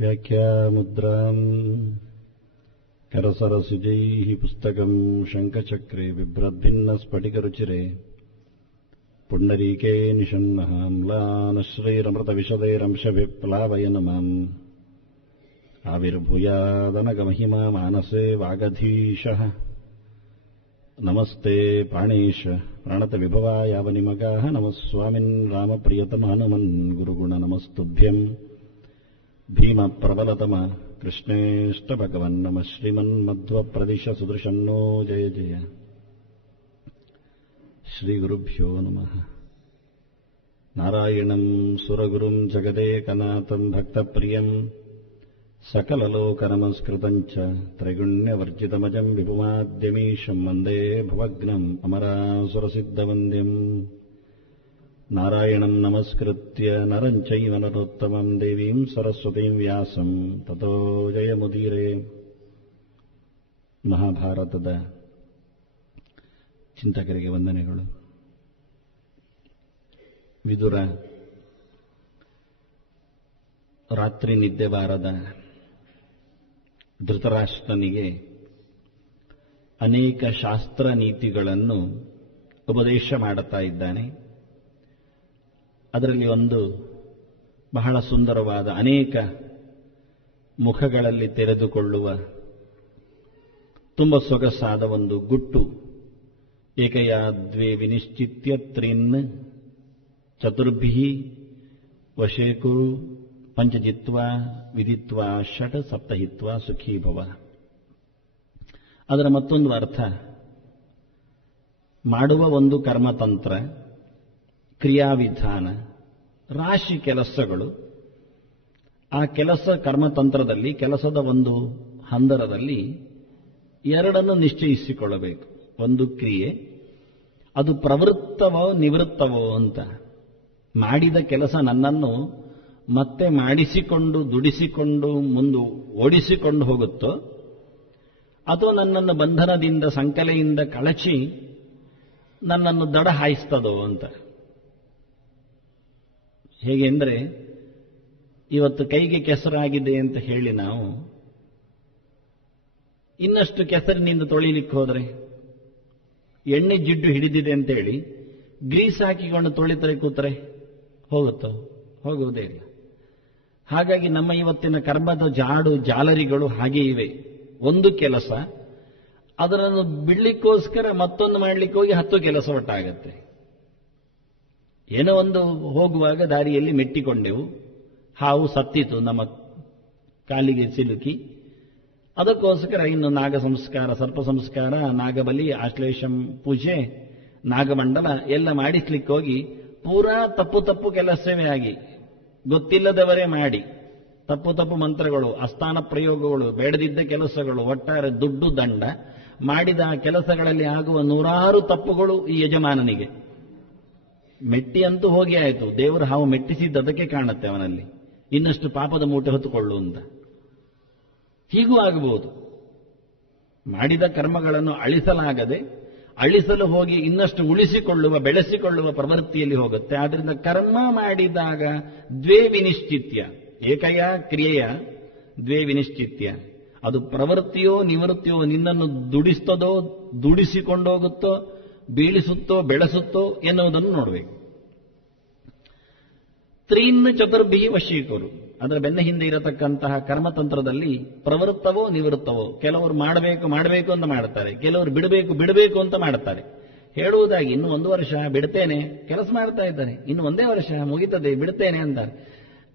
ವ್ಯಾಖ್ಯಾಮುದ್ರಾಂ ಕರಸರಸಿಜೈಃ ಪುಸ್ತಕಂ ಶಂಖಚಕ್ರೆ ಬಿಭ್ರದ್ಭಿನ್ನಸ್ಫಟಿಕರುಚಿರೆ ಪುಂಡರೀಕೆ ನಿಷಣ್ಣಃ ಮ್ಲಾನಶ್ರೈರಮೃತವಿಶದೈರಂಶಭಿಪ್ಲಾವಯನ್ ಮಾಂ ಆವಿರ್ಭೂಯಾದನಗಮಹಿಮಾ ಮಾನಸೇ ವಾಗಧೀಶಃ ನಮಸ್ತೆ ಪ್ರಾಣೇಶ ಪ್ರಾಣತವಿಭವಾಯಾವನಿಮಗಾಃ ನಮಃ ಸ್ವಾಮಿನ್ ರಾಮಪ್ರಿಯತಮ ಹನುಮನ್ ಗುರುಗುಣ ನಮಸ್ತುಭ್ಯಂ ಭೀಮಪ್ರಬಲತಮ ಕೃಷ್ಣೇಷ್ಟ ಭಗವನ್ ನಮಃ ಶ್ರೀಮನ್ಮಧ್ವಪ್ರದಿಶ ಸುದೃಶನ್ನೋ ಜಯ ಜಯ ಶ್ರೀಗುರುಭ್ಯೋ ನಮಃ. ನಾರಾಯಣಂ ಸುರಗುರುಂ ಜಗದೇಕನಾಥಂ ಭಕ್ತಪ್ರಿಯಂ ಸಕಲಲೋಕನಮಸ್ಕೃತಂ ಚ ತ್ರೈಗುಣ್ಯವರ್ಜಿತಮಜಂ ವಿಭುಮಾದ್ಯಮೀಶಂ ವಂದೇ ಭವಗ್ನಂ ಅಮರಾಸುರಸಿದ್ಧವಂದ್ಯಂ. ನಾರಾಯಣಂ ನಮಸ್ಕೃತ್ಯ ನರಂ ಚೈವ ನರೋತ್ತಮಂ ದೇವೀಂ ಸರಸ್ವತೀಂ ವ್ಯಾಸಂ ತತೋ ಜಯಮುದೀರೇ. ಮಹಾಭಾರತದ ಚಿಂತಕರಿಗೆ ವಂದನೆಗಳು. ವಿದುರ ರಾತ್ರಿ ನಿದ್ದೆ ಬಾರದ ಧೃತರಾಷ್ಟ್ರನಿಗೆ ಅನೇಕ ಶಾಸ್ತ್ರ ನೀತಿಗಳನ್ನು ಉಪದೇಶ ಮಾಡುತ್ತಾ ಇದ್ದಾನೆ. ಅದರಲ್ಲಿ ಒಂದು ಬಹಳ ಸುಂದರವಾದ ಅನೇಕ ಮುಖಗಳಲ್ಲಿ ತೆರೆದುಕೊಳ್ಳುವ ತುಂಬ ಸೊಗಸಾದ ಒಂದು ಗುಟ್ಟು. ಏಕಯಾ ದ್ವೇ ವಿನಿಶ್ಚಿತ್ಯ ತ್ರೀನ್ ಚತುರ್ಭಿಃ ವಶೇಕುರು ಪಂಚಜಿತ್ವಾ ವಿದಿತ್ವಾ ಷಟ್ ಸಪ್ತಹಿತ್ವಾ ಸುಖೀ ಭವ. ಅದರ ಮತ್ತೊಂದು ಅರ್ಥ, ಮಾಡುವ ಒಂದು ಕರ್ಮತಂತ್ರ, ಕ್ರಿಯಾವಿಧಾನ, ರಾಶಿ ಕೆಲಸಗಳು. ಆ ಕೆಲಸ ಕರ್ಮತಂತ್ರದಲ್ಲಿ, ಕೆಲಸದ ಒಂದು ಹಂದರದಲ್ಲಿ ಎರಡನ್ನು ನಿಶ್ಚಯಿಸಿಕೊಳ್ಳಬೇಕು. ಒಂದು ಕ್ರಿಯೆ, ಅದು ಪ್ರವೃತ್ತವೋ ನಿವೃತ್ತವೋ ಅಂತ. ಮಾಡಿದ ಕೆಲಸ ನನ್ನನ್ನು ಮತ್ತೆ ಮಾಡಿಸಿಕೊಂಡು ದುಡಿಸಿಕೊಂಡು ಮುಂದೆ ಓಡಿಸಿಕೊಂಡು ಹೋಗುತ್ತೋ, ಅಥವಾ ನನ್ನನ್ನು ಬಂಧನದಿಂದ ಸಂಕಲೆಯಿಂದ ಕಳಚಿ ನನ್ನನ್ನು ದಡ ಹಾಯಿಸ್ತದೋ ಅಂತ. ಹೇಗೆ ಅಂದರೆ, ಇವತ್ತು ಕೈಗೆ ಕೆಸರಾಗಿದೆ ಅಂತ ಹೇಳಿ ನಾವು ಇನ್ನಷ್ಟು ಕೆಸರಿನಿಂದ ತೊಳಿಲಿಕ್ಕೆ ಹೋದರೆ, ಎಣ್ಣೆ ಜಿಡ್ಡು ಹಿಡಿದಿದೆ ಅಂತೇಳಿ ಗ್ರೀಸ್ ಹಾಕಿಕೊಂಡು ತೊಳಿತರೆ ಕೂತರೆ ಹೋಗುತ್ತೋ? ಹೋಗುವುದೇ ಇಲ್ಲ. ಹಾಗಾಗಿ ನಮ್ಮ ಇವತ್ತಿನ ಕರ್ಮದ ಜಾಲರಿಗಳು ಹಾಗೆ ಇವೆ. ಒಂದು ಕೆಲಸ, ಅದನ್ನು ಬಿಡ್ಲಿಕ್ಕೋಸ್ಕರ ಮತ್ತೊಂದು ಮಾಡಲಿಕ್ಕೆ ಹೋಗಿ 10 ಕೆಲಸ ಒಟ್ಟಾಗತ್ತೆ. ಏನೋ ಒಂದು ಹೋಗುವಾಗ ದಾರಿಯಲ್ಲಿ ಮೆಟ್ಟಿಕೊಂಡೆವು, ಹಾವು ಸತ್ತಿತು ನಮ್ಮ ಕಾಲಿಗೆ ಸಿಲುಕಿ. ಅದಕ್ಕೋಸ್ಕರ ಇನ್ನು ನಾಗ ಸಂಸ್ಕಾರ, ಸರ್ಪ ಸಂಸ್ಕಾರ, ನಾಗಬಲಿ, ಆಶ್ಲೇಷಂ ಪೂಜೆ, ನಾಗಮಂಡಲ ಎಲ್ಲ ಮಾಡಿಸ್ಲಿಕ್ಕೆ ಹೋಗಿ ಪೂರಾ ತಪ್ಪು ಕೆಲಸವೇ ಆಗಿ, ಗೊತ್ತಿಲ್ಲದವರೇ ಮಾಡಿ, ತಪ್ಪು ಮಂತ್ರಗಳು, ಅಸ್ಥಾನ ಪ್ರಯೋಗಗಳು, ಬೇಡದಿದ್ದ ಕೆಲಸಗಳು, ಒಟ್ಟಾರೆ ದುಡ್ಡು ದಂಡ, ಮಾಡಿದ ಕೆಲಸಗಳಲ್ಲಿ ಆಗುವ 100 ತಪ್ಪುಗಳು ಈ ಯಜಮಾನನಿಗೆ. ಮೆಟ್ಟಿ ಅಂತೂ ಹೋಗಿ ಆಯಿತು, ದೇವರು ಹಾವು ಮೆಟ್ಟಿಸಿದ್ದದಕ್ಕೆ ಕಾಣುತ್ತೆ ಅವನಲ್ಲಿ, ಇನ್ನಷ್ಟು ಪಾಪದ ಮೂಟೆ ಹೊತ್ತುಕೊಳ್ಳು ಅಂತ. ಹೀಗೂ ಆಗಬಹುದು. ಮಾಡಿದ ಕರ್ಮಗಳನ್ನು ಅಳಿಸಲಾಗದೆ ಅಳಿಸಲು ಹೋಗಿ ಇನ್ನಷ್ಟು ಉಳಿಸಿಕೊಳ್ಳುವ, ಬೆಳೆಸಿಕೊಳ್ಳುವ ಪ್ರವೃತ್ತಿಯಲ್ಲಿ ಹೋಗುತ್ತೆ. ಆದ್ರಿಂದ ಕರ್ಮ ಮಾಡಿದಾಗ ದ್ವೇ ವಿನಿಶ್ಚಿತ್ಯ, ಏಕಯ ಕ್ರಿಯೆಯ ದ್ವೇ ವಿನಿಶ್ಚಿತ್ಯ. ಅದು ಪ್ರವೃತ್ತಿಯೋ ನಿವೃತ್ತಿಯೋ, ನಿನ್ನನ್ನು ದುಡಿಸ್ತದೋ, ದುಡಿಸಿಕೊಂಡೋಗುತ್ತೋ, ಬೀಳಿಸುತ್ತೋ, ಬೆಳೆಸುತ್ತೋ ಎನ್ನುವುದನ್ನು ನೋಡಬೇಕು. ತ್ರೀನ್ ಚತುರ್ಭಿ ವಶೀಕರು, ಅದರ ಬೆನ್ನ ಹಿಂದೆ ಇರತಕ್ಕಂತಹ ಕರ್ಮತಂತ್ರದಲ್ಲಿ ಪ್ರವೃತ್ತವೋ ನಿವೃತ್ತವೋ. ಕೆಲವರು ಮಾಡಬೇಕು ಅಂತ ಮಾಡ್ತಾರೆ, ಕೆಲವರು ಬಿಡಬೇಕು ಅಂತ ಮಾಡ್ತಾರೆ. ಹೇಳುವುದಾಗಿ ಇನ್ನು 1 ವರ್ಷ ಬಿಡ್ತೇನೆ, ಕೆಲಸ ಮಾಡ್ತಾ ಇದ್ದಾರೆ, ಇನ್ನು 1 ವರ್ಷ ಮುಗಿತದೆ ಬಿಡ್ತೇನೆ ಅಂತಾರೆ.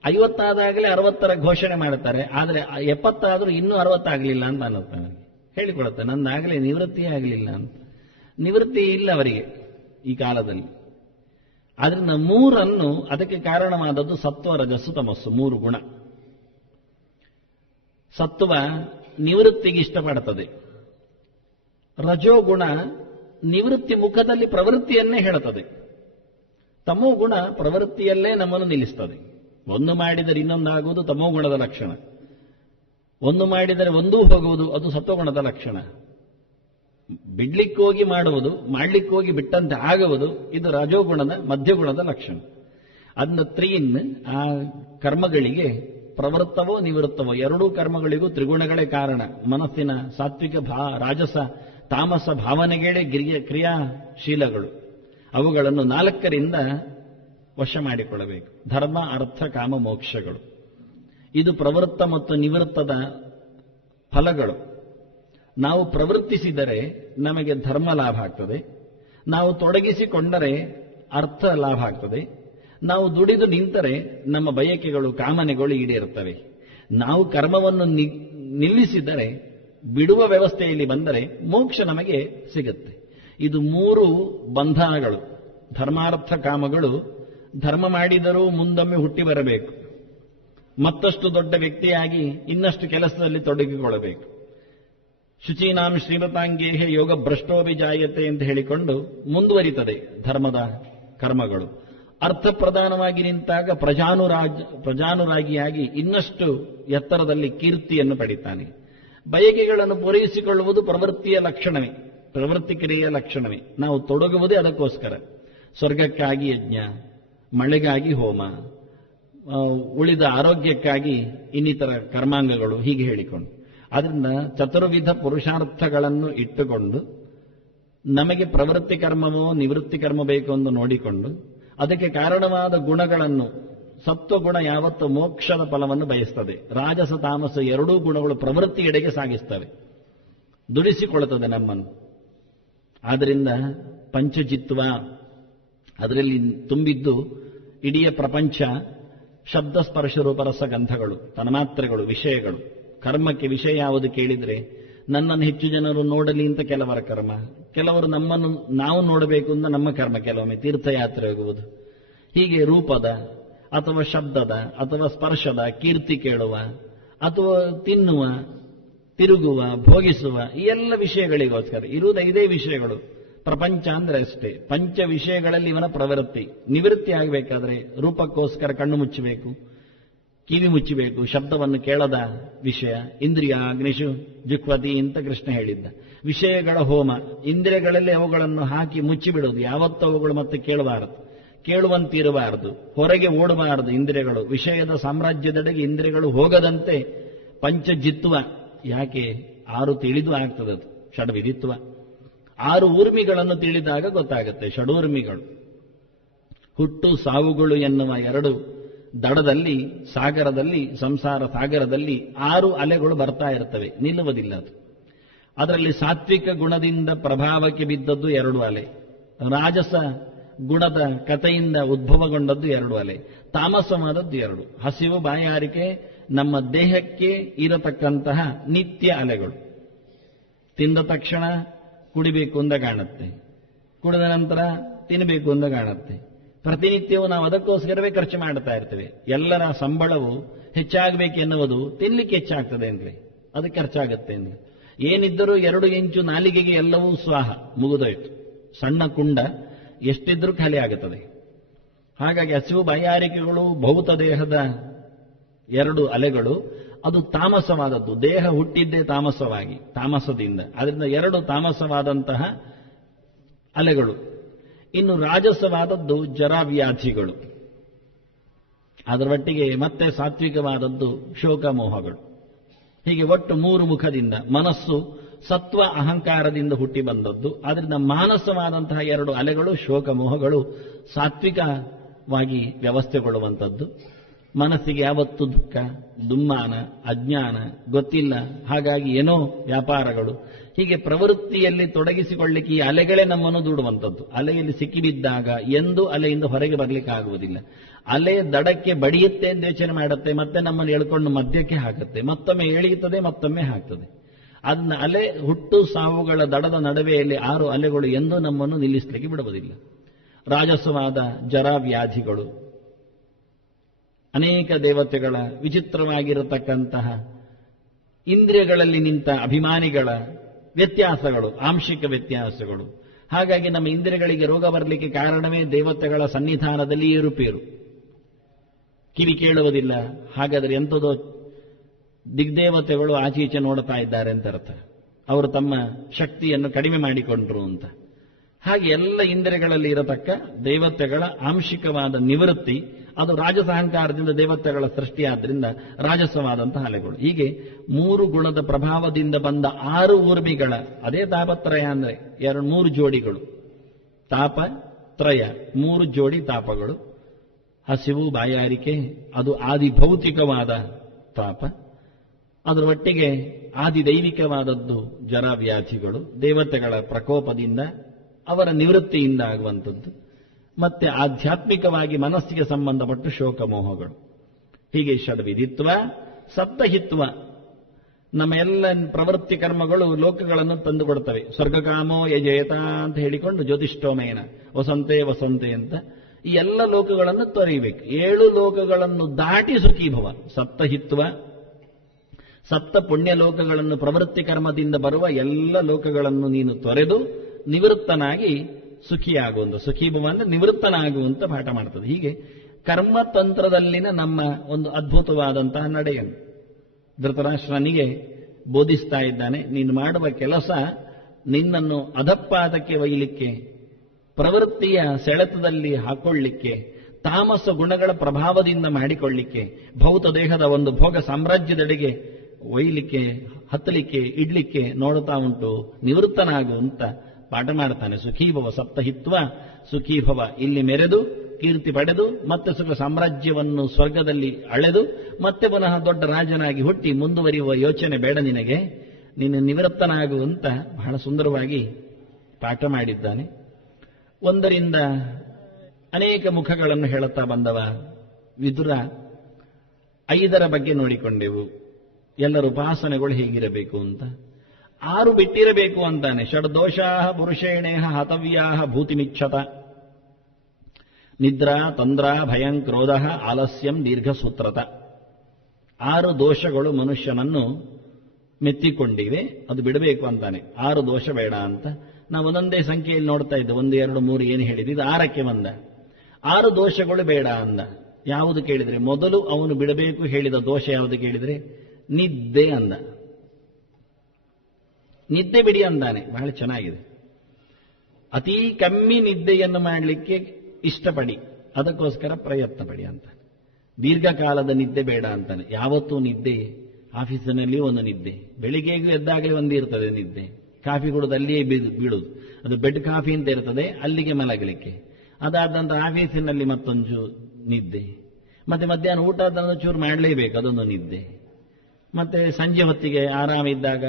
50 ಆದಾಗಲೇ 60ರ ಘೋಷಣೆ ಮಾಡ್ತಾರೆ. ಆದರೆ 70 ಆದರೂ ಇನ್ನೂ 60 ಆಗಲಿಲ್ಲ ಅಂತ ಅನ್ನುತ್ತಾನೆ, ಹೇಳಿಕೊಳ್ಳುತ್ತೆ ನಂದಾಗಲೇ ನಿವೃತ್ತಿಯೇ ಆಗಲಿಲ್ಲ ಅಂತ. ನಿವೃತ್ತಿ ಇಲ್ಲ ಅವರಿಗೆ ಈ ಕಾಲದಲ್ಲಿ. ಆದ್ರಿಂದ 3 ಅದಕ್ಕೆ ಕಾರಣವಾದದ್ದು ಸತ್ವ, ರಜಸ್ಸು, ತಮಸ್ಸು, 3 ಗುಣ. ಸತ್ವ ನಿವೃತ್ತಿಗೆ ಇಷ್ಟಪಡುತ್ತದೆ, ರಜೋಗುಣ ನಿವೃತ್ತಿ ಮುಖದಲ್ಲಿ ಪ್ರವೃತ್ತಿಯನ್ನೇ ಹೇಳುತ್ತದೆ, ತಮೋ ಗುಣ ಪ್ರವೃತ್ತಿಯಲ್ಲೇ ನಮ್ಮನ್ನು ನಿಲ್ಲಿಸ್ತದೆ. ಒಂದು ಮಾಡಿದರೆ ಇನ್ನೊಂದಾಗುವುದು ತಮೋಗುಣದ ಲಕ್ಷಣ, ಒಂದು ಮಾಡಿದರೆ ಒಂದೂ ಹೋಗುವುದು ಅದು ಸತ್ವಗುಣದ ಲಕ್ಷಣ. ಬಿಡ್ಲಿಕ್ಕೋಗಿ ಮಾಡುವುದು, ಮಾಡ್ಲಿಕ್ಕೋಗಿ ಬಿಟ್ಟಂತೆ ಆಗುವುದು ಇದು ರಜೋಗುಣದ ಮಧ್ಯಗುಣದ ಲಕ್ಷಣ. ಅದನ್ನ ತ್ರೀನ್ ಆ ಕರ್ಮಗಳಿಗೆ ಪ್ರವೃತ್ತವೋ ನಿವೃತ್ತವೋ ಎರಡೂ ಕರ್ಮಗಳಿಗೂ ತ್ರಿಗುಣಗಳೇ ಕಾರಣ. ಮನಸ್ಸಿನ ಸಾತ್ವಿಕ ರಾಜಸ ತಾಮಸ ಭಾವನೆಗಳೇ ಕ್ರಿಯಾಶೀಲಗಳು. ಅವುಗಳನ್ನು 4ರಿಂದ ವಶ ಮಾಡಿಕೊಳ್ಳಬೇಕು. ಧರ್ಮ, ಅರ್ಥ, ಕಾಮ, ಮೋಕ್ಷಗಳು. ಇದು ಪ್ರವೃತ್ತ ಮತ್ತು ನಿವೃತ್ತದ ಫಲಗಳು. ನಾವು ಪ್ರವೃತ್ತಿಸಿದರೆ ನಮಗೆ ಧರ್ಮ ಲಾಭ ಆಗ್ತದೆ, ನಾವು ತೊಡಗಿಸಿಕೊಂಡರೆ ಅರ್ಥ ಲಾಭ ಆಗ್ತದೆ, ನಾವು ದುಡಿದು ನಿಂತರೆ ನಮ್ಮ ಬಯಕೆಗಳು ಕಾಮನೆಗಳು ಈಡೇರುತ್ತವೆ. ನಾವು ಕರ್ಮವನ್ನು ನಿಲ್ಲಿಸಿದರೆ, ಬಿಡುವ ವ್ಯವಸ್ಥೆಯಲ್ಲಿ ಬಂದರೆ ಮೋಕ್ಷ ನಮಗೆ ಸಿಗುತ್ತೆ. ಇದು 3 ಬಂಧನಗಳು. ಧರ್ಮಾರ್ಥ ಕಾಮಗಳು ಧರ್ಮ ಮಾಡಿದರೂ ಮುಂದೊಮ್ಮೆ ಹುಟ್ಟಿ ಬರಬೇಕು, ಮತ್ತಷ್ಟು ದೊಡ್ಡ ವ್ಯಕ್ತಿಯಾಗಿ ಇನ್ನಷ್ಟು ಕೆಲಸದಲ್ಲಿ ತೊಡಗಿಕೊಳ್ಳಬೇಕು. ಶುಚೀನಾಂ ಶ್ರೀಮತಾಂಗೇಹೆ ಯೋಗ ಭ್ರಷ್ಟೋಭಿಜಾಯತೆ ಅಂತ ಹೇಳಿಕೊಂಡು ಮುಂದುವರಿತದೆ ಧರ್ಮದ ಕರ್ಮಗಳು. ಅರ್ಥಪ್ರಧಾನವಾಗಿ ನಿಂತಾಗ ಪ್ರಜಾನುರಾಗಿಯಾಗಿ ಇನ್ನಷ್ಟು ಎತ್ತರದಲ್ಲಿ ಕೀರ್ತಿಯನ್ನು ಪಡಿತಾನೆ. ಬಯಕೆಗಳನ್ನು ಪೂರೈಸಿಕೊಳ್ಳುವುದು ಪ್ರವೃತ್ತಿಯ ಲಕ್ಷಣವೇ, ಪ್ರವೃತ್ತಿ ಕ್ರಿಯೆಯ ಲಕ್ಷಣವೇ. ನಾವು ತೊಡಗುವುದೇ ಅದಕ್ಕೋಸ್ಕರ. ಸ್ವರ್ಗಕ್ಕಾಗಿ ಯಜ್ಞ, ಮಳೆಗಾಗಿ ಹೋಮ, ಉಳಿದ ಆರೋಗ್ಯಕ್ಕಾಗಿ ಇನ್ನಿತರ ಕರ್ಮಾಂಗಗಳು, ಹೀಗೆ ಹೇಳಿಕೊಂಡು. ಆದ್ದರಿಂದ ಚತುರ್ವಿಧ ಪುರುಷಾರ್ಥಗಳನ್ನು ಇಟ್ಟುಕೊಂಡು ನಮಗೆ ಪ್ರವೃತ್ತಿ ಕರ್ಮವೋ ನಿವೃತ್ತಿ ಕರ್ಮ ಬೇಕು ಎಂದು ನೋಡಿಕೊಂಡು ಅದಕ್ಕೆ ಕಾರಣವಾದ ಗುಣಗಳನ್ನು, ಸತ್ವಗುಣ ಯಾವತ್ತು ಮೋಕ್ಷದ ಫಲವನ್ನು ಬಯಸ್ತದೆ, ರಾಜಸ ತಾಮಸ ಎರಡೂ ಗುಣಗಳು ಪ್ರವೃತ್ತಿಯೆಡೆಗೆ ಸಾಗಿಸ್ತವೆ, ದುಡಿಸಿಕೊಳ್ಳುತ್ತದೆ ನಮ್ಮನ್ನು. ಆದ್ದರಿಂದ ಪಂಚಜಿತ್ವ ಅದರಲ್ಲಿ ತುಂಬಿದ್ದು ಇಡೀ ಪ್ರಪಂಚ ಶಬ್ದ ಸ್ಪರ್ಶ ರೂಪರಸ ಗಂಧಗಳು, ತನ್ಮಾತ್ರೆಗಳು, ವಿಷಯಗಳು. ಕರ್ಮಕ್ಕೆ ವಿಷಯ ಯಾವುದು ಕೇಳಿದರೆ ನನ್ನನ್ನು ಹೆಚ್ಚು ಜನರು ನೋಡಲಿ ಅಂತ ಕೆಲವರ ಕರ್ಮ, ಕೆಲವರು ನಮ್ಮನ್ನು ನಾವು ನೋಡಬೇಕು ಅಂತ ನಮ್ಮ ಕರ್ಮ, ಕೆಲವೊಮ್ಮೆ ತೀರ್ಥಯಾತ್ರೆ ಹೋಗುವುದು. ಹೀಗೆ ರೂಪದ ಅಥವಾ ಶಬ್ದದ ಅಥವಾ ಸ್ಪರ್ಶದ ಕೀರ್ತಿ ಕೇಳುವ ಅಥವಾ ತಿನ್ನುವ, ತಿರುಗುವ, ಭೋಗಿಸುವ ಈ ಎಲ್ಲ ವಿಷಯಗಳಿಗೋಸ್ಕರ ಇರುವುದ ಇದೇ ವಿಷಯಗಳು. ಪ್ರಪಂಚ ಅಂದ್ರೆ ಅಷ್ಟೇ. ಪಂಚ ವಿಷಯಗಳಲ್ಲಿ ಇವನ ಪ್ರವೃತ್ತಿ. ನಿವೃತ್ತಿ ಆಗಬೇಕಾದ್ರೆ ರೂಪಕ್ಕೋಸ್ಕರ ಕಣ್ಣು ಮುಚ್ಚಬೇಕು, ಕಿವಿ ಮುಚ್ಚಬೇಕು, ಶಬ್ದವನ್ನು ಕೇಳದ ವಿಷಯ. ಇಂದ್ರಿಯ ಅಗ್ನಿಷು ಜುಕ್ವತಿ ಅಂತ ಕೃಷ್ಣ ಹೇಳಿದ್ದ. ವಿಷಯಗಳ ಹೋಮ, ಇಂದ್ರಿಯಗಳಲ್ಲಿ ಅವುಗಳನ್ನು ಹಾಕಿ ಮುಚ್ಚಿಬಿಡುವುದು. ಯಾವತ್ತೂ ಅವುಗಳು ಮತ್ತೆ ಕೇಳುವಂತಿರಬಾರದು, ಹೊರಗೆ ಓಡಬಾರದು ಇಂದ್ರಿಯಗಳು. ವಿಷಯದ ಸಾಮ್ರಾಜ್ಯದೆಡೆಗೆ ಇಂದ್ರಿಯಗಳು ಹೋಗದಂತೆ ಪಂಚಜಿತ್ವ. ಯಾಕೆ? 6 ತಿಳಿದು ಆಗ್ತದದು, ಷಡ್ವಿಧಿತ್ವ. 6 ಊರ್ಮಿಗಳನ್ನು ತಿಳಿದಾಗ ಗೊತ್ತಾಗುತ್ತೆ ಷಡೂರ್ಮಿಗಳು. ಹುಟ್ಟು ಸಾವುಗಳು ಎನ್ನುವ 2 ದಡದಲ್ಲಿ, ಸಾಗರದಲ್ಲಿ, ಸಂಸಾರ ಸಾಗರದಲ್ಲಿ 6 ಅಲೆಗಳು ಬರ್ತಾ ಇರ್ತವೆ, ನಿಲ್ಲುವುದಿಲ್ಲ ಅದು. ಅದರಲ್ಲಿ ಸಾತ್ವಿಕ ಗುಣದಿಂದ ಪ್ರಭಾವಕ್ಕೆ ಬಿದ್ದದ್ದು 2 ಅಲೆ, ರಾಜಸ ಗುಣದ ಕಥೆಯಿಂದ ಉದ್ಭವಗೊಂಡದ್ದು 2 ಅಲೆ, ತಾಮಸವಾದದ್ದು 2. ಹಸಿವು ಬಾಯಾರಿಕೆ ನಮ್ಮ ದೇಹಕ್ಕೆ ಇರತಕ್ಕಂತಹ ನಿತ್ಯ ಅಲೆಗಳು. ತಿಂದ ತಕ್ಷಣ ಕುಡಿಬೇಕು ಅಂತ ಕಾಣುತ್ತೆ, ಕುಡಿದ ನಂತರ ತಿನ್ನಬೇಕು ಅಂತ ಕಾಣುತ್ತೆ. ಪ್ರತಿನಿತ್ಯವೂ ನಾವು ಅದಕ್ಕೋಸ್ಕರವೇ ಖರ್ಚು ಮಾಡ್ತಾ ಇರ್ತೇವೆ. ಎಲ್ಲರ ಸಂಬಳವು ಹೆಚ್ಚಾಗಬೇಕೆನ್ನುವುದು ತಿನ್ಲಿಕ್ಕೆ ಹೆಚ್ಚಾಗ್ತದೆ ಅಂದ್ರೆ ಅದಕ್ಕೆ ಖರ್ಚಾಗುತ್ತೆ ಅಂದ್ರೆ. ಏನಿದ್ದರೂ 2 ಇಂಚು ನಾಲಿಗೆಗೆ ಎಲ್ಲವೂ ಸ್ವಾಹ, ಮುಗಿದೋಯ್ತು. ಸಣ್ಣ ಕುಂಡ ಎಷ್ಟಿದ್ರೂ ಖಾಲಿ ಆಗುತ್ತದೆ. ಹಾಗಾಗಿ ಹಸಿವು ಬಾಯಾರಿಕೆಗಳು ಭೌತ ದೇಹದ 2 ಅಲೆಗಳು. ಅದು ತಾಮಸವಾದದ್ದು. ದೇಹ ಹುಟ್ಟಿದ್ದೇ ತಾಮಸವಾಗಿ, ತಾಮಸದಿಂದ. ಅದರಿಂದ 2 ತಾಮಸವಾದಂತಹ ಅಲೆಗಳು. ಇನ್ನು ರಾಜಸವಾದದ್ದು ಜರಾವ್ಯಾಧಿಗಳು. ಅದರೊಟ್ಟಿಗೆ ಮತ್ತೆ ಸಾತ್ವಿಕವಾದದ್ದು ಶೋಕಮೋಹಗಳು. ಹೀಗೆ ಒಟ್ಟು 3 ಮುಖದಿಂದ ಮನಸ್ಸು ಸತ್ವ ಅಹಂಕಾರದಿಂದ ಹುಟ್ಟಿ ಬಂದದ್ದು. ಅದರಿಂದ ಮಾನಸವಾದಂತಹ 2 ಅಲೆಗಳು ಶೋಕಮೋಹಗಳು ಸಾತ್ವಿಕವಾಗಿ ವ್ಯವಸ್ಥೆಗೊಳ್ಳುವಂಥದ್ದು. ಮನಸ್ಸಿಗೆ ಯಾವತ್ತು ದುಃಖ, ದುಮ್ಮಾನ, ಅಜ್ಞಾನ, ಗೊತ್ತಿಲ್ಲ, ಹಾಗಾಗಿ ಏನೋ ವ್ಯಾಪಾರಗಳು. ಹೀಗೆ ಪ್ರವೃತ್ತಿಯಲ್ಲಿ ತೊಡಗಿಸಿಕೊಳ್ಳಿಕ್ಕೆ ಈ ಅಲೆಗಳೇ ನಮ್ಮನ್ನು ದೂಡುವಂಥದ್ದು. ಅಲೆಯಲ್ಲಿ ಸಿಕ್ಕಿಬಿದ್ದಾಗ ಎಂದು ಅಲೆಯಿಂದ ಹೊರಗೆ ಬರಲಿಕ್ಕೆ ಆಗುವುದಿಲ್ಲ. ಅಲೆ ದಡಕ್ಕೆ ಬಡಿಯುತ್ತೆ ಎಂದು ಯೋಚನೆ ಮಾಡುತ್ತೆ, ಮತ್ತೆ ನಮ್ಮನ್ನು ಎಳ್ಕೊಂಡು ಮಧ್ಯಕ್ಕೆ ಹಾಕುತ್ತೆ, ಮತ್ತೊಮ್ಮೆ ಎಳೆಯುತ್ತದೆ, ಮತ್ತೊಮ್ಮೆ ಹಾಕ್ತದೆ. ಅದನ್ನ ಅಲೆ ಹುಟ್ಟು ಸಾವುಗಳ ದಡದ ನಡುವೆಯಲ್ಲಿ 6 ಅಲೆಗಳು ಎಂದೂ ನಮ್ಮನ್ನು ನಿಲ್ಲಿಸಲಿಕ್ಕೆ ಬಿಡುವುದಿಲ್ಲ. ರಾಜಸವಾದ ಜರಾವ್ಯಾಧಿಗಳು, ಅನೇಕ ದೇವತೆಗಳ ವಿಚಿತ್ರವಾಗಿರತಕ್ಕಂತಹ ಇಂದ್ರಿಯಗಳಲ್ಲಿ ನಿಂತ ಅಭಿಮಾನಿಗಳ ವ್ಯತ್ಯಾಸಗಳು, ಆಂಶಿಕ ವ್ಯತ್ಯಾಸಗಳು. ಹಾಗಾಗಿ ನಮ್ಮ ಇಂದ್ರಿಯಗಳಿಗೆ ರೋಗ ಬರಲಿಕ್ಕೆ ಕಾರಣವೇ ದೇವತೆಗಳ ಸನ್ನಿಧಾನದಲ್ಲಿ ಏರುಪೇರು. ಕಿವಿ ಕೇಳುವುದಿಲ್ಲ, ಹಾಗಾದರೆ ಎಂಥದೋ ದಿಗ್ದೇವತೆಗಳು ಆಚೀಚೆ ನೋಡ್ತಾ ಇದ್ದಾರೆ ಅಂತ ಅರ್ಥ. ಅವರು ತಮ್ಮ ಶಕ್ತಿಯನ್ನು ಕಡಿಮೆ ಮಾಡಿಕೊಂಡ್ರು ಅಂತ. ಹಾಗೆ ಎಲ್ಲ ಇಂದ್ರಿಯಗಳಲ್ಲಿ ಇರತಕ್ಕ ದೇವತೆಗಳ ಆಂಶಿಕವಾದ ನಿವೃತ್ತಿ, ಅದು ರಾಜಸ ಅಹಂಕಾರದಿಂದ ದೇವತೆಗಳ ಸೃಷ್ಟಿಯಾದ್ರಿಂದ ರಾಜಸವಾದಂತಹ ಅಲೆಗಳು. ಹೀಗೆ 3 ಗುಣದ ಪ್ರಭಾವದಿಂದ ಬಂದ 6 ಊರ್ಮಿಗಳ, ಅದೇ ತಾಪತ್ರಯ ಅಂದ್ರೆ 3 ಜೋಡಿಗಳು. ತಾಪ ತ್ರಯ, 3 ಜೋಡಿ ತಾಪಗಳು. ಹಸಿವು, ಬಾಯಾರಿಕೆ, ಅದು ಆದಿ ಭೌತಿಕವಾದ ತಾಪ. ಅದರ ಒಟ್ಟಿಗೆ ಆದಿದೈವಿಕವಾದದ್ದು ಜರಾವ್ಯಾಧಿಗಳು, ದೇವತೆಗಳ ಪ್ರಕೋಪದಿಂದ ಅವರ ನಿವೃತ್ತಿಯಿಂದ ಆಗುವಂಥದ್ದು. ಮತ್ತೆ ಆಧ್ಯಾತ್ಮಿಕವಾಗಿ ಮನಸ್ಸಿಗೆ ಸಂಬಂಧಪಟ್ಟ ಶೋಕಮೋಹಗಳು. ಹೀಗೆ ಷಡ್ವಿಧಿತ್ವ, ಸಪ್ತಹಿತ್ವ. ನಮ್ಮ ಎಲ್ಲ ಪ್ರವೃತ್ತಿ ಕರ್ಮಗಳು ಲೋಕಗಳನ್ನು ತಂದುಕೊಡ್ತವೆ. ಸ್ವರ್ಗಕಾಮೋ ಯಜೇತ ಅಂತ ಹೇಳಿಕೊಂಡು ಜ್ಯೋತಿಷ್ಠೋಮೇನ ವಸಂತೆ ವಸಂತೆ ಅಂತ ಈ ಎಲ್ಲ ಲೋಕಗಳನ್ನು ತೊರೆಯಬೇಕು. 7 ಲೋಕಗಳನ್ನು ದಾಟಿ ಸುಖೀಭವ. ಸಪ್ತಹಿತ್ವ, ಸಪ್ತ ಪುಣ್ಯ ಲೋಕಗಳನ್ನು ಪ್ರವೃತ್ತಿ ಕರ್ಮದಿಂದ ಬರುವ ಎಲ್ಲ ಲೋಕಗಳನ್ನು ನೀನು ತೊರೆದು ನಿವೃತ್ತನಾಗಿ ಸುಖಿಯಾಗುವಂತ, ಸುಖೀಭವ ಅಂದ್ರೆ ನಿವೃತ್ತನಾಗುವಂತ ಪಾಠ ಮಾಡ್ತದೆ. ಹೀಗೆ ಕರ್ಮತಂತ್ರದಲ್ಲಿನ ನಮ್ಮ ಒಂದು ಅದ್ಭುತವಾದಂತಹ ನಡೆಯನ್ನು ಧೃತರಾಷ್ಟ್ರನಿಗೆ ಬೋಧಿಸ್ತಾ ಇದ್ದಾನೆ. ನೀನು ಮಾಡುವ ಕೆಲಸ ನಿನ್ನನ್ನು ಅಧಪಾದಕ್ಕೆ ಒಯ್ಯಲಿಕ್ಕೆ, ಪ್ರವೃತ್ತಿಯ ಸೆಳೆತದಲ್ಲಿ ಹಾಕೊಳ್ಳಿಕ್ಕೆ, ತಾಮಸ ಗುಣಗಳ ಪ್ರಭಾವದಿಂದ ಮಾಡಿಕೊಳ್ಳಿಕ್ಕೆ, ಭೌತ ದೇಹದ ಒಂದು ಭೋಗ ಸಾಮ್ರಾಜ್ಯದೆಡೆಗೆ ಒಯ್ಯಲಿಕ್ಕೆ, ಹತ್ತಲಿಕ್ಕೆ, ಇಡ್ಲಿಕ್ಕೆ ನೋಡ್ತಾ ಉಂಟು. ನಿವೃತ್ತನಾಗುವಂತ ಪಾಠ ಮಾಡ್ತಾನೆ. ಸುಖೀಭವ, ಸಪ್ತಹಿತ್ವ ಸುಖೀಭವ. ಇಲ್ಲಿ ಮೆರೆದು ಕೀರ್ತಿ ಪಡೆದು ಮತ್ತೆ ಸುಖ ಸಾಮ್ರಾಜ್ಯವನ್ನು ಸ್ವರ್ಗದಲ್ಲಿ ಅಳೆದು ಮತ್ತೆ ಪುನಃ ದೊಡ್ಡ ರಾಜನಾಗಿ ಹುಟ್ಟಿ ಮುಂದುವರಿಯುವ ಯೋಚನೆ ಬೇಡ ನಿನಗೆ. ನೀನು ನಿವೃತ್ತನಾಗುವಂತ ಬಹಳ ಸುಂದರವಾಗಿ ಪಾಠ ಮಾಡಿದ್ದಾನೆ. 1ರಿಂದ ಅನೇಕ ಮುಖಗಳನ್ನು ಹೇಳುತ್ತಾ ಬಂದವ ವಿದುರ. 5ರ ಬಗ್ಗೆ ನೋಡಿಕೊಂಡೆವು. ಎಲ್ಲರ ಉಪಾಸನೆಗಳು ಹೇಗಿರಬೇಕು ಅಂತ. 6 ಬಿಟ್ಟಿರಬೇಕು ಅಂತಾನೆ. ಷಡ್ದೋಷಾ ಪುರುಷೇಣೇಹ ಹತವ್ಯಾ ಭೂತಿಮಿಚ್ಛತ. ನಿದ್ರಾ, ತಂದ್ರ, ಭಯಂ, ಕ್ರೋಧ, ಆಲಸ್ಯಂ, ದೀರ್ಘಸೂತ್ರತ. 6 ದೋಷಗಳು ಮನುಷ್ಯನನ್ನು ಮೆತ್ತಿಕೊಂಡಿವೆ, ಅದು ಬಿಡಬೇಕು ಅಂತಾನೆ. 6 ದೋಷ ಬೇಡ ಅಂತ ನಾವು ಒಂದೊಂದೇ ಸಂಖ್ಯೆಯಲ್ಲಿ ನೋಡ್ತಾ ಇದ್ದೆ. 1, 2, 3 ಏನು ಹೇಳಿದ್ದು, ಇದು 6ಕ್ಕೆ ಬಂದ. 6 ದೋಷಗಳು ಬೇಡ ಅಂದ. ಯಾವುದು ಕೇಳಿದ್ರೆ ಮೊದಲು ಅವನು ಬಿಡಬೇಕು ಹೇಳಿದ ದೋಷ ಯಾವುದು ಕೇಳಿದ್ರೆ ನಿದ್ದೆ ಅಂದ. ನಿದ್ದೆ ಬಿಡಿ ಅಂದಾನೆ. ಬಹಳ ಚೆನ್ನಾಗಿದೆ. ಅತೀ ಕಮ್ಮಿ ನಿದ್ದೆಯನ್ನು ಮಾಡಲಿಕ್ಕೆ ಇಷ್ಟಪಡಿ, ಅದಕ್ಕೋಸ್ಕರ ಪ್ರಯತ್ನ ಪಡಿ ಅಂತ. ದೀರ್ಘಕಾಲದ ನಿದ್ದೆ ಬೇಡ ಅಂತಾನೆ. ಯಾವತ್ತೂ ನಿದ್ದೆ, ಆಫೀಸಿನಲ್ಲಿ ಒಂದು ನಿದ್ದೆ, ಬೆಳಿಗ್ಗೆಗೂ ಎದ್ದಾಗಲೇ ಒಂದು ಇರ್ತದೆ ನಿದ್ದೆ. ಕಾಫಿ ಕುಡಿದು ಅಲ್ಲಿಯೇ ಬೀಳುವುದು, ಅದು ಬೆಡ್ ಕಾಫಿ ಅಂತ ಇರ್ತದೆ, ಅಲ್ಲಿಗೆ ಮಲಗಲಿಕ್ಕೆ. ಅದಾದ ನಂತರ ಆಫೀಸಿನಲ್ಲಿ ಮತ್ತೊಂದು ನಿದ್ದೆ, ಮತ್ತೆ ಮಧ್ಯಾಹ್ನ ಊಟ ಆದ ಚೂರು ಮಾಡಲೇಬೇಕು, ಅದೊಂದು ನಿದ್ದೆ. ಮತ್ತೆ ಸಂಜೆ ಹೊತ್ತಿಗೆ ಆರಾಮಿದ್ದಾಗ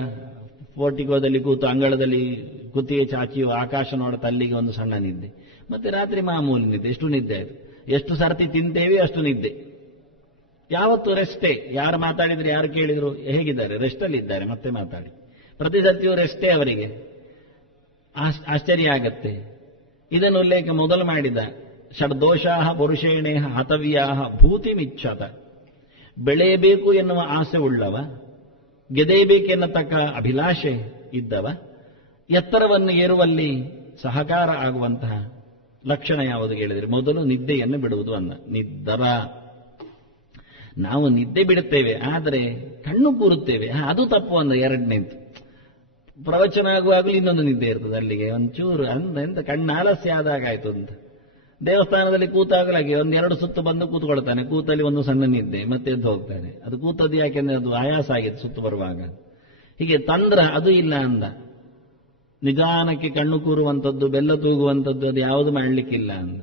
ಪೋರ್ಟಿಗೋದಲ್ಲಿ ಕೂತು ಅಂಗಳದಲ್ಲಿ ಕುತ್ತಿಗೆ ಚಾಚಿಯು ಆಕಾಶ ನೋಡುತ್ತಾ ಅಲ್ಲಿಗೆ ಒಂದು ಸಣ್ಣ ನಿದ್ದೆ. ಮತ್ತೆ ರಾತ್ರಿ ಮಾಮೂಲಿ ನಿದ್ದೆ. ಎಷ್ಟು ನಿದ್ದೆ ಆಯಿತು, ಎಷ್ಟು ಸರ್ತಿ ತಿಂತೇವೆ ಅಷ್ಟು ನಿದ್ದೆ. ಯಾವತ್ತು ರೆಸ್ಟೇ. ಯಾರು ಮಾತಾಡಿದ್ರೆ, ಯಾರು ಕೇಳಿದ್ರು ಹೇಗಿದ್ದಾರೆ, ರೆಸ್ಟಲ್ಲಿ ಇದ್ದಾರೆ, ಮತ್ತೆ ಮಾತಾಡಿ. ಪ್ರತಿ ಸತಿಯೂ ರೆಸ್ಟೇ ಅವರಿಗೆ. ಆಶ್ಚರ್ಯ ಆಗತ್ತೆ. ಇದನ್ನು ಉಲ್ಲೇಖ ಮೊದಲು ಮಾಡಿದ. ಷಡ್ದೋಷಾ ಪುರುಷೇಣೇಹ ಹತವ್ಯಾ ಭೂತಿಮಿಚ್ಛತ. ಬೆಳೆಯಬೇಕು ಎನ್ನುವ ಆಸೆ ಉಳ್ಳವ, ಗೆದೇಬೇಕೆನ್ನತಕ್ಕ ಅಭಿಲಾಷೆ ಇದ್ದವ, ಎತ್ತರವನ್ನು ಏರುವಲ್ಲಿ ಸಹಕಾರ ಆಗುವಂತಹ ಲಕ್ಷಣ ಯಾವುದು ಹೇಳಿದರೆ ಮೊದಲು ನಿದ್ದೆಯನ್ನು ಬಿಡುವುದು ಅನ್ನ. ನಿದ್ದರ. ನಾವು ನಿದ್ದೆ ಬಿಡುತ್ತೇವೆ, ಆದರೆ ಕಣ್ಣು ಕೂರುತ್ತೇವೆ, ಅದು ತಪ್ಪು ಅಂದ. 2ನೇದು ಪ್ರವಚನ ಆಗುವಾಗಲೂ ಇನ್ನೊಂದು ನಿದ್ದೆ ಇರ್ತದೆ, ಅಲ್ಲಿಗೆ ಒಂಚೂರು ಎಂತ ಕಣ್ಣು ಆಲಸ್ಯ ಆದಾಗಾಯ್ತು ಅಂತ. ದೇವಸ್ಥಾನದಲ್ಲಿ ಕೂತಾಗಲಾಗಿ 1-2 ಸುತ್ತು ಬಂದು ಕೂತ್ಕೊಳ್ತಾನೆ, ಕೂತಲ್ಲಿ ಒಂದು ಸಣ್ಣ ನಿದ್ದೆ, ಮತ್ತೆ ಎದ್ದು ಹೋಗ್ತಾನೆ. ಅದು ಕೂತದ್ದು ಯಾಕೆಂದ್ರೆ ಅದು ಆಯಾಸ ಆಗಿದೆ ಸುತ್ತು ಬರುವಾಗ. ಹೀಗೆ ತಂದ್ರ ಅದು ಇಲ್ಲ ಅಂದ. ನಿಧಾನಕ್ಕೆ ಕಣ್ಣು ಕೂರುವಂಥದ್ದು, ಬೆಲ್ಲ ತೂಗುವಂಥದ್ದು, ಅದು ಯಾವುದು ಮಾಡಲಿಕ್ಕಿಲ್ಲ ಅಂದ.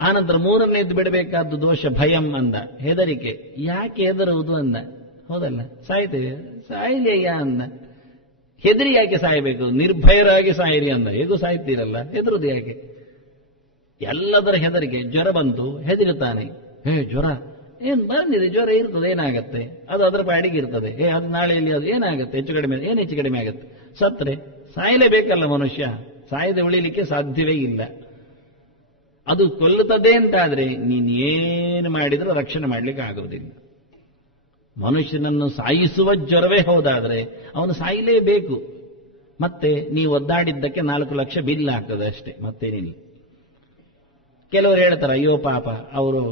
ಆನಂತರ 3ನೇದ್ದು ಬಿಡಬೇಕಾದ್ದು ದೋಷ ಭಯಂ ಅಂದ. ಹೆದರಿಕೆ. ಯಾಕೆ ಹೆದರುವುದು ಅಂದ. ಹೌದಲ್ಲ, ಸಾಯ್ತೇವೆ, ಸಾಯ್ಲಿಯ್ಯ ಅಂದ. ಹೆದರಿ ಯಾಕೆ ಸಾಯಬೇಕು, ನಿರ್ಭಯರಾಗಿ ಸಾಯಿರಿ ಅಂದ. ಹೇಗೂ ಸಾಯ್ತೀರಲ್ಲ, ಹೆದರುದು ಯಾಕೆ. ಎಲ್ಲದರ ಹೆದರಿಕೆ. ಜ್ವರ ಬಂತು, ಹೆದರುತ್ತಾನೆ. ಜ್ವರ ಏನು ಬಂದಿದೆ, ಜ್ವರ ಇರ್ತದೆ, ಏನಾಗತ್ತೆ, ಅದು ಅದರ ಪಾಡಿಗೆ ಇರ್ತದೆ. ಅದು ನಾಳೆಯಲ್ಲಿ ಅದು ಏನಾಗುತ್ತೆ, ಹೆಚ್ಚು ಕಡಿಮೆ, ಏನು ಹೆಚ್ಚು ಕಡಿಮೆ ಆಗುತ್ತೆ. ಸತ್ರೆ ಸಾಯಲೇಬೇಕಲ್ಲ ಮನುಷ್ಯ, ಸಾಯದೆ ಉಳಿಲಿಕ್ಕೆ ಸಾಧ್ಯವೇ ಇಲ್ಲ. ಅದು ಕೊಲ್ಲುತ್ತದೆ ಅಂತಾದ್ರೆ ನೀನೇನು ಮಾಡಿದರೂ ರಕ್ಷಣೆ ಮಾಡಲಿಕ್ಕೆ ಆಗುವುದಿಲ್ಲ. ಮನುಷ್ಯನನ್ನು ಸಾಯಿಸುವ ಜ್ವರವೇ ಹೌದಾದ್ರೆ ಅವನು ಸಾಯಲೇಬೇಕು. ಮತ್ತೆ ನೀವು ಒದ್ದಾಡಿದ್ದಕ್ಕೆ 4 ಲಕ್ಷ ಬಿಲ್ ಆಗ್ತದೆ ಅಷ್ಟೇ, ಮತ್ತೇನಿಲ್ಲ. ಕೆಲವರು ಹೇಳ್ತಾರೆ, ಅಯ್ಯೋ ಪಾಪ, ಅವರು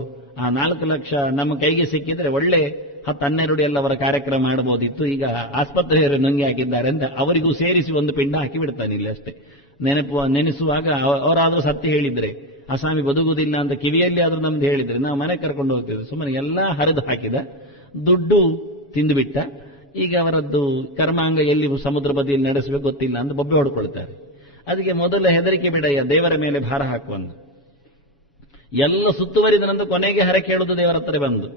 ಆ 4 ಲಕ್ಷ ನಮ್ಮ ಕೈಗೆ ಸಿಕ್ಕಿದ್ರೆ ಒಳ್ಳೆ 10-12 ಎಲ್ಲವರ ಕಾರ್ಯಕ್ರಮ ಮಾಡಬಹುದಿತ್ತು, ಈಗ ಆಸ್ಪತ್ರೆಯವರು ನುಂಗಿ ಹಾಕಿದ್ದಾರೆ ಅಂತ ಅವರಿಗೂ ಸೇರಿಸಿ ಒಂದು ಪಿಂಡ ಹಾಕಿ ಬಿಡ್ತಾನೆ ಇಲ್ಲಿ ಅಷ್ಟೇ. ನೆನೆಸುವಾಗ ಅವರಾದರೂ ಸತ್ಯ ಹೇಳಿದ್ರೆ ಸ್ವಾಮಿ ಬದುಕುವುದಿಲ್ಲ ಅಂತ ಕಿವಿಯಲ್ಲಿ ಆದ್ರೂ ನಮ್ದು ಹೇಳಿದ್ರೆ ನಾವು ಮನೆ ಕರ್ಕೊಂಡು ಹೋಗ್ತಿದ್ವಿ. ಸುಮ್ಮನೆ ಎಲ್ಲ ಹರಿದು ಹಾಕಿದ, ದುಡ್ಡು ತಿಂದುಬಿಟ್ಟ, ಈಗ ಅವರದ್ದು ಕರ್ಮಾಂಗ ಎಲ್ಲಿ ಸಮುದ್ರ ಬದಿಯಲ್ಲಿ ನಡೆಸಬೇಕು ಗೊತ್ತಿಲ್ಲ ಅಂತ ಬೊಬ್ಬೆ ಹೊಡ್ಕೊಳ್ತಾರೆ. ಅದಕ್ಕೆ ಮೊದಲ ಹೆದರಿಕೆ ಬಿಡಯ್ಯ, ದೇವರ ಮೇಲೆ ಭಾರ ಹಾಕುವಂದು. ಎಲ್ಲ ಸುತ್ತುವರಿದನಂದು ಕೊನೆಗೆ ಹರಕೆ ಹೇಳುವುದು ದೇವರ ಹತ್ರ ಬಂದು,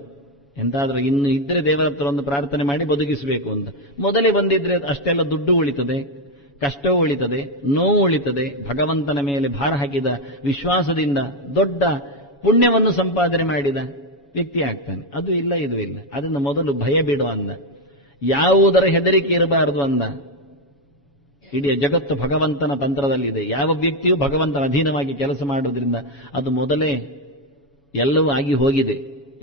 ಎಂತಾದ್ರೂ ಇನ್ನು ಇದ್ರೆ ದೇವರ ಹತ್ರ ಒಂದು ಪ್ರಾರ್ಥನೆ ಮಾಡಿ ಬದುಕಿಸಬೇಕು ಅಂತ. ಮೊದಲೇ ಬಂದಿದ್ರೆ ಅಷ್ಟೆಲ್ಲ ದುಡ್ಡು ಉಳಿತದೆ, ಕಷ್ಟವೂ ಉಳಿತದೆ, ನೋವು ಉಳಿತದೆ. ಭಗವಂತನ ಮೇಲೆ ಭಾರ ಹಾಕಿದ ವಿಶ್ವಾಸದಿಂದ ದೊಡ್ಡ ಪುಣ್ಯವನ್ನು ಸಂಪಾದನೆ ಮಾಡಿದ ವ್ಯಕ್ತಿ ಆಗ್ತಾನೆ. ಅದು ಇಲ್ಲ, ಇದು ಇಲ್ಲ. ಅದನ್ನು ಮೊದಲು ಭಯ ಬಿಡುವ ಅಂದ, ಯಾವುದರ ಹೆದರಿಕೆ ಇರಬಾರದು ಅಂದ. ಇಡೀ ಜಗತ್ತು ಭಗವಂತನ ತಂತ್ರದಲ್ಲಿದೆ. ಯಾವ ವ್ಯಕ್ತಿಯು ಭಗವಂತನ ಅಧೀನವಾಗಿ ಕೆಲಸ ಮಾಡುವುದರಿಂದ ಅದು ಮೊದಲೇ ಎಲ್ಲವೂ ಆಗಿ ಹೋಗಿದೆ.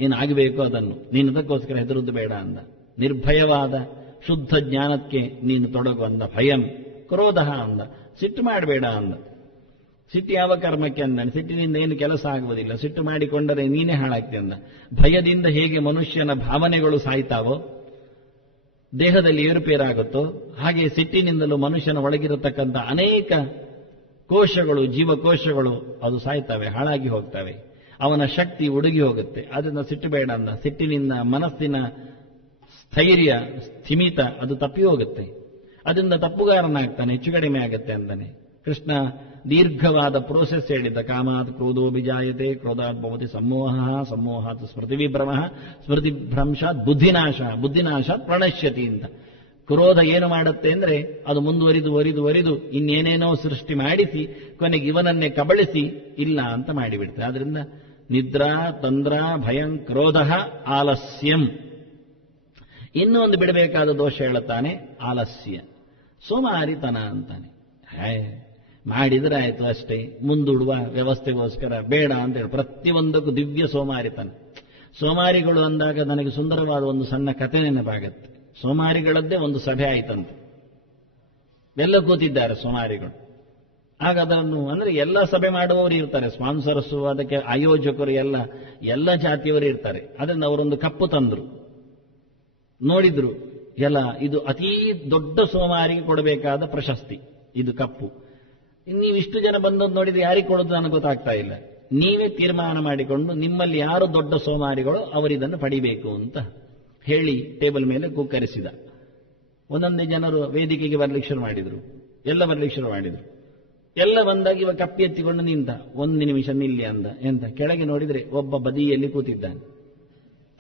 ಏನಾಗಬೇಕು ಅದನ್ನು ನೀನು ಅದಕ್ಕೋಸ್ಕರ ಹೆದರುವುದು ಬೇಡ ಅಂದ. ನಿರ್ಭಯವಾದ ಶುದ್ಧ ಜ್ಞಾನಕ್ಕೆ ನೀನು ತೊಡಗು ಅಂದ. ಭಯಂ ಕ್ರೋಧ ಅಂದ, ಸಿಟ್ಟು ಮಾಡಬೇಡ ಅಂದ. ಸಿಟ್ಟು ಯಾವ ಕರ್ಮಕ್ಕೆ ಅಂದಾನೆ? ಸಿಟ್ಟಿನಿಂದ ಏನು ಕೆಲಸ ಆಗುವುದಿಲ್ಲ, ಸಿಟ್ಟು ಮಾಡಿಕೊಂಡರೆ ನೀನೇ ಹಾಳಾಗ್ತಿ ಅಂದ. ಭಯದಿಂದ ಹೇಗೆ ಮನುಷ್ಯನ ಭಾವನೆಗಳು ಸಾಯ್ತಾವೋ, ದೇಹದಲ್ಲಿ ಏರುಪೇರಾಗುತ್ತೋ, ಹಾಗೆ ಸಿಟ್ಟಿನಿಂದಲೂ ಮನುಷ್ಯನ ಒಳಗಿರತಕ್ಕಂಥ ಅನೇಕ ಕೋಶಗಳು, ಜೀವಕೋಶಗಳು ಅದು ಸಾಯ್ತವೆ, ಹಾಳಾಗಿ ಹೋಗ್ತವೆ. ಅವನ ಶಕ್ತಿ ಉಡುಗಿ ಹೋಗುತ್ತೆ. ಅದನ್ನು ಸಿಟ್ಟು ಬೇಡ ಅಂದ. ಸಿಟ್ಟಿನಿಂದ ಮನಸ್ಸಿನ ಸ್ಥೈರ್ಯ, ಸ್ಥಿಮಿತ ಅದು ತಪ್ಪಿ ಹೋಗುತ್ತೆ. ಅದರಿಂದ ತಪ್ಪುಗಾರನಾಗ್ತಾನೆ, ಹೆಚ್ಚು ಕಡಿಮೆ ಆಗುತ್ತೆ ಅಂತಾನೆ. ಕೃಷ್ಣ ದೀರ್ಘವಾದ ಪ್ರೋಸೆಸ್ ಹೇಳಿದ್ದ. ಕಾಮಾತ್ ಕ್ರೋಧೋ ಬಿಜಾಯತೆ, ಕ್ರೋಧಾತ್ ಭವತಿ ಸಮೋಹ, ಸಮೋಹಾತ್ ಸ್ಮೃತಿವಿಭ್ರಮ, ಸ್ಮೃತಿಭ್ರಂಶಾತ್ ಬುದ್ಧಿನಾಶ, ಬುದ್ಧಿನಾಶಾತ್ ಪ್ರಣಶ್ಯತಿ ಅಂತ. ಕ್ರೋಧ ಏನು ಮಾಡುತ್ತೆ ಅಂದ್ರೆ ಅದು ಮುಂದುವರಿದು ಇನ್ನೇನೇನೋ ಸೃಷ್ಟಿ ಮಾಡಿಸಿ ಕೊನೆಗೆ ಇವನನ್ನೇ ಕಬಳಿಸಿ ಇಲ್ಲ ಅಂತ ಮಾಡಿಬಿಡ್ತಾರೆ. ಆದ್ರಿಂದ ನಿದ್ರಾ ತಂದ್ರ ಭಯಂ ಕ್ರೋಧ ಆಲಸ್ಯಂ. ಇನ್ನೂ ಒಂದು ಬಿಡಬೇಕಾದ ದೋಷ ಹೇಳುತ್ತಾನೆ, ಆಲಸ್ಯ, ಸೋಮಾರಿತನ ಅಂತಾನೆ. ಮಾಡಿದ್ರೆ ಆಯ್ತು ಅಷ್ಟೇ, ಮುಂದೂಡುವ ವ್ಯವಸ್ಥೆಗೋಸ್ಕರ ಬೇಡ ಅಂತ ಹೇಳಿ ಪ್ರತಿಯೊಂದಕ್ಕೂ ದಿವ್ಯ ಸೋಮಾರಿತನ. ಸೋಮಾರಿಗಳು ಅಂದಾಗ ನನಗೆ ಸುಂದರವಾದ ಒಂದು ಸಣ್ಣ ಕಥೆ ನೆನಪಾಗತ್ತೆ. ಸೋಮಾರಿಗಳದ್ದೇ ಒಂದು ಸಭೆ ಆಯ್ತಂತೆ. ಎಲ್ಲ ಕೂತಿದ್ದಾರೆ ಸೋಮಾರಿಗಳು. ಆಗ ಅದನ್ನು ಅಂದ್ರೆ ಎಲ್ಲ ಸಭೆ ಮಾಡುವವರು ಇರ್ತಾರೆ, ಸ್ಪಾನ್ಸರ್ಸು, ಅದಕ್ಕೆ ಆಯೋಜಕರು, ಎಲ್ಲ ಜಾತಿಯವರು ಇರ್ತಾರೆ. ಅದರಿಂದ ಅವರೊಂದು ಕಪ್ಪು ತಂದ್ರು, ನೋಡಿದ್ರು ಎಲ್ಲ, ಇದು ಅತೀ ದೊಡ್ಡ ಸೋಮಾರಿಗೆ ಕೊಡಬೇಕಾದ ಪ್ರಶಸ್ತಿ, ಇದು ಕಪ್ಪು. ನೀವಿಷ್ಟು ಜನ ಬಂದದ್ದು ನೋಡಿದ್ರೆ ಯಾರಿಗೆ ಕೊಡೋದು ನನಗೆ ಗೊತ್ತಾಗ್ತಾ ಇಲ್ಲ. ನೀವೇ ತೀರ್ಮಾನ ಮಾಡಿಕೊಂಡು ನಿಮ್ಮಲ್ಲಿ ಯಾರು ದೊಡ್ಡ ಸೋಮಾರಿಗಳು ಅವರಿದನ್ನು ಪಡಿಬೇಕು ಅಂತ ಹೇಳಿ ಟೇಬಲ್ ಮೇಲೆ ಕೂಕರಿಸಿದ. ಒಂದೊಂದೇ ಜನರು ವೇದಿಕೆಗೆ ಬರ್ಲಿಕ್ಕೆ ಶುರು ಮಾಡಿದ್ರು, ಎಲ್ಲ ಬರ್ಲಿಕ್ಕೆ ಶುರು ಮಾಡಿದ್ರು. ಎಲ್ಲ ಬಂದಾಗ ಇವ ಕಪ್ಪಿ ಎತ್ತಿಕೊಂಡು ನಿಂತ. ಒಂದು ನಿಮಿಷ ನಿಲ್ಲಿ ಅಂದ. ಎಂತ ಕೆಳಗೆ ನೋಡಿದ್ರೆ ಒಬ್ಬ ಬದಿಯಲ್ಲಿ ಕೂತಿದ್ದಾನೆ.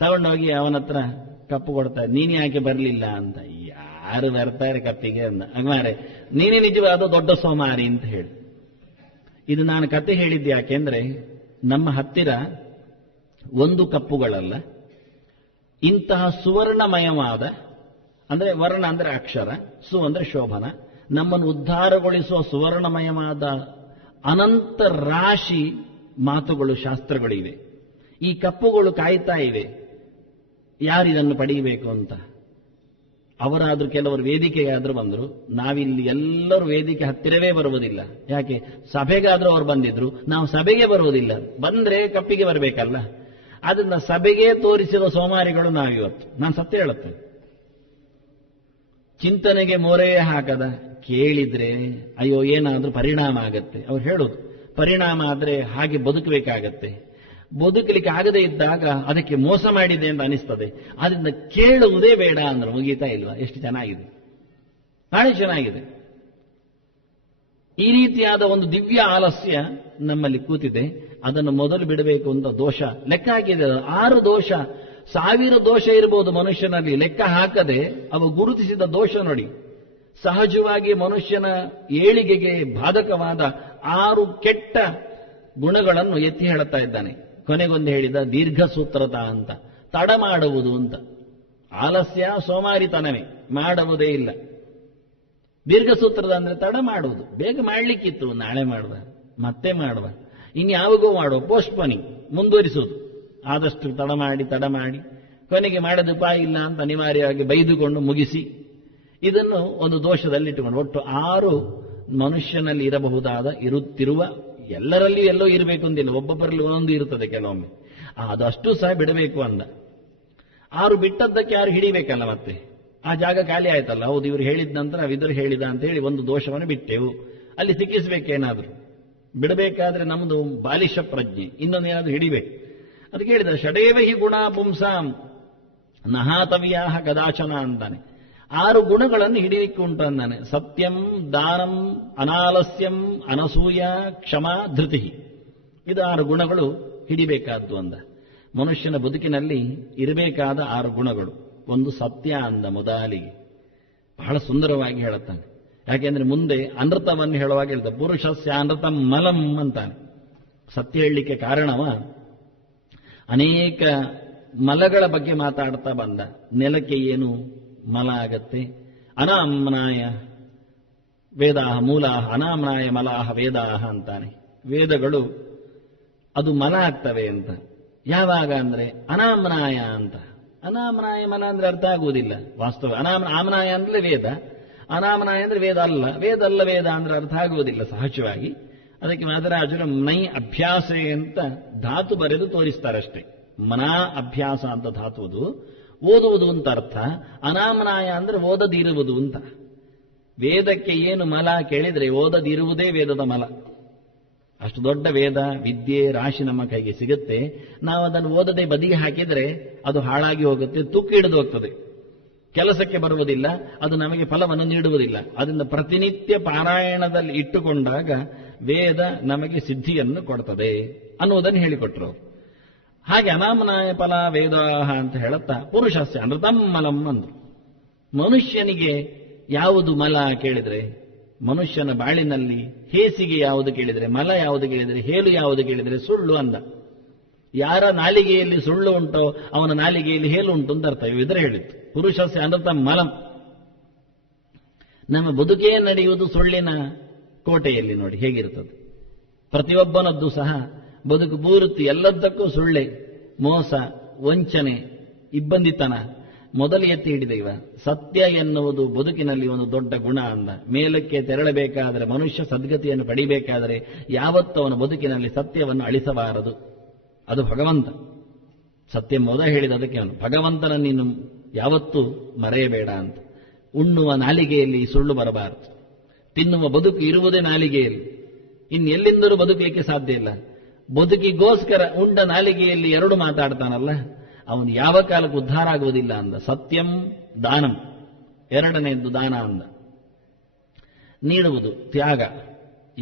ತಗೊಂಡೋಗಿ ಅವನ ಹತ್ರ ಕಪ್ಪು ಕೊಡ್ತಾರೆ. ನೀನು ಯಾಕೆ ಬರಲಿಲ್ಲ ಅಂತ. ಯಾರು ಬರ್ತಾರೆ ಕಪ್ಪಿಗೆ ಅಂದ. ಹಂಗಾರೆ ನೀನೇ ನಿಜವಾದ ದೊಡ್ಡ ಸೋಮಾರಿ ಅಂತ ಹೇಳಿ. ಇದು ನಾನು ಕತೆ ಹೇಳಿದ್ದು ಯಾಕೆಂದ್ರೆ ನಮ್ಮ ಹತ್ತಿರ ಒಂದು ಕಪ್ಪುಗಳಲ್ಲ, ಇಂತಹ ಸುವರ್ಣಮಯವಾದ, ಅಂದ್ರೆ ವರ್ಣ ಅಂದ್ರೆ ಅಕ್ಷರ, ಸು ಅಂದ್ರೆ ಶೋಭನ, ನಮ್ಮನ್ನು ಉದ್ಧಾರಗೊಳಿಸುವ ಸುವರ್ಣಮಯವಾದ ಅನಂತ ರಾಶಿ ಮಾತುಗಳು, ಶಾಸ್ತ್ರಗಳಿವೆ. ಈ ಕಪ್ಪುಗಳು ಕಾಯ್ತಾ ಇವೆ ಯಾರಿದನ್ನು ಪಡೆಯಬೇಕು ಅಂತ. ಅವರಾದ್ರೂ ಕೆಲವರು ವೇದಿಕೆಗಾದ್ರೂ ಬಂದರು. ನಾವಿಲ್ಲಿ ಎಲ್ಲರೂ ವೇದಿಕೆ ಹತ್ತಿರವೇ ಬರುವುದಿಲ್ಲ. ಯಾಕೆ? ಸಭೆಗಾದ್ರೂ ಅವರು ಬಂದಿದ್ರು, ನಾವು ಸಭೆಗೆ ಬರುವುದಿಲ್ಲ. ಬಂದ್ರೆ ಕಪ್ಪಿಗೆ ಬರಬೇಕಲ್ಲ. ಅದನ್ನ ಸಭೆಗೆ ತೋರಿಸಿದ ಸೋಮಾರಿಗಳು ನಾವಿವತ್ತು. ನಾನು ಸತ್ಯ ಹೇಳುತ್ತೇನೆ. ಚಿಂತನೆಗೆ ಮೊರೆಯೇ ಹಾಕದ, ಕೇಳಿದ್ರೆ ಅಯ್ಯೋ ಏನಾದ್ರೂ ಪರಿಣಾಮ ಆಗತ್ತೆ. ಅವ್ರು ಹೇಳೋದು ಪರಿಣಾಮ ಆದ್ರೆ ಹಾಗೆ ಬದುಕಬೇಕಾಗತ್ತೆ. ಬದುಕಲಿಕ್ಕೆ ಆಗದೇ ಇದ್ದಾಗ ಅದಕ್ಕೆ ಮೋಸ ಮಾಡಿದೆ ಅಂತ ಅನಿಸ್ತದೆ. ಅದರಿಂದ ಕೇಳುವುದೇ ಬೇಡ ಅಂದ್ರೆ ಮುಗೀತಾ ಇಲ್ವಾ? ಎಷ್ಟು ಚೆನ್ನಾಗಿದೆ, ಬಹಳ ಚೆನ್ನಾಗಿದೆ. ಈ ರೀತಿಯಾದ ಒಂದು ದಿವ್ಯ ಆಲಸ್ಯ ನಮ್ಮಲ್ಲಿ ಕೂತಿದೆ. ಅದನ್ನು ಮೊದಲು ಬಿಡಬೇಕು ಅಂತ ದೋಷ ಲೆಕ್ಕ ಹಾಕಿದೆ. 6 ದೋಷ, 1000 ದೋಷ ಇರಬಹುದು ಮನುಷ್ಯನಲ್ಲಿ, ಲೆಕ್ಕ ಹಾಕದೆ ಅವು ಗುರುತಿಸಿದ ದೋಷ ನೋಡಿ. ಸಹಜವಾಗಿ ಮನುಷ್ಯನ ಏಳಿಗೆಗೆ ಬಾಧಕವಾದ 6 ಕೆಟ್ಟ ಗುಣಗಳನ್ನು ಎತ್ತಿ ಹೇಳುತ್ತಾ ಇದ್ದಾನೆ. ಕೊನೆಗೊಂದು ಹೇಳಿದ ದೀರ್ಘಸೂತ್ರದ ಅಂತ, ತಡ ಮಾಡುವುದು ಅಂತ. ಆಲಸ್ಯ ಸೋಮಾರಿತನವೇ, ಮಾಡುವುದೇ ಇಲ್ಲ. ದೀರ್ಘಸೂತ್ರದ ಅಂದ್ರೆ ತಡ ಮಾಡುವುದು. ಬೇಗ ಮಾಡಲಿಕ್ಕಿತ್ತು, ನಾಳೆ ಮಾಡುವ, ಮತ್ತೆ ಮಾಡುವ, ಇನ್ಯಾವಾಗೋ ಮಾಡುವ, ಪೋಸ್ಟ್ಪೋನಿಂಗ್, ಮುಂದುವರಿಸುವುದು. ಆದಷ್ಟು ತಡ ಮಾಡಿ ಕೊನೆಗೆ ಮಾಡದ ಉಪಾಯ ಇಲ್ಲ ಅಂತ ಅನಿವಾರ್ಯವಾಗಿ ಬೈದುಕೊಂಡು ಮುಗಿಸಿ, ಇದನ್ನು ಒಂದು ದೋಷದಲ್ಲಿಟ್ಟುಕೊಂಡು ಒಟ್ಟು 6 ಮನುಷ್ಯನಲ್ಲಿ ಇರಬಹುದಾದ, ಇರುತ್ತಿರುವ, ಎಲ್ಲರಲ್ಲಿ ಎಲ್ಲೋ ಇರಬೇಕು ಅಂತಿಲ್ಲ, ಒಬ್ಬೊಬ್ಬರಲ್ಲಿ ಒಂದೊಂದು ಇರುತ್ತದೆ ಕೆಲವೊಮ್ಮೆ. ಅದು ಅಷ್ಟು ಸಹ ಬಿಡಬೇಕು ಅಂದ. 6 ಬಿಟ್ಟದ್ದಕ್ಕೆ ಯಾರು ಹಿಡಿಬೇಕಲ್ಲ, ಮತ್ತೆ ಆ ಜಾಗ ಖಾಲಿ ಆಯ್ತಲ್ಲ. ಹೌದು, ಇವರು ಹೇಳಿದ ನಂತರ ಇವರು ಹೇಳಿದ ಅಂತ ಹೇಳಿ ಒಂದು ದೋಷವನ್ನು ಬಿಟ್ಟೆವು, ಅಲ್ಲಿ ಸಿಕ್ಕಿಸ್ಬೇಕೇನಾದ್ರು. ಬಿಡಬೇಕಾದ್ರೆ ನಮ್ಮದು ಬಾಲಿಶ ಪ್ರಜ್ಞೆ, ಇನ್ನೊಂದೇನಾದ್ರೂ ಹಿಡಿಬೇಕು. ಅದಕ್ಕೆ ಹೇಳಿದ್ರೆ ಷಡೇವ ಹಿ ಗುಣ ಪುಂಸಾಂ ನಹಾತವ್ಯಾಹ ಕದಾಚನ ಅಂತಾನೆ. 6 ಗುಣಗಳನ್ನು ಹಿಡಿಲಿಕ್ಕೆ ಉಂಟು ಅಂದಾನೆ. ಸತ್ಯಂ, ದಾನಂ, ಅನಾಲಸ್ಯಂ, ಅನಸೂಯ, ಕ್ಷಮ, ಧೃತಿ. ಇದು 6 ಗುಣಗಳು ಹಿಡಿಬೇಕಾದ್ದು ಅಂದ. ಮನುಷ್ಯನ ಬದುಕಿನಲ್ಲಿ ಇರಬೇಕಾದ 6 ಗುಣಗಳು. ಒಂದು ಸತ್ಯ ಅಂದ ಮೊದಲಿಗೆ, ಬಹಳ ಸುಂದರವಾಗಿ ಹೇಳುತ್ತಾನೆ. ಯಾಕೆಂದ್ರೆ ಮುಂದೆ ಅನೃತವನ್ನು ಹೇಳುವಾಗ ಹೇಳ್ದ ಪುರುಷಸ್ಯ ಅನೃತಂ ಮಲಂ ಅಂತಾನೆ. ಸತ್ಯ ಹೇಳಲಿಕ್ಕೆ ಕಾರಣವ ಅನೇಕ ಮಲಗಳ ಬಗ್ಗೆ ಮಾತಾಡ್ತಾ ಬಂದ. ನೆಲಕ್ಕೆ ಏನು ಮಲ ಆಗತ್ತೆ? ಅನಾಮ್ನಾಯ ವೇದಾಹ ಮೂಲಾಹ ಅನಾಮ್ನಾಯ ಮಲಾಹ ವೇದಾಹ ಅಂತಾನೆ. ವೇದಗಳು ಅದು ಮಲ ಆಗ್ತವೆ ಅಂತ. ಯಾವಾಗ ಅಂದ್ರೆ ಅನಾಮ್ನಾಯ ಅಂತ. ಅನಾಮ್ನಾಯ ಮಲ ಅಂದ್ರೆ ಅರ್ಥ ಆಗುವುದಿಲ್ಲ ವಾಸ್ತವ. ಆಮ್ನಾಯ ಅಂದ್ರೆ ವೇದ, ಅನಾಮ್ನಾಯ ಅಂದ್ರೆ ವೇದ ಅಲ್ಲ. ವೇದ ಅಲ್ಲ ವೇದ ಅಂದ್ರೆ ಅರ್ಥ ಆಗುವುದಿಲ್ಲ ಸಹಜವಾಗಿ. ಅದಕ್ಕೆ ಮಾದರಾಜರು ಮನೈ ಅಭ್ಯಾಸೆ ಅಂತ ಧಾತು ಬರೆದು ತೋರಿಸ್ತಾರಷ್ಟೇ. ಮನಾ ಅಭ್ಯಾಸ ಅಂತ ಧಾತುವುದು ಓದುವುದು ಅಂತ ಅರ್ಥ. ಅನಾಮ್ನಾಯ ಅಂದ್ರೆ ಓದದಿರುವುದು ಅಂತ. ವೇದಕ್ಕೆ ಏನು ಮಲ ಕೇಳಿದ್ರೆ ಓದದಿರುವುದೇ ವೇದದ ಮಲ. ಅಷ್ಟು ದೊಡ್ಡ ವೇದ ವಿದ್ಯೆ ರಾಶಿ ನಮ್ಮ ಕೈಗೆ ಸಿಗುತ್ತೆ. ನಾವು ಅದನ್ನು ಓದದೆ ಬದಿಗೆ ಹಾಕಿದ್ರೆ ಅದು ಹಾಳಾಗಿ ಹೋಗುತ್ತೆ, ತುಕ್ಕು ಹಿಡಿದು ಹೋಗ್ತದೆ, ಕೆಲಸಕ್ಕೆ ಬರುವುದಿಲ್ಲ, ಅದು ನಮಗೆ ಫಲವನ್ನು ನೀಡುವುದಿಲ್ಲ. ಅದರಿಂದ ಪ್ರತಿನಿತ್ಯ ಪಾರಾಯಣದಲ್ಲಿ ಇಟ್ಟುಕೊಂಡಾಗ ವೇದ ನಮಗೆ ಸಿದ್ಧಿಯನ್ನು ಕೊಡ್ತದೆ ಅನ್ನುವುದನ್ನು ಹೇಳಿಕೊಟ್ರು ಅವರು. ಹಾಗೆ ಅನಾಮನಾಯ ಫಲ ವೇದಾಹ ಅಂತ ಹೇಳುತ್ತಾ ಪುರುಷಸ್ಯ ಅನೃತಂ ಮಲಂ ಅಂದ್ರು. ಮನುಷ್ಯನಿಗೆ ಯಾವುದು ಮಲ ಕೇಳಿದ್ರೆ, ಮನುಷ್ಯನ ಬಾಳಿನಲ್ಲಿ ಹೇಸಿಗೆ ಯಾವುದು ಕೇಳಿದರೆ ಮಲ, ಯಾವುದು ಕೇಳಿದರೆ ಹೇಲು, ಯಾವುದು ಕೇಳಿದರೆ ಸುಳ್ಳು ಅಂದ. ಯಾರ ನಾಲಿಗೆಯಲ್ಲಿ ಸುಳ್ಳು ಉಂಟೋ ಅವನ ನಾಲಿಗೆಯಲ್ಲಿ ಹೇಲು ಉಂಟು ಅಂತ ಅರ್ಥ. ಇದ್ರೆ ಹೇಳಿತ್ತು ಪುರುಷಸ್ಯ ಅನೃತಂ ಮಲಂ. ನಮ್ಮ ಬದುಕೇ ನಡೆಯುವುದು ಸುಳ್ಳಿನ ಕೋಟೆಯಲ್ಲಿ. ನೋಡಿ ಹೇಗಿರ್ತದೆ. ಪ್ರತಿಯೊಬ್ಬನದ್ದು ಸಹ ಬದುಕು ಪೂರ್ತಿ ಎಲ್ಲದಕ್ಕೂ ಸುಳ್ಳೆ, ಮೋಸ, ವಂಚನೆ, ಇಬ್ಬಂದಿತನ ಮೊದಲು ಎತ್ತಿ ಹಿಡಿದ ಇವ. ಸತ್ಯ ಎನ್ನುವುದು ಬದುಕಿನಲ್ಲಿ ಒಂದು ದೊಡ್ಡ ಗುಣ ಅಂದ. ಮೇಲಕ್ಕೆ ತೆರಳಬೇಕಾದರೆ, ಮನುಷ್ಯ ಸದ್ಗತಿಯನ್ನು ಪಡಿಬೇಕಾದರೆ ಯಾವತ್ತೂ ಅವನ ಬದುಕಿನಲ್ಲಿ ಸತ್ಯವನ್ನು ಅಳಿಸಬಾರದು. ಅದು ಭಗವಂತ. ಸತ್ಯ ಮೊದ ಹೇಳಿದ ಅದಕ್ಕೆ ಅವನು ಭಗವಂತನ ನೀನು ಯಾವತ್ತೂ ಮರೆಯಬೇಡ ಅಂತ. ಉಣ್ಣುವ ನಾಲಿಗೆಯಲ್ಲಿ ಸುಳ್ಳು ಬರಬಾರದು. ತಿನ್ನುವ ಬದುಕು ಇರುವುದೇ ನಾಲಿಗೆಯಲ್ಲಿ, ಇನ್ನೆಲ್ಲಿಂದಲೂ ಬದುಕಲಿಕ್ಕೆ ಸಾಧ್ಯ ಇಲ್ಲ. ಬದುಕಿಗೋಸ್ಕರ ಉಂಡ ನಾಲಿಗೆಯಲ್ಲಿ 2 ಮಾತಾಡ್ತಾನಲ್ಲ, ಅವನು ಯಾವ ಕಾಲಕ್ಕೂ ಉದ್ಧಾರ ಆಗುವುದಿಲ್ಲ ಅಂದ. ಸತ್ಯಂ ದಾನಂ, 2ನೇದ್ದು ದಾನ ಅಂದ. ನೀಡುವುದು ತ್ಯಾಗ.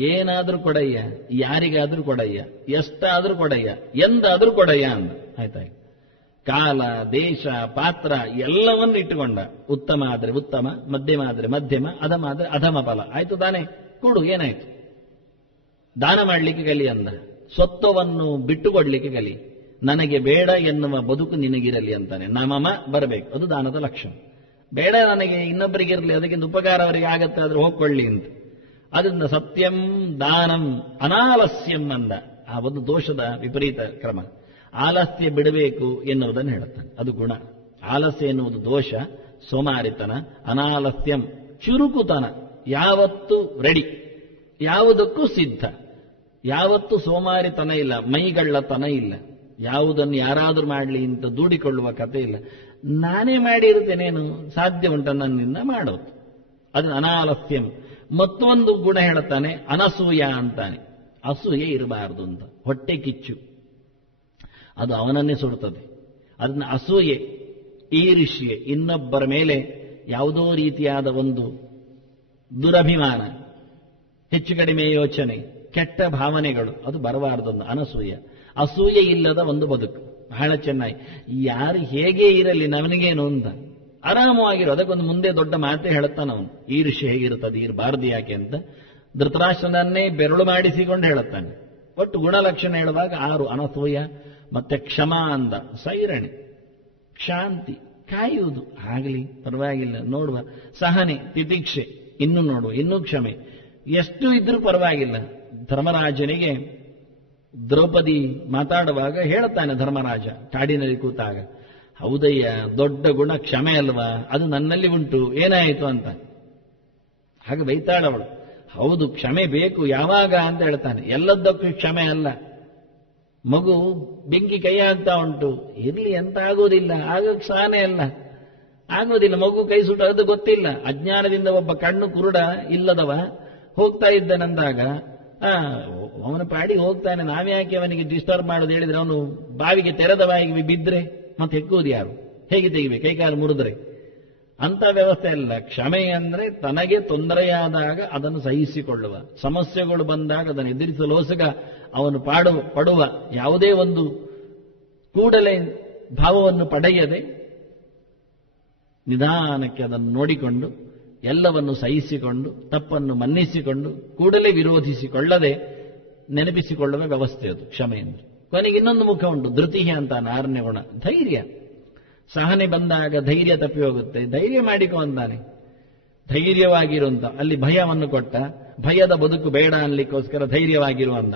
ಏನಾದರೂ ಕೊಡಯ್ಯ, ಯಾರಿಗಾದ್ರೂ ಕೊಡಯ್ಯ, ಎಷ್ಟಾದ್ರೂ ಕೊಡಯ್ಯ, ಎಂದಾದ್ರೂ ಕೊಡಯ್ಯ ಅಂದ. ಆಯ್ತಾಯ್ತು. ಕಾಲ, ದೇಶ, ಪಾತ್ರ ಎಲ್ಲವನ್ನು ಇಟ್ಟುಕೊಂಡ. ಉತ್ತಮ ಆದರೆ ಉತ್ತಮ, ಮಧ್ಯಮ ಆದರೆ ಮಧ್ಯಮ, ಅಧಮ ಆದರೆ ಅಧಮ ಫಲ. ಆಯ್ತು ತಾನೆ, ಕೊಡು, ಏನಾಯ್ತು. ದಾನ ಮಾಡಲಿಕ್ಕೆ ಕಲಿ ಅಂದ. ಸ್ವತ್ವವನ್ನು ಬಿಟ್ಟುಕೊಡ್ಲಿಕ್ಕೆ ಕಲಿ. ನನಗೆ ಬೇಡ ಎನ್ನುವ ಬದುಕು ನಿನಗಿರಲಿ ಅಂತಾನೆ. ನಮಮ ಬರಬೇಕು, ಅದು ದಾನದ ಲಕ್ಷಣ. ಬೇಡ ನನಗೆ, ಇನ್ನೊಬ್ಬರಿಗಿರಲಿ, ಅದಕ್ಕಿಂತ ಉಪಕಾರ ಅವರಿಗೆ ಆಗತ್ತೆ, ಆದ್ರೆ ಹೋಗ್ಕೊಳ್ಳಿ ಅಂತ. ಅದರಿಂದ ಸತ್ಯಂ ದಾನಂ ಅನಾಲಸ್ಯಂ ಅಂದ. ಆ ಒಂದು ದೋಷದ ವಿಪರೀತ ಕ್ರಮ. ಆಲಸ್ಯ ಬಿಡಬೇಕು ಎನ್ನುವುದನ್ನು ಹೇಳುತ್ತಾನೆ. ಅದು ಗುಣ. ಆಲಸ್ಯ ಎನ್ನುವುದು ದೋಷ, ಸೋಮಾರಿತನ. ಅನಾಲಸ್ಯಂ ಚುರುಕುತನ, ಯಾವತ್ತೂ ರೆಡಿ, ಯಾವುದಕ್ಕೂ ಸಿದ್ಧ, ಯಾವತ್ತೂ ಸೋಮಾರಿತನ ಇಲ್ಲ, ಮೈಗಳ್ಳತನ ಇಲ್ಲ. ಯಾವುದನ್ನು ಯಾರಾದರೂ ಮಾಡಲಿ ಅಂತ ದೂಡಿಕೊಳ್ಳುವ ಕಥೆ ಇಲ್ಲ. ನಾನೇ ಮಾಡಿರ್ತೇನೇನು, ಸಾಧ್ಯ ಉಂಟ ನನ್ನಿಂದ ಮಾಡೋದು. ಅದನ್ನು ಅನಾಲಸ್ಯಂ. ಮತ್ತೊಂದು ಗುಣ ಹೇಳುತ್ತಾನೆ, ಅನಸೂಯ ಅಂತಾನೆ. ಅಸೂಯೆ ಇರಬಾರದು ಅಂತ. ಹೊಟ್ಟೆ ಕಿಚ್ಚು ಅದು ಅವನನ್ನೇ ಸುಡುತ್ತದೆ. ಅದನ್ನ ಅಸೂಯೆ, ಈರ್ಷ್ಯೆ, ಇನ್ನೊಬ್ಬರ ಮೇಲೆ ಯಾವುದೋ ರೀತಿಯಾದ ಒಂದು ದುರಭಿಮಾನ, ಹೆಚ್ಚು ಕಡಿಮೆ ಯೋಚನೆ, ಕೆಟ್ಟ ಭಾವನೆಗಳು, ಅದು ಬರಬಾರದೊಂದು ಅನಸೂಯ. ಅಸೂಯೆ ಇಲ್ಲದ ಒಂದು ಬದುಕು ಬಹಳ ಚೆನ್ನಾಗಿ. ಯಾರು ಹೇಗೆ ಇರಲಿ ನವನಿಗೇನು ಅಂತ ಆರಾಮವಾಗಿರೋ. ಅದಕ್ಕೊಂದು ಮುಂದೆ ದೊಡ್ಡ ಮಾತೆ ಹೇಳುತ್ತಾನ ಅವನು. ಈರ್ಷ್ಯೆ ಹೇಗಿರುತ್ತದೆ, ಇರಬಾರದು ಯಾಕೆ ಅಂತ ಧೃತರಾಷ್ಟ್ರನನ್ನೇ ಬೆರಳು ಮಾಡಿಸಿಕೊಂಡು ಹೇಳುತ್ತಾನೆ. ಒಟ್ಟು ಗುಣಲಕ್ಷಣ ಹೇಳುವಾಗ 6: ಅನಸೂಯ, ಮತ್ತೆ ಕ್ಷಮ ಅಂದ, ಸೈರಣೆ, ಶಾಂತಿ, ಕಾಯುವುದು, ಆಗಲಿ ಪರವಾಗಿಲ್ಲ ನೋಡುವ, ಸಹನೆ, ತಿತಿಕ್ಷೆ, ಇನ್ನೂ ನೋಡುವ, ಇನ್ನೂ ಕ್ಷಮೆ, ಎಷ್ಟು ಇದ್ರೂ ಪರವಾಗಿಲ್ಲ. ಧರ್ಮರಾಜನಿಗೆ ದ್ರೌಪದಿ ಮಾತಾಡುವಾಗ ಹೇಳುತ್ತಾನೆ ಧರ್ಮರಾಜ ಕಾಡಿನಲ್ಲಿ ಕೂತಾಗ, ಹೌದಯ್ಯ ದೊಡ್ಡ ಗುಣ ಕ್ಷಮೆ ಅಲ್ವಾ, ಅದು ನನ್ನಲ್ಲಿ ಉಂಟು, ಏನಾಯಿತು ಅಂತ. ಹಾಗೆ ಬೈತಾಳವಳು. ಹೌದು ಕ್ಷಮೆ ಬೇಕು, ಯಾವಾಗ ಅಂತ ಹೇಳ್ತಾನೆ. ಎಲ್ಲದಕ್ಕೂ ಕ್ಷಮೆ ಅಲ್ಲ. ಮಗು ಬೆಂಕಿ ಕೈ ಆಗ್ತಾ ಉಂಟು, ಇರ್ಲಿ ಎಂತ ಆಗೋದಿಲ್ಲ, ಆಗಕ್ಕೆ ಸಹನೆ ಅಲ್ಲ, ಆಗೋದಿಲ್ಲ. ಮಗು ಕೈ ಸುಟ್ಟದ್ದು ಗೊತ್ತಿಲ್ಲ, ಅಜ್ಞಾನದಿಂದ ಒಬ್ಬ ಕಣ್ಣು ಕುರುಡ ಇಲ್ಲದವ ಹೋಗ್ತಾ ಇದ್ದನಂದಾಗ ಅವನ ಪಾಡಿಗೆ ಹೋಗ್ತಾನೆ, ನಾವ್ಯಾಕೆ ಅವನಿಗೆ ಡಿಸ್ಟರ್ಬ್ ಮಾಡೋದು ಹೇಳಿದ್ರೆ, ಅವನು ಬಾವಿಗೆ ತೆರೆದ ಬಾವಿಗೆ ಬಿದ್ದರೆ ಮತ್ತೆ ಹೆಕ್ಕುವುದು ಯಾರು? ಹೇಗೆ ತೆಗಿಬೇಕು? ಕೈಕಾಲು ಮುರಿದ್ರೆ? ಅಂತ ವ್ಯವಸ್ಥೆ ಅಲ್ಲ. ಕ್ಷಮೆ ಅಂದ್ರೆ ತನಗೆ ತೊಂದರೆಯಾದಾಗ ಅದನ್ನು ಸಹಿಸಿಕೊಳ್ಳುವ, ಸಮಸ್ಯೆಗಳು ಬಂದಾಗ ಅದನ್ನು ಎದುರಿಸಲೋಸಗ ಅವನು ಪಡುವ ಯಾವುದೇ ಒಂದು ಕೂಡಲೇ ಭಾವವನ್ನು ಪಡೆಯದೆ ನಿಧಾನಕ್ಕೆ ಅದನ್ನು ನೋಡಿಕೊಂಡು ಎಲ್ಲವನ್ನು ಸಹಿಸಿಕೊಂಡು ತಪ್ಪನ್ನು ಮನ್ನಿಸಿಕೊಂಡು ಕೂಡಲೇ ವಿರೋಧಿಸಿಕೊಳ್ಳದೆ ನೆನಪಿಸಿಕೊಳ್ಳುವ ವ್ಯವಸ್ಥೆ ಅದು ಕ್ಷಮೆ ಅಂದ್ರೆ. ಕೊನೆಗೆ ಇನ್ನೊಂದು ಮುಖ ಉಂಟು, ಧೃತಿ ಅಂತ 6ನೇ ಗುಣ, ಧೈರ್ಯ. ಸಹನೆ ಬಂದಾಗ ಧೈರ್ಯ ತಪ್ಪಿ ಹೋಗುತ್ತೆ. ಧೈರ್ಯ ಮಾಡಿಕೊ ಅಂತಾನೆ, ಧೈರ್ಯವಾಗಿರುವಂತ. ಅಲ್ಲಿ ಭಯವನ್ನು ಕೊಟ್ಟ, ಭಯದ ಬದುಕು ಬೇಡ ಅನ್ಲಿಕ್ಕೋಸ್ಕರ ಧೈರ್ಯವಾಗಿರು ಅಂದ.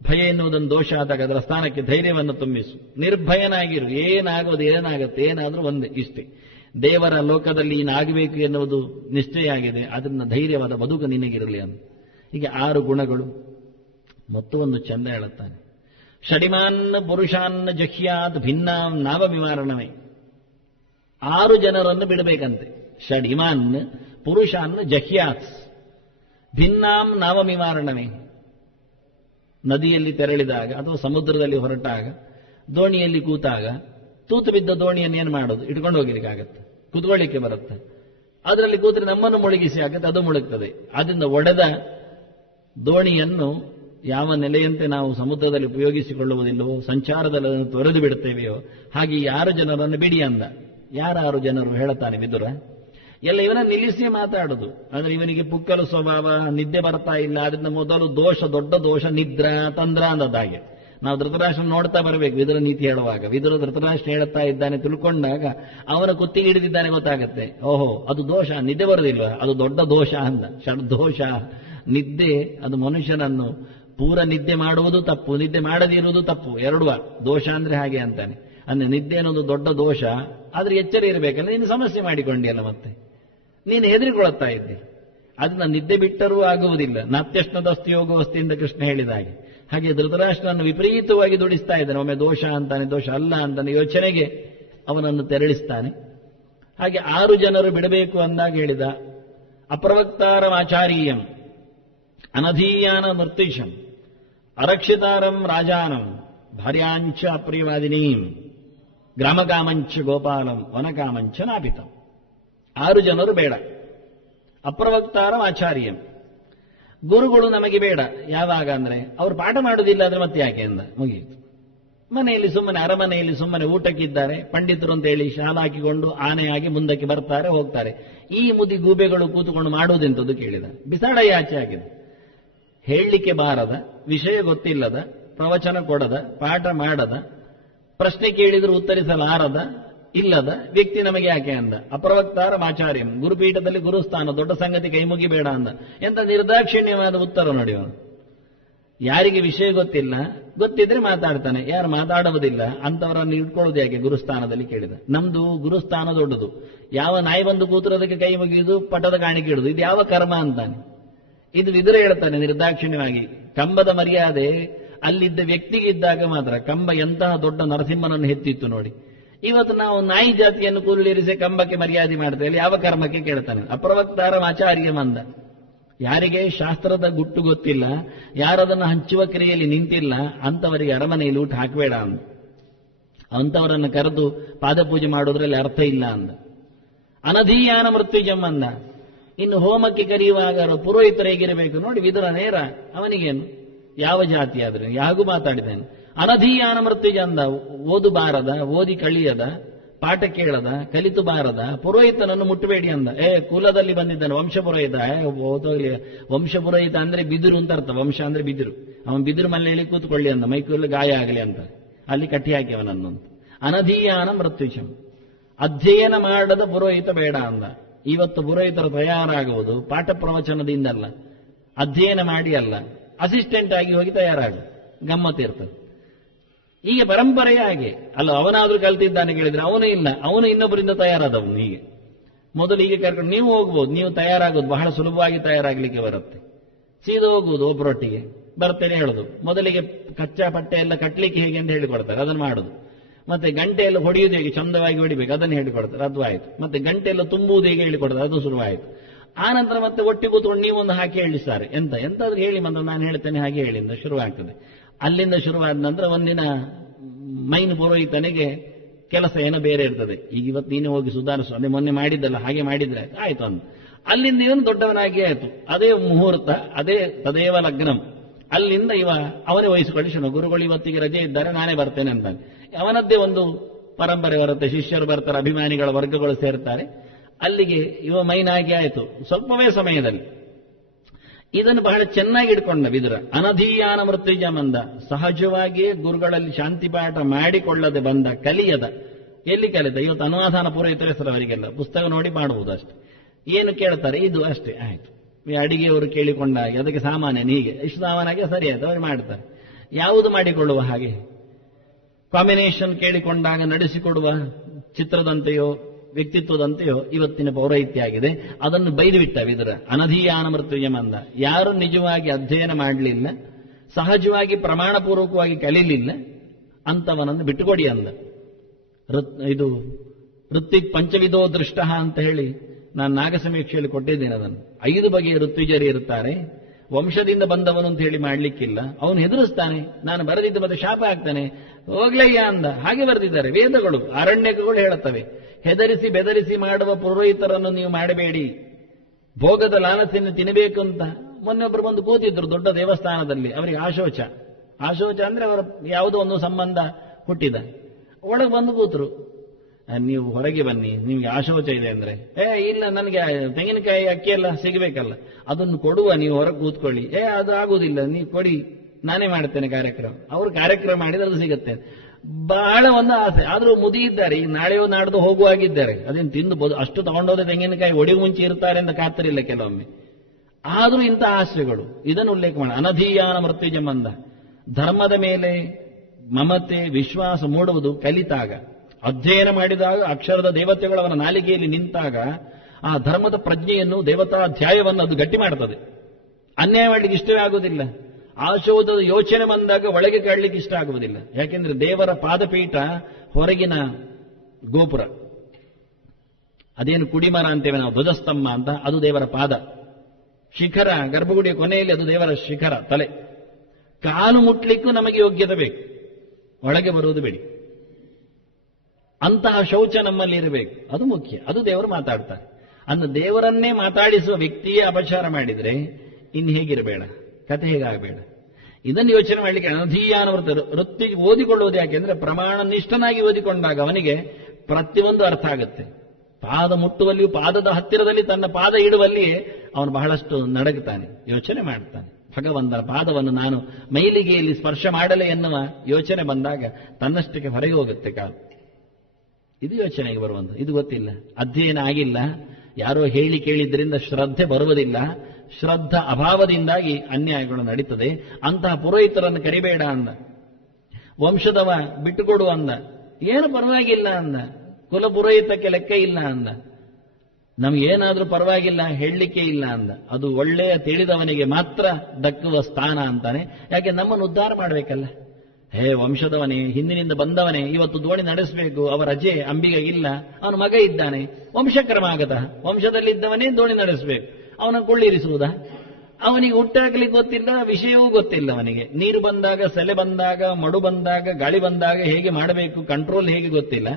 ಭಯ ಎನ್ನುವುದನ್ನು ದೋಷ ಆದಾಗ ಅದರ ಸ್ಥಾನಕ್ಕೆ ಧೈರ್ಯವನ್ನು ತುಂಬಿಸು, ನಿರ್ಭಯನಾಗಿರು. ಏನಾಗುತ್ತೆ ಏನಾದರೂ ಒಂದೇ, ಇಷ್ಟೇ. ದೇವರ ಲೋಕದಲ್ಲಿ ಏನಾಗಬೇಕು ಎನ್ನುವುದು ನಿಶ್ಚಯ ಆಗಿದೆ, ಅದನ್ನ ಧೈರ್ಯವಾದ ಬದುಕು ನಿನಗಿರಲಿ ಅಂತ. ಹೀಗೆ 6 ಗುಣಗಳು. ಮತ್ತು ಒಂದು ಚಂದ ಹೇಳುತ್ತಾನೆ, ಷಡಿಮಾನ್ ಪುರುಷಾನ್ ಜಹ್ಯಾತ್ ಭಿನ್ನಾಂ ನಾವಮಿವಾರಣವೇ. 6 ಜನರನ್ನು ಬಿಡಬೇಕಂತೆ. ಷಡಿಮಾನ್ ಪುರುಷಾನ್ ಜಹ್ಯಾತ್ ಭಿನ್ನಾಂ ನಾವಮಿವಾರಣವೇ. ನದಿಯಲ್ಲಿ ತೆರಳಿದಾಗ ಅಥವಾ ಸಮುದ್ರದಲ್ಲಿ ಹೊರಟಾಗ, ದೋಣಿಯಲ್ಲಿ ಕೂತಾಗ, ತೂತು ಬಿದ್ದ ದೋಣಿಯನ್ನು ಏನು ಮಾಡೋದು? ಇಟ್ಕೊಂಡು ಹೋಗಿಲಿಕ್ಕಾಗತ್ತೆ, ಕೂತ್ಕೊಳ್ಳಿಕ್ಕೆ ಬರುತ್ತೆ. ಅದರಲ್ಲಿ ಕೂತ್ರೆ ನಮ್ಮನ್ನು ಮುಳುಗಿಸಿ ಆಗುತ್ತೆ, ಅದು ಮುಳುಗ್ತದೆ. ಅದರಿಂದ ಒಡೆದ ದೋಣಿಯನ್ನು ಯಾವ ನೆಲೆಯಂತೆ ನಾವು ಸಮುದ್ರದಲ್ಲಿ ಉಪಯೋಗಿಸಿಕೊಳ್ಳುವುದಿಲ್ಲವೋ, ಸಂಚಾರದಲ್ಲಿ ಅದನ್ನು ತೊರೆದು ಬಿಡುತ್ತೇವೆಯೋ, ಹಾಗೆ 6 ಜನರನ್ನು ಬಿಡಿ ಅಂದ. ಯಾರು ಜನರು ಹೇಳುತ್ತಾನೆ ವಿದುರ? ಎಲ್ಲ ಇವನ ನಿಲ್ಲಿಸಿ ಮಾತಾಡುದು. ಆದರೆ ಇವನಿಗೆ ಪುಕ್ಕಲು ಸ್ವಭಾವ, ನಿದ್ದೆ ಬರ್ತಾ ಇಲ್ಲ. ಅದರಿಂದ ಮೊದಲು ದೋಷ, ದೊಡ್ಡ ದೋಷ ನಿದ್ರಾ ತಂದ್ರ ಅಂದದ್ದಾಗೆ. ನಾವು ಧೃತರಾಷ್ಟ್ರ ನೋಡ್ತಾ ಬರಬೇಕು ವಿದುರ ನೀತಿ ಹೇಳುವಾಗ. ವಿದುರ ಧೃತರಾಷ್ಟ್ರ ಹೇಳುತ್ತಾ ಇದ್ದಾನೆ ತಿಳ್ಕೊಂಡಾಗ ಅವನ ಕುತ್ತಿಗೆ ಹಿಡಿದಿದ್ದಾನೆ ಗೊತ್ತಾಗುತ್ತೆ. ಓಹೋ, ಅದು ದೋಷ, ನಿದ್ದೆ ಬರೋದಿಲ್ವ? ಅದು ದೊಡ್ಡ ದೋಷ ಅಂದ. ಷಡ್ದೋಷ. ನಿದ್ದೆ ಅದು ಮನುಷ್ಯನನ್ನು ಪೂರ ನಿದ್ದೆ ಮಾಡುವುದು ತಪ್ಪು, ನಿದ್ದೆ ಮಾಡದಿರುವುದು ತಪ್ಪು, ಎರಡುವ ದೋಷ ಅಂದ್ರೆ ಹಾಗೆ ಅಂತಾನೆ. ಅಂದ್ರೆ ನಿದ್ದೆ ಅನ್ನೋದು ದೊಡ್ಡ ದೋಷ. ಆದ್ರೆ ಎಚ್ಚರ ಇರಬೇಕಂದ್ರೆ ನೀನು ಸಮಸ್ಯೆ ಮಾಡಿಕೊಂಡಿಯಲ್ಲ, ಮತ್ತೆ ನೀನು ಹೆದರಿಕೊಳ್ಳುತ್ತಾ ಇದ್ದೆ. ಅದನ್ನ ನಿದ್ದೆ ಬಿಟ್ಟರೂ ಆಗುವುದಿಲ್ಲ. ನಾತ್ಯಷ್ಣದಸ್ತಿ ಯೋಗವಸ್ತಿಯಿಂದ ಕೃಷ್ಣ ಹೇಳಿದ ಹಾಗೆ ಧೃತರಾಷ್ಟ್ರನನ್ನು ವಿಪರೀತವಾಗಿ ದುಡಿಸ್ತಾ ಇದ್ದಾನೆ. ಒಮ್ಮೆ ದೋಷ ಅಂತಾನೆ, ದೋಷ ಅಲ್ಲ ಅಂತಾನೆ ಯೋಚನೆಗೆ ಅವನನ್ನು ತೆರಳಿಸ್ತಾನೆ. ಹಾಗೆ 6 ಜನರು ಬಿಡಬೇಕು ಅಂದಾಗ ಹೇಳಿದ, ಅಪ್ರವಕ್ತಾರಂ ಆಚಾರ್ಯಂ ಅನಧೀಯಾನ ಮೃತ್ಯುಷಂ ಅರಕ್ಷಿತಾರಂ ರಾಜಾನಂ ಭಾರ್ಯಾಂಚ ಅಪ್ರಿಯವಾದಿನೀಂ ಗ್ರಾಮಕಾಮಂಚ ಗೋಪಾಲಂ ವನಕಾಮಂಚ ನಾಪಿತಂ. 6 ಜನರು ಬೇಡ. ಅಪ್ರವಕ್ತಾರಂ ಆಚಾರ್ಯಂ, ಗುರುಗಳು ನಮಗೆ ಬೇಡ. ಯಾವಾಗ ಅಂದ್ರೆ ಅವರು ಪಾಠ ಮಾಡುವುದಿಲ್ಲ, ಅಂದ್ರೆ ಮತ್ತೆ ಯಾಕೆ ಅಂದ, ಮುಗಿಯಿತು. ಮನೆಯಲ್ಲಿ ಸುಮ್ಮನೆ, ಅರಮನೆಯಲ್ಲಿ ಸುಮ್ಮನೆ ಊಟಕ್ಕಿದ್ದಾರೆ, ಪಂಡಿತರು ಅಂತ ಹೇಳಿ ಶಾಲ ಹಾಕಿಕೊಂಡು ಆನೆಯಾಗಿ ಮುಂದಕ್ಕೆ ಬರ್ತಾರೆ ಹೋಗ್ತಾರೆ. ಈ ಮುದಿ ಗೂಬೆಗಳು ಕೂತುಕೊಂಡು ಮಾಡುವುದೆಂತದ್ದು ಕೇಳಿದ. ಬಿಸಾಡ ಆಚೆ ಆಗಿದೆ. ಹೇಳಲಿಕ್ಕೆ ಬಾರದ, ವಿಷಯ ಗೊತ್ತಿಲ್ಲದ, ಪ್ರವಚನ ಕೊಡದ, ಪಾಠ ಮಾಡದ, ಪ್ರಶ್ನೆ ಕೇಳಿದರೂ ಉತ್ತರಿಸಲಾರದ ಇಲ್ಲದ ವ್ಯಕ್ತಿ ನಮಗೆ ಯಾಕೆ ಅಂದ. ಅಪ್ರವಕ್ತಾರ ಆಚಾರ್ಯಂ, ಗುರುಪೀಠದಲ್ಲಿ ಗುರುಸ್ಥಾನ, ದೊಡ್ಡ ಸಂಗತಿ ಕೈ ಮುಗಿಬೇಡ ಅಂದ. ಎಂತ ನಿರ್ದಾಕ್ಷಿಣ್ಯವಾದ ಉತ್ತರ ನೋಡಿ ಅವನು. ಯಾರಿಗೆ ವಿಷಯ ಗೊತ್ತಿಲ್ಲ, ಗೊತ್ತಿದ್ರೆ ಮಾತಾಡ್ತಾನೆ, ಯಾರು ಮಾತಾಡುವುದಿಲ್ಲ ಅಂತವರನ್ನು ಇಟ್ಕೊಳ್ಳೋದು ಯಾಕೆ ಗುರುಸ್ಥಾನದಲ್ಲಿ ಕೇಳಿದ. ನಮ್ದು ಗುರುಸ್ಥಾನ ದೊಡ್ಡದು. ಯಾವ ನಾಯಿ ಬಂದು ಕೂತಿರೋದಕ್ಕೆ ಕೈ ಮುಗಿಯುವುದು, ಪಟದ ಕಾಣಿಕೆ ಇಡುದು, ಇದು ಯಾವ ಕರ್ಮ ಅಂತಾನೆ. ಇದು ವಿದುರ ಹೇಳ್ತಾನೆ ನಿರ್ದಾಕ್ಷಿಣ್ಯವಾಗಿ. ಕಂಬದ ಮರ್ಯಾದೆ ಅಲ್ಲಿದ್ದ ವ್ಯಕ್ತಿಗಿದ್ದಾಗ ಮಾತ್ರ. ಕಂಬ ಎಂತಹ ದೊಡ್ಡ ನರಸಿಂಹನನ್ನು ಹೆತ್ತಿತ್ತು ನೋಡಿ. ಇವತ್ತು ನಾವು ನಾಯಿ ಜಾತಿಯನ್ನು ಕೂಲಿರಿಸಿ ಕಂಬಕ್ಕೆ ಮರ್ಯಾದೆ ಮಾಡ್ತೇವೆ, ಯಾವ ಕರ್ಮಕ್ಕೆ ಕೇಳ್ತಾನೆ. ಅಪ್ರವಕ್ತಾರ ಆಚಾರ್ಯಂ ಅಂದ. ಯಾರಿಗೆ ಶಾಸ್ತ್ರದ ಗುಟ್ಟು ಗೊತ್ತಿಲ್ಲ, ಯಾರದನ್ನು ಹಂಚುವ ಕ್ರಿಯೆಯಲ್ಲಿ ನಿಂತಿಲ್ಲ, ಅಂತವರಿಗೆ ಅರಮನೆಯಲ್ಲಿ ಊಟ ಹಾಕಬೇಡ ಅಂದ. ಅಂತವರನ್ನು ಕರೆದು ಪಾದಪೂಜೆ ಮಾಡೋದ್ರಲ್ಲಿ ಅರ್ಥ ಇಲ್ಲ ಅಂದ. ಅನಧೀಯಾನ ಮೃತ್ಯುಜಂ ಅಂದ. ಇನ್ನು ಹೋಮಕ್ಕೆ ಕರೆಯುವಾಗ ಪುರೋಹಿತರು ಹೇಗಿರಬೇಕು ನೋಡಿ. ವಿದುರ ನೇರ ಅವನಿಗೇನು, ಯಾವ ಜಾತಿ ಆದ್ರೆ ಯಾಗೂ ಮಾತಾಡಿದ್ದೇನೆ. ಅನಧೀಯಾನ ಮೃತ್ಯುಜ ಅಂದ. ಓದು ಬಾರದ, ಓದಿ ಕಳಿಯದ, ಪಾಠ ಕೇಳದ, ಕಲಿತು ಬಾರದ ಪುರೋಹಿತನನ್ನು ಮುಟ್ಟಬೇಡಿ ಅಂದ. ಕುಲದಲ್ಲಿ ಬಂದಿದ್ದಾನೆ, ವಂಶಪುರೋಹಿತ. ವಂಶಪುರೋಹಿತ ಅಂದ್ರೆ ಬಿದಿರು ಅಂತ ಅರ್ಥ. ವಂಶ ಅಂದ್ರೆ ಬಿದಿರು. ಅವನು ಬಿದಿರು ಮಲ್ಲೆಯಲ್ಲಿ ಕೂತ್ಕೊಳ್ಳಿ ಅಂದ, ಮೈಕೂರಲ್ಲಿ ಗಾಯ ಆಗಲಿ ಅಂತ ಅಲ್ಲಿ ಕಟ್ಟಿ ಹಾಕಿಯವನನ್ನು ಅಂತ. ಅನಧೀಯಾನ ಮೃತ್ಯುಜಂ, ಅಧ್ಯಯನ ಮಾಡದ ಪುರೋಹಿತ ಬೇಡ ಅಂದ. ಇವತ್ತು ಪುರೋಹಿತರು ತಯಾರಾಗುವುದು ಪಾಠ ಪ್ರವಚನದಿಂದಲ್ಲ, ಅಧ್ಯಯನ ಮಾಡಿ ಅಲ್ಲ, ಅಸಿಸ್ಟೆಂಟ್ ಆಗಿ ಹೋಗಿ ತಯಾರಾಗ, ಗಮ್ಮತ್ತಿರ್ತದೆ. ಈಗ ಪರಂಪರೆಯ ಹಾಗೆ ಅಲ್ಲ. ಅವನಾದ್ರೂ ಕಲ್ತಿದ್ದಾನೆ ಕೇಳಿದ್ರೆ ಅವನು ಇಲ್ಲ, ಅವನು ಇನ್ನೊಬ್ಬರಿಂದ ತಯಾರಾದವನು. ಹೀಗೆ ಮೊದಲು ಹೀಗೆ ಕರ್ಕೊಂಡು ನೀವು ಹೋಗ್ಬೋದು, ನೀವು ತಯಾರಾಗೋದು ಬಹಳ ಸುಲಭವಾಗಿ ತಯಾರಾಗಲಿಕ್ಕೆ ಬರುತ್ತೆ. ಸೀದಾ ಹೋಗುವುದು ಒಬ್ಬರೊಟ್ಟಿಗೆ ಬರ್ತೇನೆ ಹೇಳೋದು. ಮೊದಲಿಗೆ ಕಚ್ಚಾ ಪಟ್ಟೆ ಎಲ್ಲ ಕಟ್ಟಲಿಕ್ಕೆ ಹೇಗೆ ಅಂತ ಹೇಳಿಕೊಡ್ತಾರೆ, ಅದನ್ನು ಮಾಡೋದು. ಮತ್ತೆ ಗಂಟೆ ಎಲ್ಲ ಹೊಡೆಯುವುದು ಹೇಗೆ ಚಂದವಾಗಿ ಹೊಡಿಬೇಕು ಅದನ್ನು ಹೇಳಿಕೊಡ್ತಾರೆ, ಅದು ಆಯಿತು. ಮತ್ತೆ ಗಂಟೆ ಎಲ್ಲ ತುಂಬುವುದು ಹೇಗೆ ಹೇಳಿಕೊಡ್ತಾರೆ, ಅದು ಶುರುವಾಯಿತು. ಆ ನಂತರ ಮತ್ತೆ ಒಟ್ಟಿಗೆ ಕೂತ್ಕೊಂಡು ನೀವೊಂದು ಹಾಕಿ ಹೇಳಿಸ್ತಾರೆ. ಎಂತಾದ್ರೂ ಹೇಳಿ ಮಂತ್ರ, ನಾನು ಹೇಳ್ತೇನೆ ಹಾಗೆ ಹೇಳಿಂದ ಶುರುವಾಗ್ತದೆ. ಅಲ್ಲಿಂದ ಶುರುವಾದ ನಂತರ ಒಂದಿನ ಮೈನ್ ಪುರೋಹಿತನಿಗೆ ಕೆಲಸ ಏನೋ ಬೇರೆ ಇರ್ತದೆ. ಈಗ ಇವತ್ತು ನೀನು ಹೋಗಿ ಸುಧಾರಿಸು, ಅದೇ ಮೊನ್ನೆ ಮಾಡಿದ್ದಲ್ಲ ಹಾಗೆ ಮಾಡಿದ್ರೆ ಆಯ್ತು ಅಂತ. ಅಲ್ಲಿಂದ ಇವನು ದೊಡ್ಡವನಾಗಿ ಆಯ್ತು. ಅದೇ ಮುಹೂರ್ತ, ಅದೇ ತದೇವ ಲಗ್ನಂ. ಅಲ್ಲಿಂದ ಅವನೇ ವಹಿಸಿಕೊಳ್ಳಿ ಶುರು. ಗುರುಗಳು ಇವತ್ತಿಗೆ ರಜೆ ಇದ್ದಾರೆ, ನಾನೇ ಬರ್ತೇನೆ ಅಂತಾನೆ. ಅವನದ್ದೇ ಒಂದು ಪರಂಪರೆ ಬರುತ್ತೆ, ಶಿಷ್ಯರು ಬರ್ತಾರೆ, ಅಭಿಮಾನಿಗಳ ವರ್ಗಗಳು ಸೇರ್ತಾರೆ. ಅಲ್ಲಿಗೆ ಮೈನಾಗಿ ಆಯಿತು ಸ್ವಲ್ಪವೇ ಸಮಯದಲ್ಲಿ. ಇದನ್ನು ಬಹಳ ಚೆನ್ನಾಗಿ ಇಟ್ಕೊಂಡ ವಿದುರ. ಅನಧೀಯಾನ ಮೃತ್ಯುಜಮಂದ, ಸಹಜವಾಗಿಯೇ ಗುರುಗಳಲ್ಲಿ ಶಾಂತಿ ಪಾಠ ಮಾಡಿಕೊಳ್ಳದೆ ಬಂದ, ಕಲಿಯದ. ಎಲ್ಲಿ ಕಲಿತ? ಇವತ್ತು ಅನುವಾಧಾನ ಪುರೋಹಿತರ ಹೆಸರು ಅವರಿಗೆಲ್ಲ ಪುಸ್ತಕ ನೋಡಿ ಮಾಡುವುದು ಅಷ್ಟೇ. ಏನು ಕೇಳ್ತಾರೆ ಇದು ಅಷ್ಟೇ ಆಯ್ತು. ಅಡಿಗೆಯವರು ಕೇಳಿಕೊಂಡಾಗ ಅದಕ್ಕೆ ಸಾಮಾನ್ಯ ಹೀಗೆ ಇಷ್ಟು ಸಾಮಾನ್ಯಾಗಿ ಸರಿ ಆಯ್ತು ಅವರು ಮಾಡ್ತಾರೆ. ಯಾವುದು ಮಾಡಿಕೊಳ್ಳುವ ಹಾಗೆ ಕಾಂಬಿನೇಷನ್ ಕೇಳಿಕೊಂಡಾಗ ನಡೆಸಿಕೊಡುವ ಚಿತ್ರದಂತೆಯೋ ವ್ಯಕ್ತಿತ್ವದಂತೆಯೋ ಇವತ್ತಿನ ಪೌರಹಿತ್ಯ ಆಗಿದೆ. ಅದನ್ನು ಬೈದು ಬಿಟ್ಟ ವಿದುರ. ಅನಧೀಯಾನ ಮೃತ್ಯುಜಮಂದ, ಯಾರು ನಿಜವಾಗಿ ಅಧ್ಯಯನ ಮಾಡಲಿಲ್ಲ, ಸಹಜವಾಗಿ ಪ್ರಮಾಣಪೂರ್ವಕವಾಗಿ ಕಲೀಲಿಲ್ಲ, ಅಂಥವನನ್ನು ಬಿಟ್ಟುಕೊಡಿ ಅಂದ. ಇದು ಋತ್ವಿಕ್ ಪಂಚವಿಧೋ ದೃಷ್ಟ ಅಂತ ಹೇಳಿ ನಾನು ನಾಗಸಮೀಕ್ಷೆಯಲ್ಲಿ ಕೊಟ್ಟಿದ್ದೇನೆ. ಅದನ್ನು 5 ಬಗೆಯ ಋತ್ವಿಜರು ಇರ್ತಾರೆ. ವಂಶದಿಂದ ಬಂದವನು ಅಂತ ಹೇಳಿ ಮಾಡ್ಲಿಕ್ಕಿಲ್ಲ. ಅವನು ಹೆದರಿಸ್ತಾನೆ, ನಾನು ಬರೆದಿದ್ದು ಮತ್ತೆ ಶಾಪ ಆಗ್ತಾನೆ, ಹೋಗ್ಲಯ್ಯ ಅಂದ. ಹಾಗೆ ಬರೆದಿದ್ದಾರೆ ವೇದಗಳು, ಅರಣ್ಯಕಗಳು ಹೇಳುತ್ತವೆ. ಹೆದರಿಸಿ ಬೆದರಿಸಿ ಮಾಡುವ ಪುರೋಹಿತರನ್ನು ನೀವು ಮಾಡಬೇಡಿ. ಭೋಗದ ಲಾಲಸೆಯನ್ನು ತಿನ್ನಬೇಕು ಅಂತ ಮೊನ್ನೆ ಒಬ್ಬರು ಬಂದು ಕೂತಿದ್ರು ದೊಡ್ಡ ದೇವಸ್ಥಾನದಲ್ಲಿ. ಅವರಿಗೆ ಆಶೋಚ ಅಂದ್ರೆ ಅವರ ಯಾವುದೋ ಒಂದು ಸಂಬಂಧ ಹುಟ್ಟಿದ. ಒಳಗೆ ಬಂದು ಕೂತರು. ನೀವು ಹೊರಗೆ ಬನ್ನಿ, ನಿಮ್ಗೆ ಆಶೋಚ ಇದೆ ಅಂದ್ರೆ, ಇಲ್ಲ ನನಗೆ ತೆಂಗಿನಕಾಯಿ ಅಕ್ಕಿ ಎಲ್ಲ ಸಿಗಬೇಕಲ್ಲ, ಅದನ್ನು ಕೊಡುವ, ನೀವು ಹೊರಗೆ ಕೂತ್ಕೊಳ್ಳಿ. ಅದು ಆಗುವುದಿಲ್ಲ, ನೀವು ಕೊಡಿ, ನಾನೇ ಮಾಡ್ತೇನೆ ಕಾರ್ಯಕ್ರಮ. ಅವರು ಕಾರ್ಯಕ್ರಮ ಮಾಡಿದ್ರೆ ಅದು ಸಿಗುತ್ತೆ. ಬಹಳ ಒಂದು ಆಸೆ. ಆದ್ರೂ ಮುದಿ ಇದ್ದಾರೆ, ಈಗ ನಾಳೆಯೋ ನಾಡ್ದು ಹೋಗುವಾಗಿದ್ದಾರೆ. ಅದೇನು ತಿಂದುಬಹುದು, ಅಷ್ಟು ತಗೊಂಡೋದೆ ತೆಂಗಿನಕಾಯಿ ಒಡಿ ಮುಂಚೆ ಇರ್ತಾರೆ ಅಂತ ಖಾತರಿಲ್ಲ ಕೆಲವೊಮ್ಮೆ. ಆದ್ರೂ ಇಂಥ ಆಸೆಗಳು. ಇದನ್ನು ಉಲ್ಲೇಖ ಮಾಡಿ. ಅನಧೀಯಾನ ಮೃತ್ಯುಜಮಂದ, ಧರ್ಮದ ಮೇಲೆ ಮಮತೆ ವಿಶ್ವಾಸ ಮೂಡುವುದು ಕಲಿತಾಗ, ಅಧ್ಯಯನ ಮಾಡಿದಾಗ, ಅಕ್ಷರದ ದೇವತೆಗಳು ಅವನ ನಾಲಿಗೆಯಲ್ಲಿ ನಿಂತಾಗ ಆ ಧರ್ಮದ ಪ್ರಜ್ಞೆಯನ್ನು, ದೇವತಾಧ್ಯಾಯವನ್ನು ಅದು ಗಟ್ಟಿ ಮಾಡ್ತದೆ. ಅನ್ಯಾಯ ಮಾಡಲಿಕ್ಕೆ ಇಷ್ಟವೇ ಆಗುವುದಿಲ್ಲ. ಆಶೋಧದ ಯೋಚನೆ ಬಂದಾಗ ಒಳಗೆ ಕಾಡಲಿಕ್ಕೆ ಇಷ್ಟ ಆಗುವುದಿಲ್ಲ. ಯಾಕೆಂದ್ರೆ ದೇವರ ಪಾದಪೀಠ ಹೊರಗಿನ ಗೋಪುರ, ಅದೇನು ಕುಡಿಮರ ಅಂತೇವೆ ನಾವು, ಧ್ವಜಸ್ತಂಭ ಅಂತ, ಅದು ದೇವರ ಪಾದ. ಶಿಖರ, ಗರ್ಭಗುಡಿಯ ಕೊನೆಯಲ್ಲಿ ಅದು ದೇವರ ಶಿಖರ, ತಲೆ. ಕಾಲು ಮುಟ್ಲಿಕ್ಕೂ ನಮಗೆ ಯೋಗ್ಯತೆ ಬೇಕು, ಒಳಗೆ ಬರುವುದು ಬೇಡಿ. ಅಂತಹ ಶೌಚ ನಮ್ಮಲ್ಲಿ ಇರಬೇಕು, ಅದು ಮುಖ್ಯ. ಅದು ದೇವರು ಮಾತಾಡ್ತಾರೆ. ಅನ್ನು ದೇವರನ್ನೇ ಮಾತಾಡಿಸುವ ವ್ಯಕ್ತಿಯೇ ಅಪಚಾರ ಮಾಡಿದರೆ ಇನ್ನು ಹೇಗಿರಬೇಡ, ಕಥೆ ಹೇಗಾಗಬೇಡ. ಇದನ್ನು ಯೋಚನೆ ಮಾಡಲಿಕ್ಕೆ ಅನಧೀಯಾನ ವೃತ್ತಿಗೆ ಓದಿಕೊಳ್ಳುವುದು. ಯಾಕೆಂದ್ರೆ ಪ್ರಮಾಣ ನಿಷ್ಠನಾಗಿ ಓದಿಕೊಂಡಾಗ ಅವನಿಗೆ ಪ್ರತಿಯೊಂದು ಅರ್ಥ ಆಗುತ್ತೆ. ಪಾದ ಮುಟ್ಟುವಲ್ಲಿಯೂ, ಪಾದದ ಹತ್ತಿರದಲ್ಲಿ ತನ್ನ ಪಾದ ಇಡುವಲ್ಲಿಯೇ ಅವನು ಬಹಳಷ್ಟು ನಡಗುತ್ತಾನೆ, ಯೋಚನೆ ಮಾಡ್ತಾನೆ. ಭಗವಂತನ ಪಾದವನ್ನು ನಾನು ಮೈಲಿಗೆಯಲ್ಲಿ ಸ್ಪರ್ಶ ಮಾಡಲೆ ಎನ್ನುವ ಯೋಚನೆ ಬಂದಾಗ ತನ್ನಷ್ಟಕ್ಕೆ ಹೊರಗೆ ಹೋಗುತ್ತೆ ಕಾಲು. ಇದು ಯೋಚನೆಗೆ ಬರುವಂತ. ಇದು ಗೊತ್ತಿಲ್ಲ, ಅಧ್ಯಯನ ಆಗಿಲ್ಲ, ಯಾರೋ ಹೇಳಿ ಕೇಳಿದ್ರಿಂದ ಶ್ರದ್ಧೆ ಬರುವುದಿಲ್ಲ. ಶ್ರದ್ಧಾ ಅಭಾವದಿಂದಾಗಿ ಅನ್ಯಾಯಗಳು ನಡೀತದೆ. ಅಂತಹ ಪುರೋಹಿತರನ್ನು ಕರಿಬೇಡ ಅಂದ. ವಂಶದವ ಬಿಟ್ಟುಕೊಡು ಅಂದ. ಏನು ಪರವಾಗಿಲ್ಲ ಅಂದ. ಕುಲ ಪುರೋಹಿತಕ್ಕೆ ಲೆಕ್ಕ ಇಲ್ಲ ಅಂದ. ನಮಗೇನಾದ್ರೂ ಪರವಾಗಿಲ್ಲ, ಹೇಳಲಿಕ್ಕೆ ಇಲ್ಲ ಅಂದ. ಅದು ಒಳ್ಳೆಯ ತಿಳಿದವನಿಗೆ ಮಾತ್ರ ದಕ್ಕುವ ಸ್ಥಾನ ಅಂತಾನೆ. ಯಾಕೆ ನಮ್ಮನ್ನು ಉದ್ಧಾರ ಮಾಡಬೇಕಲ್ಲ. ವಂಶದವನೇ, ಹಿಂದಿನಿಂದ ಬಂದವನೇ, ಇವತ್ತು ದೋಣಿ ನಡೆಸಬೇಕು, ಅವರ ರಜೆ ಅಂಬಿಗೆಗಿಲ್ಲ, ಅವನ ಮಗ ಇದ್ದಾನೆ, ವಂಶಕ್ರಮ ಆಗದ, ವಂಶದಲ್ಲಿದ್ದವನೇ ದೋಣಿ ನಡೆಸಬೇಕು, ಅವನ ಕೊಳ್ಳಿರಿಸುವುದಾ? ಅವನಿಗೆ ಹುಟ್ಟಾಗ್ಲಿಕ್ಕೆ ಗೊತ್ತಿಲ್ಲ, ವಿಷಯವೂ ಗೊತ್ತಿಲ್ಲ ಅವನಿಗೆ. ನೀರು ಬಂದಾಗ, ಸೆಲೆ ಬಂದಾಗ, ಮಡು ಬಂದಾಗ, ಗಾಳಿ ಬಂದಾಗ ಹೇಗೆ ಮಾಡಬೇಕು, ಕಂಟ್ರೋಲ್ ಹೇಗೆ ಗೊತ್ತಿಲ್ಲ.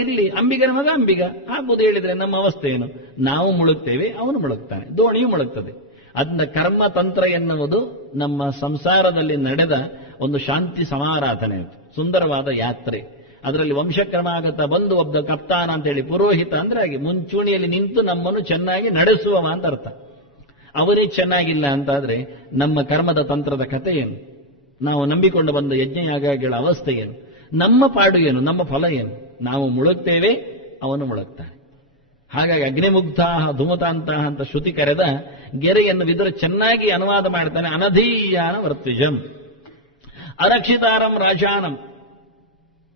ಇರ್ಲಿ, ಅಂಬಿಗನ ಮಗ ಅಂಬಿಗ ಹಾಕುವುದು ಹೇಳಿದ್ರೆ ನಮ್ಮ ಅವಸ್ಥೆ ಏನು? ನಾವು ಮುಳುಗ್ತೇವೆ, ಅವನು ಮುಳುಗ್ತಾನೆ, ದೋಣಿಯೂ ಮುಳುಗ್ತದೆ. ಅದನ್ನ ಕರ್ಮತಂತ್ರ ಎನ್ನುವುದು ನಮ್ಮ ಸಂಸಾರದಲ್ಲಿ ನಡೆದ ಒಂದು ಶಾಂತಿ ಸಮಾರಾಧನೆ, ಸುಂದರವಾದ ಯಾತ್ರೆ. ಅದರಲ್ಲಿ ವಂಶಕ್ರಮಾಗತ ಬಂದು ಒಬ್ಬ ಕಪ್ತಾನ ಅಂತೇಳಿ, ಪುರೋಹಿತ ಅಂದ್ರೆ ಹಾಗೆ ಮುಂಚೂಣಿಯಲ್ಲಿ ನಿಂತು ನಮ್ಮನ್ನು ಚೆನ್ನಾಗಿ ನಡೆಸುವವ ಅಂತ ಅರ್ಥ. ಅವರೇ ಚೆನ್ನಾಗಿಲ್ಲ ಅಂತಾದ್ರೆ ನಮ್ಮ ಕರ್ಮದ ತಂತ್ರದ ಕಥೆ ಏನು? ನಾವು ನಂಬಿಕೊಂಡು ಬಂದ ಯಜ್ಞಯಾಗಗಳ ಅವಸ್ಥೆ ಏನು? ನಮ್ಮ ಪಾಡು ಏನು? ನಮ್ಮ ಫಲ ಏನು? ನಾವು ಮುಳುಗ್ತೇವೆ, ಅವನು ಮುಳುಗ್ತಾನೆ. ಹಾಗಾಗಿ ಅಗ್ನಿಮುಗ್ಧಾಹ ಧೂಮತಾಂತಹ ಅಂತ ಶ್ರುತಿ ಕರೆದ ಗೆರೆಯನ್ನು ವಿದುರ ಚೆನ್ನಾಗಿ ಅನುವಾದ ಮಾಡ್ತಾನೆ. ಅನಧೀಯಾನ ವರ್ತುಜಂ ಅರಕ್ಷಿತಾರಂ ರಾಜಾನಂ.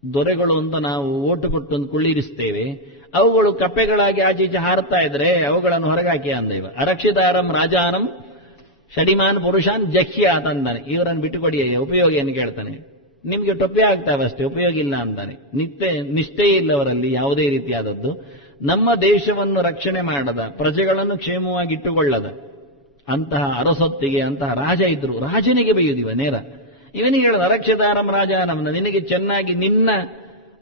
ದೊರೆಗಳು ಅಂತ ನಾವು ಓಟು ಕೊಟ್ಟು ಒಂದು ಕುಳ್ಳಿರಿಸ್ತೇವೆ, ಅವುಗಳು ಕಪ್ಪೆಗಳಾಗಿ ಆಚೀಚೆ ಹಾರುತ್ತಾ ಇದ್ರೆ ಅವುಗಳನ್ನು ಹೊರಗಾಕಿ ಅಂದೈವ. ಅರಕ್ಷಿತಾರಂ ರಾಜಾನಂ ಷಡಿಮಾನ್ ಪುರುಷಾನ್ ಜಹ್ಯ ತಂದಾನೆ. ಇವರನ್ನು ಬಿಟ್ಟುಕೊಡಿ, ಉಪಯೋಗಿಯನ್ನು ಕೇಳ್ತಾನೆ. ನಿಮಗೆ ಟೊಪ್ಪೆ ಆಗ್ತಾವಷ್ಟೇ, ಉಪಯೋಗ ಇಲ್ಲ ಅಂತಾನೆ. ನಿಷ್ಠೆ ಇಲ್ಲ ಅವರಲ್ಲಿ ಯಾವುದೇ ರೀತಿಯಾದದ್ದು. ನಮ್ಮ ದೇಶವನ್ನು ರಕ್ಷಣೆ ಮಾಡದ, ಪ್ರಜೆಗಳನ್ನು ಕ್ಷೇಮವಾಗಿ ಇಟ್ಟುಕೊಳ್ಳದ ಅಂತಹ ಅರಸೊತ್ತಿಗೆ ಅಂತಹ ರಾಜ ಇದ್ರು, ರಾಜನಿಗೆ ಬೈಯುದಿವ ನೇರ. ಇವನಿಗೆ ಹೇಳದ ಅರಕ್ಷತಾರಂ ರಾಜಾನಂದ, ನಿನಗೆ ಚೆನ್ನಾಗಿ ನಿನ್ನ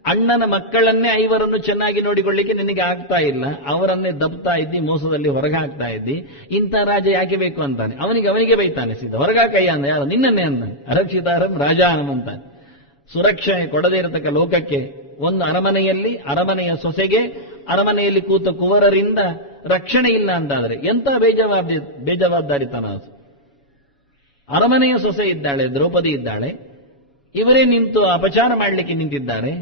ಅಣ್ಣನ ಮಕ್ಕಳನ್ನೇ 5 ಚೆನ್ನಾಗಿ ನೋಡಿಕೊಳ್ಳಿಕ್ಕೆ ನಿನಗೆ ಆಗ್ತಾ ಇಲ್ಲ, ಅವರನ್ನೇ ದಬ್ತಾ ಇದ್ದಿ, ಮೋಸದಲ್ಲಿ ಹೊರಗೆ ಹಾಕ್ತಾ ಇದ್ದಿ, ಇಂಥ ರಾಜ ಯಾಕೆ ಬೇಕು ಅಂತಾನೆ. ಅವನಿಗೆ ಬೈತಾನೆ ಸೀದಾ, ಹೊರಗಾಕಯ್ಯ ಅಂದ. ಯಾರು? ನಿನ್ನನ್ನೇ ಅಂದ. ಅರಕ್ಷಿತಾರಂ ರಾಜಾನಂ ಅಂತಾನೆ. ಸುರಕ್ಷೆ ಕೊಡದೇ ಇರತಕ್ಕ ಲೋಕಕ್ಕೆ ಒಂದು ಅರಮನೆಯ ಸೊಸೆಗೆ ಅರಮನೆಯಲ್ಲಿ ಕೂತ ಕುವರರಿಂದ ರಕ್ಷಣೆ ಇಲ್ಲ ಅಂತಾದರೆ ಎಂಥ ಬೇಜವಾಬ್ದಾರಿತನ ಅದು. ಅರಮನೆಯ ಸೊಸೆ ಇದ್ದಾಳೆ, ದ್ರೌಪದಿ ಇದ್ದಾಳೆ, ಇವರೇ ನಿಂತು ಅಪಚಾರ ಮಾಡಲಿಕ್ಕೆ ನಿಂತಿದ್ದಾರೆ.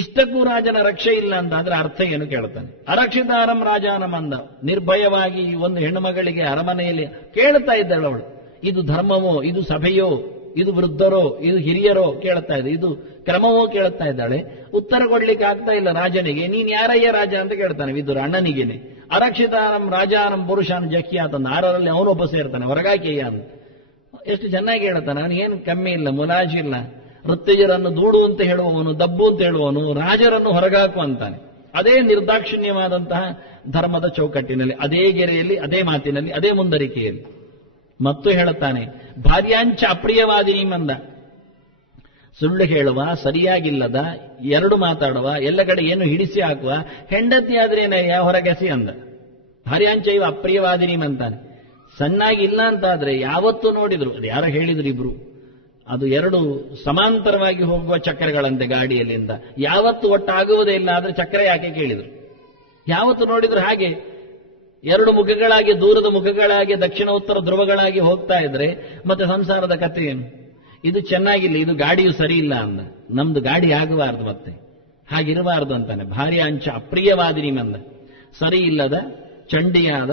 ಇಷ್ಟಕ್ಕೂ ರಾಜನ ರಕ್ಷೆ ಇಲ್ಲ ಅಂತಾದ್ರೆ ಅರ್ಥ ಏನು ಕೇಳ್ತಾನೆ. ಅರಕ್ಷಿತಾರಂ ರಾಜಾನಂ ಅಂದ. ನಿರ್ಭಯವಾಗಿ ಒಂದು ಹೆಣ್ಣು ಮಗಳಿಗೆ ಅರಮನೆಯಲ್ಲಿ ಕೇಳ್ತಾ ಇದ್ದಾಳೆ ಅವಳು. ಇದು ಧರ್ಮವೋ, ಇದು ಸಭೆಯೋ, ಇದು ವೃದ್ಧರೋ, ಇದು ಹಿರಿಯರೋ ಕೇಳ್ತಾ ಇದೆ, ಇದು ಕ್ರಮವೋ ಕೇಳ್ತಾ ಇದ್ದಾಳೆ. ಉತ್ತರ ಕೊಡ್ಲಿಕ್ಕೆ ಆಗ್ತಾ ಇಲ್ಲ ರಾಜನಿಗೆ. ನೀನ್ ಯಾರಯ್ಯ ರಾಜ ಅಂತ ಕೇಳ್ತಾನೆ ವಿದುರ ಅಣ್ಣನಿಗೇನೆ. ಅರಕ್ಷಿತಾರಂ ರಾಜಾನಂ ಪುರುಷಾನ್ ಜಖ್ಯಾತ್ ಅಂದ. 6ರಲ್ಲಿ ಅವನೊಬ್ಬ ಸೇರ್ತಾನೆ, ಹೊರಗಾಕೆಯ್ಯ ಅಂತ. ಎಷ್ಟು ಚೆನ್ನಾಗಿ ಹೇಳ್ತಾನೆ. ಅವನಿಗೇನು ಕಮ್ಮಿ ಇಲ್ಲ, ಮುಲಾಜಿಲ್ಲ. ಋತ್ವಿಜರನ್ನು ದೂಡು ಅಂತ ಹೇಳುವವನು, ದಬ್ಬು ಅಂತ ಹೇಳುವವನು, ರಾಜರನ್ನು ಹೊರಗಾಕು ಅಂತಾನೆ. ಅದೇ ನಿರ್ದಾಕ್ಷಿಣ್ಯವಾದಂತಹ ಧರ್ಮದ ಚೌಕಟ್ಟಿನಲ್ಲಿ, ಅದೇ ಗೆರೆಯಲ್ಲಿ, ಅದೇ ಮಾತಿನಲ್ಲಿ, ಅದೇ ಮುಂದರಿಕೆಯಲ್ಲಿ. ಮತ್ತು ಹೇಳುತ್ತಾನೆ ಭಾರ್ಯಾಂಚ ಅಪ್ರಿಯವಾದಿನಿ ಮಂದ. ಸುಳ್ಳು ಹೇಳುವ, ಸರಿಯಾಗಿಲ್ಲದ, 2 ಮಾತಾಡುವ, ಎಲ್ಲ ಕಡೆ ಏನು ಹಿಡಿಸಿ ಹಾಕುವ ಹೆಂಡತಿ ಆದ್ರೇನಯ್ಯ ಹೊರಗೆಸಿ ಅಂದ. ಭಾರ್ಯಾಂಚ ಇವ ಅಪ್ರಿಯವಾದಿನಿ ಅಂತಾನೆ. ಸಣ್ಣಾಗಿ ಇಲ್ಲ ಅಂತಾದ್ರೆ ಯಾವತ್ತೂ ನೋಡಿದ್ರು, ಅದು ಯಾರೋ ಹೇಳಿದ್ರು ಇಬ್ರು, ಅದು 2 ಸಮಾಂತರವಾಗಿ ಹೋಗುವ ಚಕ್ರಗಳಂತೆ ಗಾಡಿಯಲ್ಲಿಂದ, ಯಾವತ್ತು ಒಟ್ಟಾಗುವುದೇ ಇಲ್ಲ. ಆದ್ರೆ ಚಕ್ರ ಯಾಕೆ ಕೇಳಿದ್ರು? ಯಾವತ್ತು ನೋಡಿದ್ರು ಹಾಗೆ 2 ಮುಖಗಳಾಗಿ, ದೂರದ ಮುಖಗಳಾಗಿ, ದಕ್ಷಿಣ ಉತ್ತರ ಧ್ರುವಗಳಾಗಿ ಹೋಗ್ತಾ ಇದ್ರೆ ಮತ್ತೆ ಸಂಸಾರದ ಕಥೆ ಏನು? ಇದು ಚೆನ್ನಾಗಿಲ್ಲ, ಇದು ಗಾಡಿಯು ಸರಿ ಇಲ್ಲ ಅಂದ. ನಮ್ದು ಗಾಡಿ ಆಗಬಾರ್ದು, ಮತ್ತೆ ಹಾಗಿರಬಾರ್ದು ಅಂತಾನೆ. ಭಾರ್ಯಾಂಚ ಅಪ್ರಿಯವಾದಿನಿ ಮಂದ. ಸರಿ ಇಲ್ಲದ, ಚಂಡಿಯಾದ,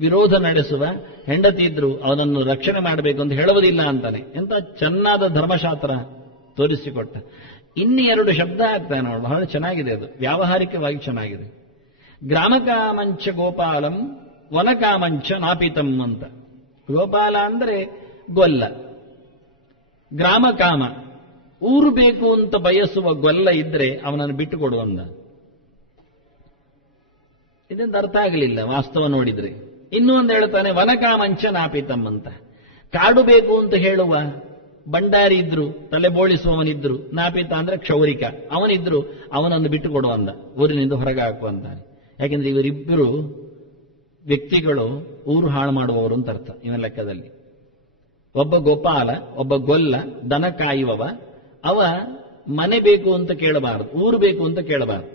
ವಿರೋಧ ನಡೆಸುವ ಹೆಂಡತಿ ಇದ್ರು ಅವನನ್ನು ರಕ್ಷಣೆ ಮಾಡಬೇಕು ಅಂತ ಹೇಳುವುದಿಲ್ಲ ಅಂತಾನೆ. ಎಂತ ಚೆನ್ನಾದ ಧರ್ಮಶಾಸ್ತ್ರ ತೋರಿಸಿಕೊಟ್ಟ. 2 ಶಬ್ದ ಆಗ್ತಾನೆ ಅವಳು, ಬಹಳ ಚೆನ್ನಾಗಿದೆ ಅದು, ವ್ಯಾವಹಾರಿಕವಾಗಿ ಚೆನ್ನಾಗಿದೆ. ಗ್ರಾಮಕಾಮಂಚ ಗೋಪಾಲಂ ವನಕಾಮಂಚ ನಾಪಿತಂ ಅಂತ. ಗೋಪಾಲ ಅಂದ್ರೆ ಗೊಲ್ಲ, ಗ್ರಾಮಕಾಮ ಊರು ಬೇಕು ಅಂತ ಬಯಸುವ ಗೊಲ್ಲ ಇದ್ರೆ ಅವನನ್ನು ಬಿಟ್ಟು ಕೊಡುವಂದ. ಇದೆಂತ ಅರ್ಥ ಆಗಲಿಲ್ಲ ವಾಸ್ತವ ನೋಡಿದ್ರೆ. ಇನ್ನೂ ಒಂದು ಹೇಳ್ತಾನೆ ವನಕಾಮಂಚ ನಾಪಿತಂ ಅಂತ. ಕಾಡು ಬೇಕು ಅಂತ ಹೇಳುವ ಬಂಡಾರಿ ಇದ್ರು, ತಲೆ ಬೋಳಿಸುವವನಿದ್ರು, ನಾಪಿತ ಅಂದ್ರೆ ಕ್ಷೌರಿಕ, ಅವನಿದ್ರು ಅವನನ್ನು ಬಿಟ್ಟು ಕೊಡುವಂದ, ಊರಿನಿಂದ ಹೊರಗೆ ಹಾಕುವಂತಾನೆ. ಯಾಕೆಂದ್ರೆ ಇವರಿಬ್ಬರು ವ್ಯಕ್ತಿಗಳು ಊರು ಹಾಳು ಮಾಡುವವರು ಅಂತ ಅರ್ಥ ಇವನ ಲೆಕ್ಕದಲ್ಲಿ. ಒಬ್ಬ ಗೋಪಾಲ, ಒಬ್ಬ ಗೊಲ್ಲ, ದನ ಕಾಯುವವ. ಅವ ಮನೆ ಬೇಕು ಅಂತ ಕೇಳಬಾರದು, ಊರು ಬೇಕು ಅಂತ ಕೇಳಬಾರದು.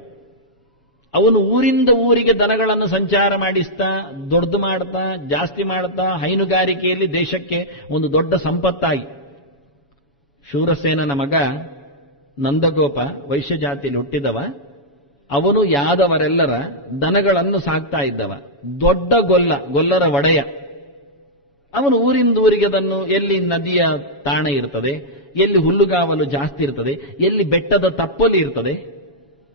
ಅವನು ಊರಿಂದ ಊರಿಗೆ ದನಗಳನ್ನು ಸಂಚಾರ ಮಾಡಿಸ್ತಾ, ದೊಡ್ಡದು ಮಾಡ್ತಾ, ಜಾಸ್ತಿ ಮಾಡ್ತಾ, ಹೈನುಗಾರಿಕೆಯಲ್ಲಿ ದೇಶಕ್ಕೆ ಒಂದು ದೊಡ್ಡ ಸಂಪತ್ತಾಗಿ. ಶೂರಸೇನನ ಮಗ ನಂದಗೋಪ ವೈಶ್ಯ ಜಾತಿಯಲ್ಲಿ ಹುಟ್ಟಿದವ. ಅವನು ಯಾದವರೆಲ್ಲರ ದನಗಳನ್ನು ಸಾಕ್ತಾ ಇದ್ದವ. ದೊಡ್ಡ ಗೊಲ್ಲರ ಒಡೆಯ. ಅವನು ಊರಿಂದ ಊರಿಗೆ ಅದನ್ನು, ಎಲ್ಲಿ ನದಿಯ ತಾಣ ಇರ್ತದೆ, ಎಲ್ಲಿ ಹುಲ್ಲುಗಾವಲು ಜಾಸ್ತಿ ಇರ್ತದೆ, ಎಲ್ಲಿ ಬೆಟ್ಟದ ತಪ್ಪಲಿ ಇರ್ತದೆ,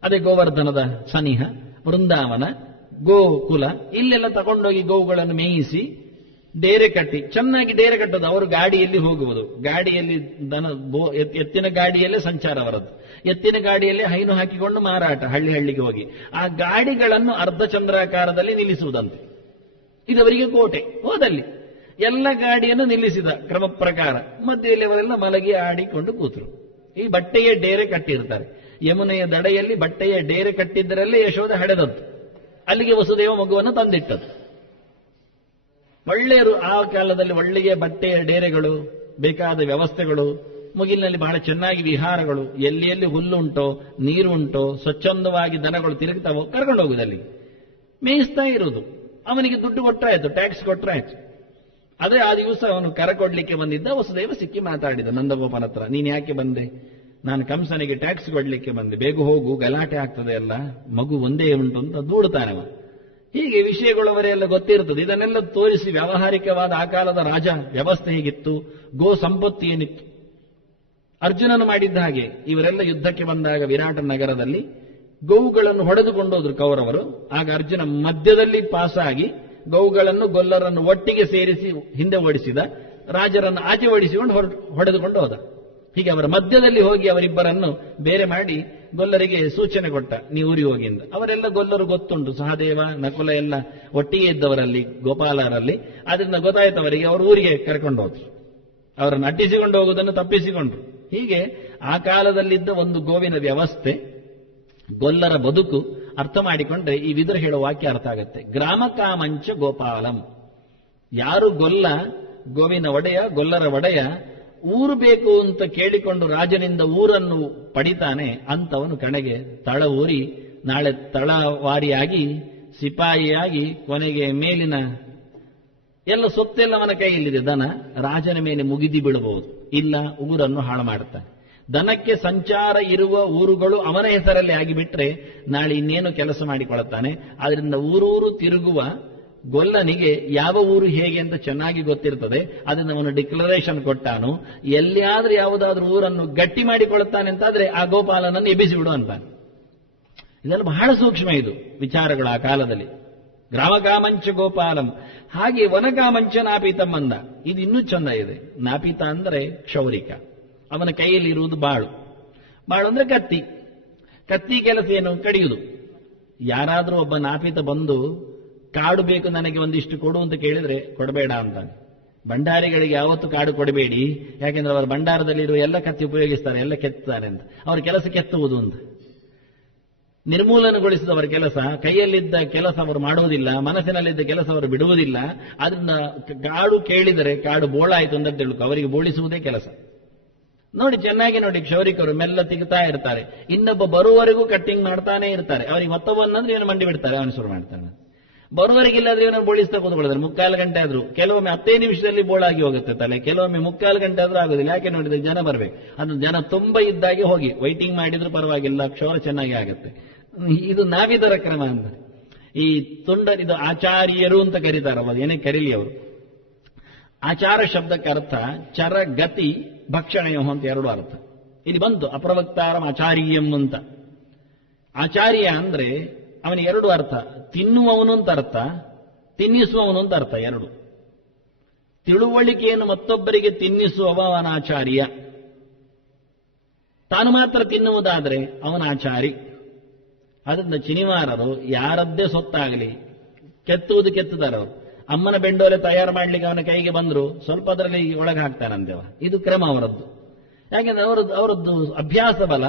ಅದೇ ಗೋವರ್ಧನದ ಸನಿಹ, ವೃಂದಾವನ, ಗೋಕುಲ, ಇಲ್ಲೆಲ್ಲ ತಗೊಂಡೋಗಿ ಗೋವುಗಳನ್ನು ಮೇಯಿಸಿ ಡೇರೆ ಕಟ್ಟಿ, ಚೆನ್ನಾಗಿ ಡೇರೆ ಕಟ್ಟೋದು. ಅವರು ಗಾಡಿಯಲ್ಲಿ ಹೋಗುವುದು, ಗಾಡಿಯಲ್ಲಿ ಎತ್ತಿನ ಗಾಡಿಯಲ್ಲೇ ಸಂಚಾರ ಅವರದ್ದು. ಎತ್ತಿನ ಗಾಡಿಯಲ್ಲೇ ಹೈನು ಹಾಕಿಕೊಂಡು ಮಾರಾಟ, ಹಳ್ಳಿಗೆ ಹೋಗಿ ಆ ಗಾಡಿಗಳನ್ನು ಅರ್ಧ ಚಂದ್ರಾಕಾರದಲ್ಲಿ ನಿಲ್ಲಿಸುವುದಂತೆ. ಇದವರಿಗೆ ಕೋಟೆ. ಹೋದಲ್ಲಿ ಎಲ್ಲ ಗಾಡಿಯನ್ನು ನಿಲ್ಲಿಸಿದ ಕ್ರಮ ಪ್ರಕಾರ. ಮಧ್ಯೆಯಲ್ಲಿ ಅವರೆಲ್ಲ ಮಲಗಿ ಆಡಿಕೊಂಡು ಕೂತರು. ಈ ಬಟ್ಟೆಯ ಡೇರೆ ಕಟ್ಟಿರ್ತಾರೆ. ಯಮುನೆಯ ದಡೆಯಲ್ಲಿ ಬಟ್ಟೆಯ ಡೇರೆ ಕಟ್ಟಿದ್ದರಲ್ಲೇ ಯಶೋಧ ಹಡೆದದ್ದು. ಅಲ್ಲಿಗೆ ವಸುದೇವ ಮಗುವನ್ನು ತಂದಿಟ್ಟದ್ದು. ಒಳ್ಳೆಯರು ಆ ಕಾಲದಲ್ಲಿ ಒಳ್ಳೆಯ ಬಟ್ಟೆಯ ಡೇರೆಗಳು, ಬೇಕಾದ ವ್ಯವಸ್ಥೆಗಳು, ಮುಗಿಲಿನಲ್ಲಿ ಬಹಳ ಚೆನ್ನಾಗಿ ವಿಹಾರಗಳು, ಎಲ್ಲಿ ಹುಲ್ಲುಂಟೋ, ನೀರುಂಟೋ, ಸ್ವಚ್ಛಂದವಾಗಿ ದನಗಳು ತಿರುಗ್ತಾವೋ ಕರ್ಕೊಂಡು ಹೋಗುದಲ್ಲಿ ಮೇಯಿಸ್ತಾ ಇರುವುದು. ಅವನಿಗೆ ದುಡ್ಡು ಕೊಟ್ಟರಾಯ್ತು, ಟ್ಯಾಕ್ಸ್ ಕೊಟ್ಟರಾಯ್ತು. ಆದ್ರೆ ಆ ದಿವಸ ಅವನು ಕರ ಕೊಡ್ಲಿಕ್ಕೆ ಬಂದಿದ್ದ. ವಸುದೇವ ಸಿಕ್ಕಿ ಮಾತಾಡಿದ ನಂದಗೋಪನ ಹತ್ರ, ನೀನ್ ಯಾಕೆ ಬಂದೆ? ನಾನು ಕಂಸನಿಗೆ ಟ್ಯಾಕ್ಸ್ ಕೊಡ್ಲಿಕ್ಕೆ ಬಂದೆ, ಬೇಗ ಹೋಗು, ಗಲಾಟೆ ಆಗ್ತದೆ ಅಲ್ಲ, ಮಗು ಒಂದೇ ಉಂಟು ಅಂತ ದೂಡ್ತಾನವ. ಹೀಗೆ ವಿಷಯಗಳವರೆಲ್ಲ ಗೊತ್ತಿರ್ತದೆ. ಇದನ್ನೆಲ್ಲ ತೋರಿಸಿ ವ್ಯಾವಹಾರಿಕವಾದ ಆ ಕಾಲದ ರಾಜ ವ್ಯವಸ್ಥೆ ಹೇಗಿತ್ತು, ಗೋ ಸಂಪತ್ತು ಏನಿತ್ತು. ಅರ್ಜುನನು ಮಾಡಿದ್ದ ಹಾಗೆ ಇವರೆಲ್ಲ ಯುದ್ಧಕ್ಕೆ ಬಂದಾಗ ವಿರಾಟ ನಗರದಲ್ಲಿ ಗೋವುಗಳನ್ನು ಹೊಡೆದುಕೊಂಡೋದ್ರು ಕೌರವರು. ಆಗ ಅರ್ಜುನ ಮಧ್ಯದಲ್ಲಿ ಪಾಸಾಗಿ ಗೋವುಗಳನ್ನು ಗೊಲ್ಲರನ್ನು ಒಟ್ಟಿಗೆ ಸೇರಿಸಿ ಹಿಂದೆ ಓಡಿಸಿದ, ರಾಜರನ್ನು ಆಚೆ ಓಡಿಸಿಕೊಂಡು ಹೊಡೆದುಕೊಂಡು ಹೋದ. ಹೀಗೆ ಅವರ ಮಧ್ಯದಲ್ಲಿ ಹೋಗಿ ಅವರಿಬ್ಬರನ್ನು ಬೇರೆ ಮಾಡಿ ಗೊಲ್ಲರಿಗೆ ಸೂಚನೆ ಕೊಟ್ಟ, ನೀವು ಊರಿಗೆ ಹೋಗಿಂದ. ಅವರೆಲ್ಲ ಗೊಲ್ಲರು ಗೊತ್ತುಂಟು, ಸಹದೇವ ನಕುಲ ಎಲ್ಲ ಒಟ್ಟಿಗೆ ಇದ್ದವರಲ್ಲಿ, ಗೋಪಾಲರಲ್ಲಿ. ಅದರಿಂದ ಗೊತ್ತಾಯ್ತು ಅವರಿಗೆ, ಅವರು ಊರಿಗೆ ಕರ್ಕೊಂಡು ಹೋದ್ರು. ಅವರನ್ನು ಅಟ್ಟಿಸಿಕೊಂಡು ಹೋಗುವುದನ್ನು ತಪ್ಪಿಸಿಕೊಂಡ್ರು. ಹೀಗೆ ಆ ಕಾಲದಲ್ಲಿದ್ದ ಒಂದು ಗೋವಿನ ವ್ಯವಸ್ಥೆ, ಗೊಲ್ಲರ ಬದುಕು ಅರ್ಥ ಮಾಡಿಕೊಂಡ್ರೆ ಈ ವಿದುರ ಹೇಳುವ ವಾಕ್ಯ ಅರ್ಥ ಆಗತ್ತೆ. ಗ್ರಾಮ ಕಾಮಂಚ ಗೋಪಾಲಂ. ಯಾರು ಗೊಲ್ಲ, ಗೋವಿನ ಒಡೆಯ, ಗೊಲ್ಲರ ಒಡೆಯ, ಊರು ಬೇಕು ಅಂತ ಕೇಳಿಕೊಂಡು ರಾಜನಿಂದ ಊರನ್ನು ಪಡಿತಾನೆ, ಅಂತವನು ಕಣೆಗೆ ತಳ ಊರಿ ನಾಳೆ ತಳವಾರಿಯಾಗಿ ಸಿಪಾಯಿಯಾಗಿ ಕೊನೆಗೆ ಮೇಲಿನ ಎಲ್ಲ ಸೊತ್ತೆಲ್ಲ ಅವನ ಕೈಯಲ್ಲಿದೆ, ದನ ರಾಜನ ಮೇಲೆ ಮುಗಿದಿ ಬಿಡಬಹುದು, ಇಲ್ಲ ಊರನ್ನು ಹಾಳು ಮಾಡುತ್ತಾನೆ. ದನಕ್ಕೆ ಸಂಚಾರ ಇರುವ ಊರುಗಳು ಅವನ ಹೆಸರಲ್ಲಿ ಆಗಿಬಿಟ್ರೆ ನಾಳೆ ಇನ್ನೇನು ಕೆಲಸ ಮಾಡಿಕೊಳ್ಳುತ್ತಾನೆ. ಆದ್ರಿಂದ ಊರೂರು ತಿರುಗುವ ಗೊಲ್ಲನಿಗೆ ಯಾವ ಊರು ಹೇಗೆ ಅಂತ ಚೆನ್ನಾಗಿ ಗೊತ್ತಿರ್ತದೆ. ಅದನ್ನು ಅವನು ಡಿಕ್ಲರೇಷನ್ ಕೊಟ್ಟಾನು. ಎಲ್ಲಿಯಾದ್ರೂ ಯಾವುದಾದ್ರೂ ಊರನ್ನು ಗಟ್ಟಿ ಮಾಡಿಕೊಳ್ಳುತ್ತಾನೆ ಅಂತಾದ್ರೆ ಆ ಗೋಪಾಲನನ್ನು ಎಬ್ಬಿಸಿಬಿಡು ಅಂತಾನೆ. ಇದೆಲ್ಲ ಬಹಳ ಸೂಕ್ಷ್ಮ ಇದು ವಿಚಾರಗಳು ಆ ಕಾಲದಲ್ಲಿ. ಗ್ರಾಮಕಾಮಂಚ ಗೋಪಾಲಂ. ಹಾಗೆ ವನಕಾಮಂಚ ನಾಪೀತಂ ಅಂದ. ಇದು ಇನ್ನೂ ಚಂದ ಇದೆ. ನಾಪೀತ ಅಂದರೆ ಕ್ಷೌರಿಕ. ಅವನ ಕೈಯಲ್ಲಿ ಇರುವುದು ಬಾಳು. ಬಾಳು ಅಂದ್ರೆ ಕತ್ತಿ. ಕತ್ತಿ ಕೆಲಸ ಏನು? ಕಡಿಯುವುದು. ಯಾರಾದರೂ ಒಬ್ಬ ನಾಪೀತ ಬಂದು ಕಾಡು ಬೇಕು ನನಗೆ ಒಂದಿಷ್ಟು ಕೊಡು ಅಂತ ಕೇಳಿದ್ರೆ ಕೊಡಬೇಡ ಅಂತಾನೆ. ಭಂಡಾರಿಗಳಿಗೆ ಯಾವತ್ತು ಕಾಡು ಕೊಡಬೇಡಿ, ಯಾಕೆಂದ್ರೆ ಅವರ ಭಂಡಾರದಲ್ಲಿರುವ ಎಲ್ಲ ಕತ್ತಿ ಉಪಯೋಗಿಸ್ತಾರೆ, ಎಲ್ಲ ಕೆತ್ತಾರೆ ಅಂತ. ಅವರ ಕೆಲಸ ಕೆತ್ತುವುದು ಅಂತ. ನಿರ್ಮೂಲನಗೊಳಿಸಿದವರ ಕೆಲಸ, ಕೈಯಲ್ಲಿದ್ದ ಕೆಲಸ ಅವರು ಮಾಡುವುದಿಲ್ಲ, ಮನಸ್ಸಿನಲ್ಲಿದ್ದ ಕೆಲಸ ಅವರು ಬಿಡುವುದಿಲ್ಲ. ಅದರಿಂದ ಕಾಡು ಕೇಳಿದರೆ ಕಾಡು ಬೋಳಾಯಿತು ಅಂತ ತಿಳ್ಕೊ, ಅವರಿಗೆ ಬೋಳಿಸುವುದೇ ಕೆಲಸ. ನೋಡಿ, ಚೆನ್ನಾಗಿ ನೋಡಿ, ಕ್ಷೌರಿಕರು ಮೆಲ್ಲ ತೆಗಿತಾ ಇರ್ತಾರೆ. ಇನ್ನೊಬ್ಬ ಬರುವವರೆಗೂ ಕಟ್ಟಿಂಗ್ ಮಾಡ್ತಾನೆ ಇರ್ತಾರೆ. ಅವರಿಗೆ ಮತ್ತೊಬ್ಬನಂದ್ರೆ ಇವನು ಮಂಡಿ ಬಿಡ್ತಾರೆ, ಅವನು ಶುರು ಮಾಡ್ತಾನೆ. ಬರುವವರೆಗಿಲ್ಲಾದ್ರೆ ಇವನು ಬೋಳಿಸ್ತಾ ಕೂತ್ಕೊಳ್ತಾರೆ. 3/4 ಗಂಟೆ ಆದ್ರೂ, ಕೆಲವೊಮ್ಮೆ 10 ನಿಮಿಷದಲ್ಲಿ ಬೋಳಾಗಿ ಹೋಗುತ್ತೆ ತಲೆ, ಕೆಲವೊಮ್ಮೆ 3/4 ಗಂಟೆ ಆದ್ರೂ ಆಗೋದಿಲ್ಲ. ಯಾಕೆ ನೋಡಿದ್ರೆ ಜನ ಬರಬೇಕು. ಅದು ಜನ ತುಂಬ ಇದ್ದಾಗೆ ಹೋಗಿ ವೈಟಿಂಗ್ ಮಾಡಿದ್ರು ಪರವಾಗಿಲ್ಲ, ಕ್ಷೌರ ಚೆನ್ನಾಗಿ ಆಗುತ್ತೆ. ಇದು ನಾವಿದರ ಕ್ರಮ ಅಂತ. ಈ ಇದು ಆಚಾರ್ಯರು ಅಂತ ಕರೀತಾರಲ್ಲ, ಏನೇ ಕರೀಲಿ ಅವರು. ಆಚಾರ ಶಬ್ದಕ್ಕೆ ಅರ್ಥ ಚರ, ಗತಿ, ಭಕ್ಷಣೆಯೋ ಅಂತ 2 ಅರ್ಥ ಇಲ್ಲಿ ಬಂತು. ಅಪ್ರವಕ್ತಾರಂ ಆಚಾರ್ಯಂ ಅಂತ. ಆಚಾರ್ಯ ಅಂದ್ರೆ ಅವನಿಗೆ 2 ಅರ್ಥ. ತಿನ್ನುವವನು ಅಂತ ಅರ್ಥ, ತಿನ್ನಿಸುವವನು ಅಂತ ಅರ್ಥ. 2 ತಿಳುವಳಿಕೆಯನ್ನು ಮತ್ತೊಬ್ಬರಿಗೆ ತಿನ್ನಿಸುವವ ಅವನ ಆಚಾರ್ಯ. ತಾನು ಮಾತ್ರ ತಿನ್ನುವುದಾದ್ರೆ ಅವನ ಆಚಾರಿ. ಅದರಿಂದ ಚಿನಿವಾರರು ಯಾರದ್ದೇ ಸೊತ್ತಾಗಲಿ ಕೆತ್ತುವುದು ಕೆತ್ತುತ್ತಾರೆ. ಅವರು ಅಮ್ಮನ ಬೆಂಡೋಲೆ ತಯಾರು ಮಾಡ್ಲಿಕ್ಕೆ ಅವನ ಕೈಗೆ ಬಂದ್ರು ಸ್ವಲ್ಪ ಅದರಲ್ಲಿ ಒಳಗೆ ಹಾಕ್ತಾನಂದೇವ. ಇದು ಕ್ರಮ ಅವರದ್ದು. ಯಾಕೆಂದ್ರೆ ಅವರದ್ದು ಅಭ್ಯಾಸ ಬಲ,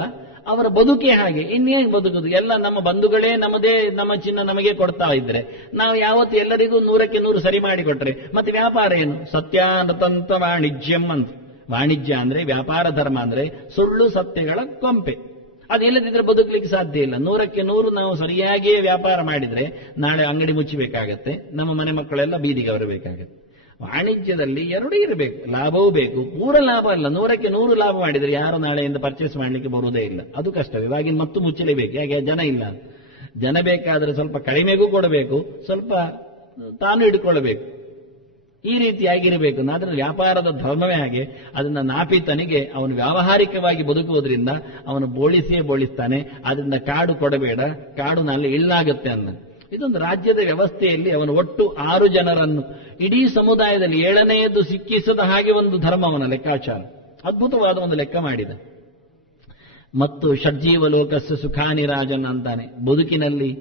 ಅವರ ಬದುಕೇ ಹಾಗೆ. ಇನ್ನೇನು ಬದುಕುದು? ಎಲ್ಲ ನಮ್ಮ ಬಂಧುಗಳೇ ನಮ್ಮ ಚಿನ್ನ ನಮಗೆ ಕೊಡ್ತಾ ಇದ್ರೆ ನಾವು ಯಾವತ್ತು ಎಲ್ಲರಿಗೂ 100ಕ್ಕೆ 100 ಸರಿ ಮಾಡಿಕೊಟ್ರೆ ಮತ್ತೆ ವ್ಯಾಪಾರ ಏನು? ಸತ್ಯಾನತಂತ ವಾಣಿಜ್ಯಂ ಅಂತ. ವಾಣಿಜ್ಯ ಅಂದ್ರೆ ವ್ಯಾಪಾರ ಧರ್ಮ ಅಂದ್ರೆ ಸುಳ್ಳು ಸತ್ಯಗಳ ಕೊಂಪೆ. ಅದಿಲ್ಲದಿದ್ರೆ ಬದುಕಲಿಕ್ಕೆ ಸಾಧ್ಯ ಇಲ್ಲ. 100ಕ್ಕೆ 100 ನಾವು ಸರಿಯಾಗಿಯೇ ವ್ಯಾಪಾರ ಮಾಡಿದ್ರೆ ನಾಳೆ ಅಂಗಡಿ ಮುಚ್ಚಬೇಕಾಗತ್ತೆ, ನಮ್ಮ ಮನೆ ಮಕ್ಕಳೆಲ್ಲ ಬೀದಿಗೆ ಬರಬೇಕಾಗತ್ತೆ. ವಾಣಿಜ್ಯದಲ್ಲಿ 2 ಇರಬೇಕು, ಲಾಭವೂ ಬೇಕು. ಪೂರ ಲಾಭ ಅಲ್ಲ, 100ಕ್ಕೆ 100 ಲಾಭ ಮಾಡಿದ್ರೆ ಯಾರು ನಾಳೆಯಿಂದ ಪರ್ಚೇಸ್ ಮಾಡಲಿಕ್ಕೆ ಬರುವುದೇ ಇಲ್ಲ. ಅದು ಕಷ್ಟ. ಇವಾಗಿನ ಮತ್ತು ಮುಚ್ಚಲೇಬೇಕು. ಯಾಕೆ? ಜನ ಇಲ್ಲ. ಜನ ಬೇಕಾದ್ರೆ ಸ್ವಲ್ಪ ಕಡಿಮೆಗೂ ಕೊಡಬೇಕು, ಸ್ವಲ್ಪ ತಾನು ಹಿಡ್ಕೊಳ್ಬೇಕು. ಈ ರೀತಿಯಾಗಿರಬೇಕು. ಆದರೆ ವ್ಯಾಪಾರದ ಧರ್ಮವೇ ಹಾಗೆ. ಅದನ್ನ ನಾಪೀತನಿಗೆ ಅವನು ವ್ಯಾವಹಾರಿಕವಾಗಿ ಬದುಕುವುದರಿಂದ ಅವನು ಬೋಳಿಸ್ತಾನೆ. ಅದರಿಂದ ಕಾಡು ಕೊಡಬೇಡ, ಕಾಡು ನಲ್ಲಿ ಇಳ್ಳಾಗುತ್ತೆ ಅನ್ನ. ಇದೊಂದು ರಾಜ್ಯದ ವ್ಯವಸ್ಥೆಯಲ್ಲಿ ಅವನು ಒಟ್ಟು 6 ಜನರನ್ನು ಇಡೀ ಸಮುದಾಯದಲ್ಲಿ 7ನೇದು ಸಿಕ್ಕಿಸದ ಹಾಗೆ ಒಂದು ಧರ್ಮವನ ಲೆಕ್ಕಾಚಾರ, ಅದ್ಭುತವಾದ ಒಂದು ಲೆಕ್ಕ ಮಾಡಿದ. ಮತ್ತು ಷಡ್ಜೀವ ಲೋಕಸ್ಯ ಸುಖಾನಿ ರಾಜನ್ ಅಂತಾನೆ. ಬದುಕಿನಲ್ಲಿ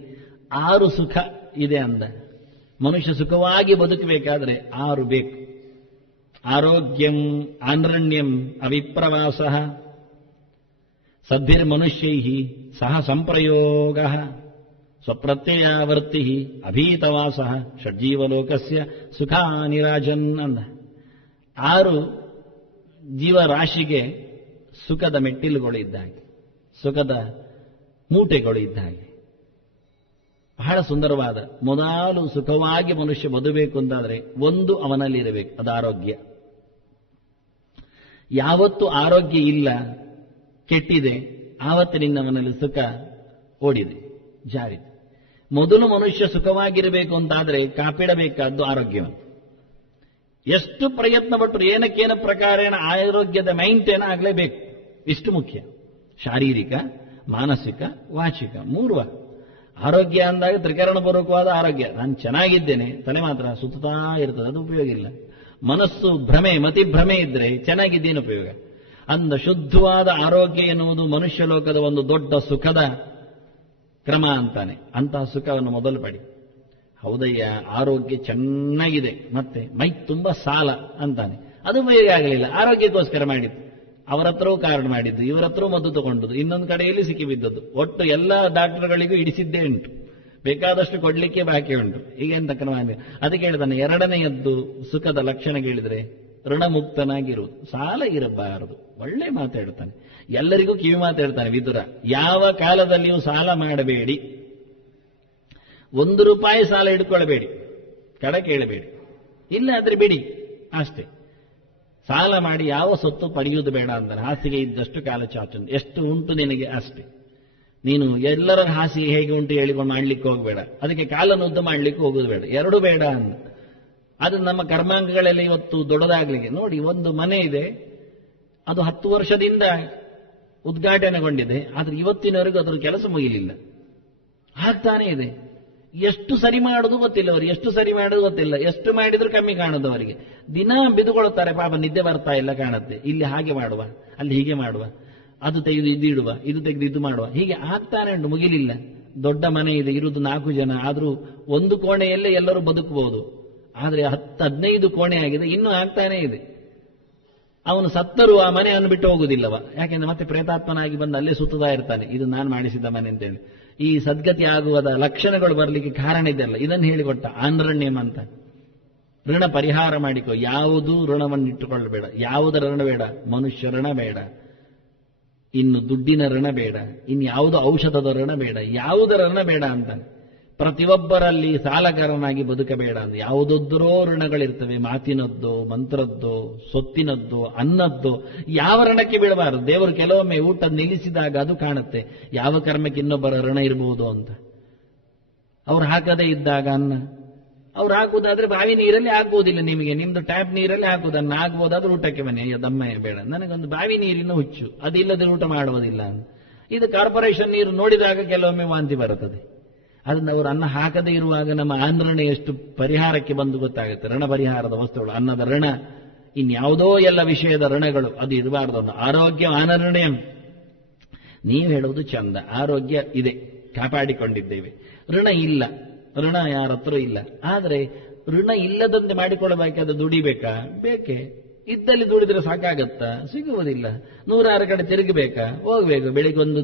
6 ಸುಖ ಇದೆ ಅಂದ. ಮನುಷ್ಯ ಸುಖವಾಗಿ ಬದುಕಬೇಕಾದ್ರೆ 6 ಬೇಕು. ಆರೋಗ್ಯಂ ಆನರಣ್ಯಂ ಅವಿಪ್ರವಾಸ ಸದ್ಭಿರ್ಮನುಷ್ಯೈ ಸಹ ಸಂಪ್ರಯೋಗ ಸ್ವಪ್ರತ್ಯಯಾವರ್ತಿ ಅಭೀತವಾಸ ಷಡ್ಜೀವಲೋಕಸ್ಯ ಸುಖಾನಿರಾಜನ್ ಅಂದ. 6 ಜೀವರಾಶಿಗೆ ಸುಖದ ಮೆಟ್ಟಿಲುಗಳು ಇದ್ದಾಗೆ, ಸುಖದ ಮೂಟೆಗಳು ಇದ್ದಾಗೆ. ಬಹಳ ಸುಂದರವಾದ. ಮೊದಲು ಸುಖವಾಗಿ ಮನುಷ್ಯ ಬದುಕಬೇಕು ಅಂತಾದ್ರೆ ಒಂದು ಅವನಲ್ಲಿ ಇರಬೇಕು, ಅದು ಆರೋಗ್ಯ. ಯಾವತ್ತು ಆರೋಗ್ಯ ಇಲ್ಲ, ಕೆಟ್ಟಿದೆ, ಆವತ್ತಿನಿಂದ ಅವನಲ್ಲಿ ಸುಖ ಓಡಿದೆ, ಜಾರಿದೆ. ಮೊದಲು ಮನುಷ್ಯ ಸುಖವಾಗಿರಬೇಕು ಅಂತಾದ್ರೆ ಕಾಪಿಡಬೇಕಾದ್ದು ಆರೋಗ್ಯವನ್ನು. ಎಷ್ಟು ಪ್ರಯತ್ನ ಪಟ್ಟರು ಏನಕ್ಕೇನ ಪ್ರಕಾರೇಣ ಆರೋಗ್ಯದ ಮೈಂಟೈನ್ ಆಗಲೇಬೇಕು. ಇಷ್ಟು ಮುಖ್ಯ. ಶಾರೀರಿಕ, ಮಾನಸಿಕ, ವಾಚಿಕ 3. ಆರೋಗ್ಯ ಅಂದಾಗ ತ್ರಿಕರಣಪೂರ್ವಕವಾದ ಆರೋಗ್ಯ. ನಾನು ಚೆನ್ನಾಗಿದ್ದೇನೆ, ತಲೆ ಮಾತ್ರ ಸುತ್ತಾ ಇರ್ತದೆ, ಅದು ಉಪಯೋಗ ಇಲ್ಲ. ಮನಸ್ಸು ಭ್ರಮೆ, ಮತಿಭ್ರಮೆ ಇದ್ರೆ ಚೆನ್ನಾಗಿದ್ದೇನು ಉಪಯೋಗ? ಅಂದ ಶುದ್ಧವಾದ ಆರೋಗ್ಯ ಎನ್ನುವುದು ಮನುಷ್ಯ ಲೋಕದ ಒಂದು ದೊಡ್ಡ ಸುಖದ ಕ್ರಮ ಅಂತಾನೆ. ಅಂತಹ ಸುಖವನ್ನು ಮೊದಲು ಪಡಿ. ಹೌದಯ್ಯ, ಆರೋಗ್ಯ ಚೆನ್ನಾಗಿದೆ, ಮತ್ತೆ ಮೈ ತುಂಬ ಸಾಲ ಅಂತಾನೆ. ಅದು ಬೇಗ ಆಗಲಿಲ್ಲ, ಆರೋಗ್ಯಕ್ಕೋಸ್ಕರ ಮಾಡಿದ್ದು. ಅವರ ಹತ್ರವೂ ಕಾರ್ಡ್ ಮಾಡಿದ್ದು, ಇವರ ಹತ್ರ ಮದ್ದು ತಗೊಂಡದ್ದು, ಇನ್ನೊಂದು ಕಡೆಯಲ್ಲಿ ಸಿಕ್ಕಿಬಿದ್ದದ್ದು. ಒಟ್ಟು ಎಲ್ಲ ಡಾಕ್ಟರ್ಗಳಿಗೂ ಇಡಿಸಿದ್ದೇ ಉಂಟು, ಬೇಕಾದಷ್ಟು ಕೊಡ್ಲಿಕ್ಕೆ ಬಾಕಿ ಉಂಟು. ಈಗ ಎಂತ ಕ್ರಮ? ಅದಕ್ಕೆ ಹೇಳ್ತಾನೆ, ಎರಡನೆಯದ್ದು ಸುಖದ ಲಕ್ಷಣ ಕೇಳಿದ್ರೆ ಋಣಮುಕ್ತನಾಗಿರುವುದು, ಸಾಲ ಇರಬಾರದು. ಒಳ್ಳೆ ಮಾತಾಡ್ತಾನೆ, ಎಲ್ಲರಿಗೂ ಕಿವಿ ಮಾತಾಡ್ತಾನೆ ವಿದುರ. ಯಾವ ಕಾಲದಲ್ಲಿಯೂ ಸಾಲ ಮಾಡಬೇಡಿ, 1 ರೂಪಾಯಿ ಸಾಲ ಹಿಡ್ಕೊಳ್ಬೇಡಿ, ಕಡ ಕೇಳಬೇಡಿ, ಇಲ್ಲ ಆದ್ರೆ ಬಿಡಿ ಅಷ್ಟೇ. ಸಾಲ ಮಾಡಿ ಯಾವ ಸೊತ್ತು ಪಡೆಯುವುದು ಬೇಡ ಅಂತಾನೆ. ಹಾಸಿಗೆ ಇದ್ದಷ್ಟು ಕಾಲ ಚಾಚು, ಎಷ್ಟು ಉಂಟು ನಿನಗೆ ಅಷ್ಟೇ. ನೀನು ಎಲ್ಲರ ಹಾಸಿಗೆ ಹೇಗೆ ಉಂಟು ಹೇಳಿಕೊಂಡು ಮಾಡ್ಲಿಕ್ಕೆ ಹೋಗಬೇಡ, ಅದಕ್ಕೆ ಕಾಲನ್ನು ಉದ್ದ ಮಾಡ್ಲಿಕ್ಕೆ ಹೋಗೋದು ಬೇಡ, ಎರಡೂ ಬೇಡ ಅಂದ. ಅದು ನಮ್ಮ ಕರ್ಮಾಂಗಗಳೆಲ್ಲ ಇವತ್ತು ದೊಡ್ಡದಾಗ್ಲಿಕ್ಕೆ ನೋಡಿ. ಒಂದು ಮನೆ ಇದೆ, ಅದು 10 ವರ್ಷದಿಂದ ಉದ್ಘಾಟನೆಗೊಂಡಿದೆ, ಆದ್ರೆ ಇವತ್ತಿನವರೆಗೂ ಅದರ ಕೆಲಸ ಮುಗಿಲಿಲ್ಲ, ಆಗ್ತಾನೆ ಇದೆ. ಎಷ್ಟು ಸರಿ ಮಾಡೋದು ಗೊತ್ತಿಲ್ಲ ಅವರಿಗೆ, ಎಷ್ಟು ಸರಿ ಮಾಡೋದು ಗೊತ್ತಿಲ್ಲ, ಎಷ್ಟು ಮಾಡಿದ್ರು ಕಮ್ಮಿ ಕಾಣೋದು ಅವರಿಗೆ. ದಿನ ಬಿದುಕೊಳ್ತಾರೆ, ಪಾಪ ನಿದ್ದೆ ಬರ್ತಾ ಇಲ್ಲ ಕಾಣುತ್ತೆ. ಇಲ್ಲಿ ಹಾಗೆ ಮಾಡುವ, ಅಲ್ಲಿ ಹೀಗೆ ಮಾಡುವ, ಅದು ತೆಗೆದು ಇದು ಇಡುವ, ಇದು ತೆಗೆದು ಇದು ಮಾಡುವ, ಹೀಗೆ ಆಗ್ತಾನೆ ಉಂಟು, ಮುಗಿಲಿಲ್ಲ. ದೊಡ್ಡ ಮನೆ ಇದೆ, ಇರುವುದು 4 ಜನ, ಆದ್ರೂ ಒಂದು ಕೋಣೆಯಲ್ಲೇ ಎಲ್ಲರೂ ಬದುಕಬಹುದು. ಆದ್ರೆ 10-15 ಕೋಣೆ ಆಗಿದೆ, ಇನ್ನೂ ಆಗ್ತಾನೆ ಇದೆ. ಅವನು ಸತ್ತರೂ ಆ ಮನೆಯನ್ನು ಬಿಟ್ಟು ಹೋಗುದಿಲ್ಲವ, ಯಾಕೆಂದ್ರೆ ಮತ್ತೆ ಪ್ರೇತಾತ್ಮನಾಗಿ ಬಂದು ಅಲ್ಲೇ ಸುತ್ತುತ್ತಾ ಇರ್ತಾನೆ, ಇದು ನಾನು ಮಾಡಿಸಿದ ಮನೆ ಅಂತೇಳಿ. ಈ ಸದ್ಗತಿ ಆಗುವುದ ಲಕ್ಷಣಗಳು ಬರಲಿಕ್ಕೆ ಕಾರಣ ಇದೆಲ್ಲ. ಇದನ್ನು ಹೇಳಿಕೊಟ್ಟ ಆನ್ರಣ್ಯಂ ಅಂತ. ಋಣ ಪರಿಹಾರ ಮಾಡಿಕೊ, ಯಾವುದೂ ಋಣವನ್ನು ಇಟ್ಟುಕೊಳ್ಳಬೇಡ. ಯಾವುದರ ಋಣ ಬೇಡ? ಮನುಷ್ಯ ಋಣ ಬೇಡ, ಇನ್ನು ದುಡ್ಡಿನ ಋಣ ಬೇಡ, ಇನ್ನು ಯಾವುದು ಔಷಧದ ಋಣ ಬೇಡ, ಯಾವುದರ ಋಣ ಬೇಡ ಅಂತಾನೆ. ಪ್ರತಿಯೊಬ್ಬರಲ್ಲಿ ಸಾಲಗಾರನಾಗಿ ಬದುಕಬೇಡ ಅಂತ. ಯಾವುದೊದ್ದರೋ ಋಣಗಳಿರ್ತವೆ, ಮಾತಿನದ್ದೋ, ಮಂತ್ರದ್ದೋ, ಸೊತ್ತಿನದ್ದೋ, ಅನ್ನದ್ದೋ. ಯಾವ ಋಣಕ್ಕೆ ಬೀಳಬಾರದು. ದೇವರು ಕೆಲವೊಮ್ಮೆ ಊಟ ನಿಲ್ಲಿಸಿದಾಗ ಅದು ಕಾಣುತ್ತೆ ಯಾವ ಕರ್ಮಕ್ಕೆ ಇನ್ನೊಬ್ಬರ ಋಣ ಇರಬಹುದು ಅಂತ. ಅವ್ರು ಹಾಕದೇ ಇದ್ದಾಗ ಅನ್ನ ಅವ್ರು ಹಾಕುವುದಾದ್ರೆ ಬಾವಿ ನೀರಲ್ಲಿ ಆಗ್ಬೋದಿಲ್ಲ ನಿಮಗೆ, ನಿಮ್ದು ಟ್ಯಾಪ್ ನೀರಲ್ಲಿ ಹಾಕುವುದನ್ನ ಆಗ್ಬೋದಾದ್ರೆ ಊಟಕ್ಕೆ ಬನ್ನಿ, ದಮ್ಮ ಬೇಡ, ನನಗೊಂದು ಬಾವಿ ನೀರಿನ ಹುಚ್ಚು, ಅದಿಲ್ಲದೆ ಊಟ ಮಾಡುವುದಿಲ್ಲ ಅಂತ. ಇದು ಕಾರ್ಪೊರೇಷನ್ ನೀರು ನೋಡಿದಾಗ ಕೆಲವೊಮ್ಮೆ ವಾಂತಿ ಬರುತ್ತದೆ. ಅದನ್ನು ಅವರು ಅನ್ನ ಹಾಕದೇ ಇರುವಾಗ ನಮ್ಮ ಆಂಧ್ರಣ ಎಷ್ಟು ಪರಿಹಾರಕ್ಕೆ ಬಂದು ಗೊತ್ತಾಗುತ್ತೆ. ಋಣ ಪರಿಹಾರದ ವಸ್ತುಗಳು, ಅನ್ನದ ಋಣ, ಇನ್ಯಾವುದೋ ಎಲ್ಲ ವಿಷಯದ ಋಣಗಳು, ಅದು ಇರಬಾರ್ದು. ಆರೋಗ್ಯ ಆನರಣೀಯಂ. ನೀವು ಹೇಳುವುದು ಚಂದ, ಆರೋಗ್ಯ ಇದೆ, ಕಾಪಾಡಿಕೊಂಡಿದ್ದೇವೆ, ಋಣ ಇಲ್ಲ, ಋಣ ಯಾರ ಹತ್ರ ಇಲ್ಲ. ಆದರೆ ಋಣ ಇಲ್ಲದಂತೆ ಮಾಡಿಕೊಳ್ಳಬೇಕಾದ ದುಡಿಬೇಕಾ? ಬೇಕೆ. ಇದ್ದಲ್ಲಿ ದುಡಿದ್ರೆ ಸಾಕಾಗತ್ತಾ? ಸಿಗುವುದಿಲ್ಲ. 106 ಕಡೆ ತಿರುಗಬೇಕಾ? ಹೋಗ್ಬೇಕು. ಬೆಳಿಗ್ಗೆ ಒಂದು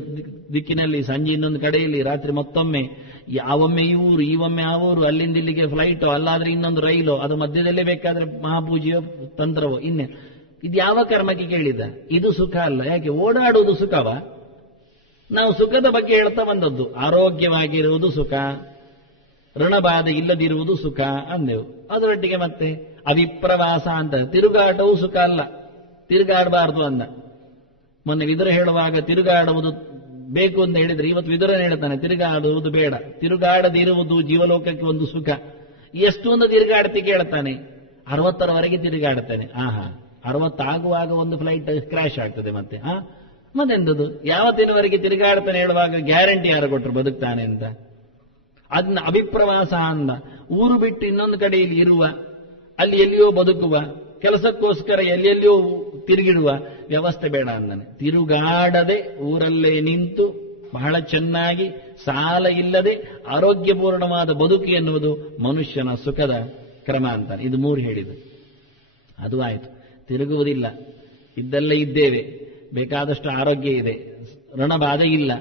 ದಿಕ್ಕಿನಲ್ಲಿ, ಸಂಜೆ ಇನ್ನೊಂದು ಕಡೆಯಲ್ಲಿ, ರಾತ್ರಿ ಮತ್ತೊಮ್ಮೆ, ಯಾವೊಮ್ಮೆ ಇವರು, ಇವೊಮ್ಮೆ ಅವರು, ಅಲ್ಲಿಂದ ಇಲ್ಲಿಗೆ ಫ್ಲೈಟೋ, ಅಲ್ಲಾದ್ರೆ ಇನ್ನೊಂದು ರೈಲೋ, ಅದು ಮಧ್ಯದಲ್ಲೇ ಬೇಕಾದ್ರೆ ಮಹಾಪೂಜೆಯೋ ತಂತ್ರವೋ, ಇನ್ನೇ. ಇದು ಯಾವ ಕರ್ಮಕ್ಕೆ ಕೇಳಿದ? ಇದು ಸುಖ ಅಲ್ಲ. ಯಾಕೆ? ಓಡಾಡುವುದು ಸುಖವ? ನಾವು ಸುಖದ ಬಗ್ಗೆ ಹೇಳ್ತಾ ಬಂದದ್ದು. ಆರೋಗ್ಯವಾಗಿರುವುದು ಸುಖ, ಋಣಬಾಧೆ ಇಲ್ಲದಿರುವುದು ಸುಖ ಅಂದೆವು. ಅದರೊಟ್ಟಿಗೆ ಮತ್ತೆ ಅವಿಪ್ರವಾಸ ಅಂತ, ತಿರುಗಾಟವು ಸುಖ ಅಲ್ಲ, ತಿರುಗಾಡಬಾರ್ದು ಅಂದ. ಮೊನ್ನೆ ವಿದುರ ಹೇಳುವಾಗ ತಿರುಗಾಡುವುದು ಬೇಕು ಅಂತ ಹೇಳಿದ್ರೆ, ಇವತ್ತು ವಿದುರನೇ ಹೇಳ್ತಾನೆ ತಿರುಗಾಡುವುದು ಬೇಡ, ತಿರುಗಾಡದಿರುವುದು ಜೀವಲೋಕಕ್ಕೆ ಒಂದು ಸುಖ. ಎಷ್ಟು ಒಂದು ತಿರುಗಾಡ್ತಿ ಕೇಳ್ತಾನೆ, 60ರವರೆಗೆ ತಿರುಗಾಡ್ತಾನೆ. 60 ಆಗುವಾಗ ಒಂದು ಫ್ಲೈಟ್ ಕ್ರ್ಯಾಶ್ ಆಗ್ತದೆ ಮತ್ತೆ. ಮತ್ತೆಂದದು? ಯಾವತ್ತಿನವರೆಗೆ ತಿರುಗಾಡ್ತಾನೆ ಹೇಳುವಾಗ ಗ್ಯಾರಂಟಿ ಯಾರು ಕೊಟ್ಟರು ಬದುಕ್ತಾನೆ ಅಂತ? ಅದನ್ನ ಅಭಿಪ್ರವಾಸ ಅಂದ. ಊರು ಬಿಟ್ಟು ಇನ್ನೊಂದು ಕಡೆಯಲ್ಲಿ ಇರುವ, ಅಲ್ಲಿ ಎಲ್ಲಿಯೋ ಬದುಕುವ, ಕೆಲಸಕ್ಕೋಸ್ಕರ ಎಲ್ಲೆಲ್ಲಿಯೋ ತಿರುಗಿಡುವ ವ್ಯವಸ್ಥೆ ಬೇಡ ಅಂದಾನೆ. ತಿರುಗಾಡದೆ ಊರಲ್ಲೇ ನಿಂತು ಬಹಳ ಚೆನ್ನಾಗಿ ಸಾಲ ಇಲ್ಲದೆ ಆರೋಗ್ಯಪೂರ್ಣವಾದ ಬದುಕು ಎನ್ನುವುದು ಮನುಷ್ಯನ ಸುಖದ ಕ್ರಮ ಅಂತಾನೆ. ಇದು 3 ಹೇಳಿದ್ದು. ಅದು ಆಯಿತು. ತಿರುಗುವುದಿಲ್ಲ, ಇದ್ದಲ್ಲೇ ಇದ್ದೇವೆ, ಬೇಕಾದಷ್ಟು ಆರೋಗ್ಯ ಇದೆ, ಋಣಬಾಧೆ ಇಲ್ಲ.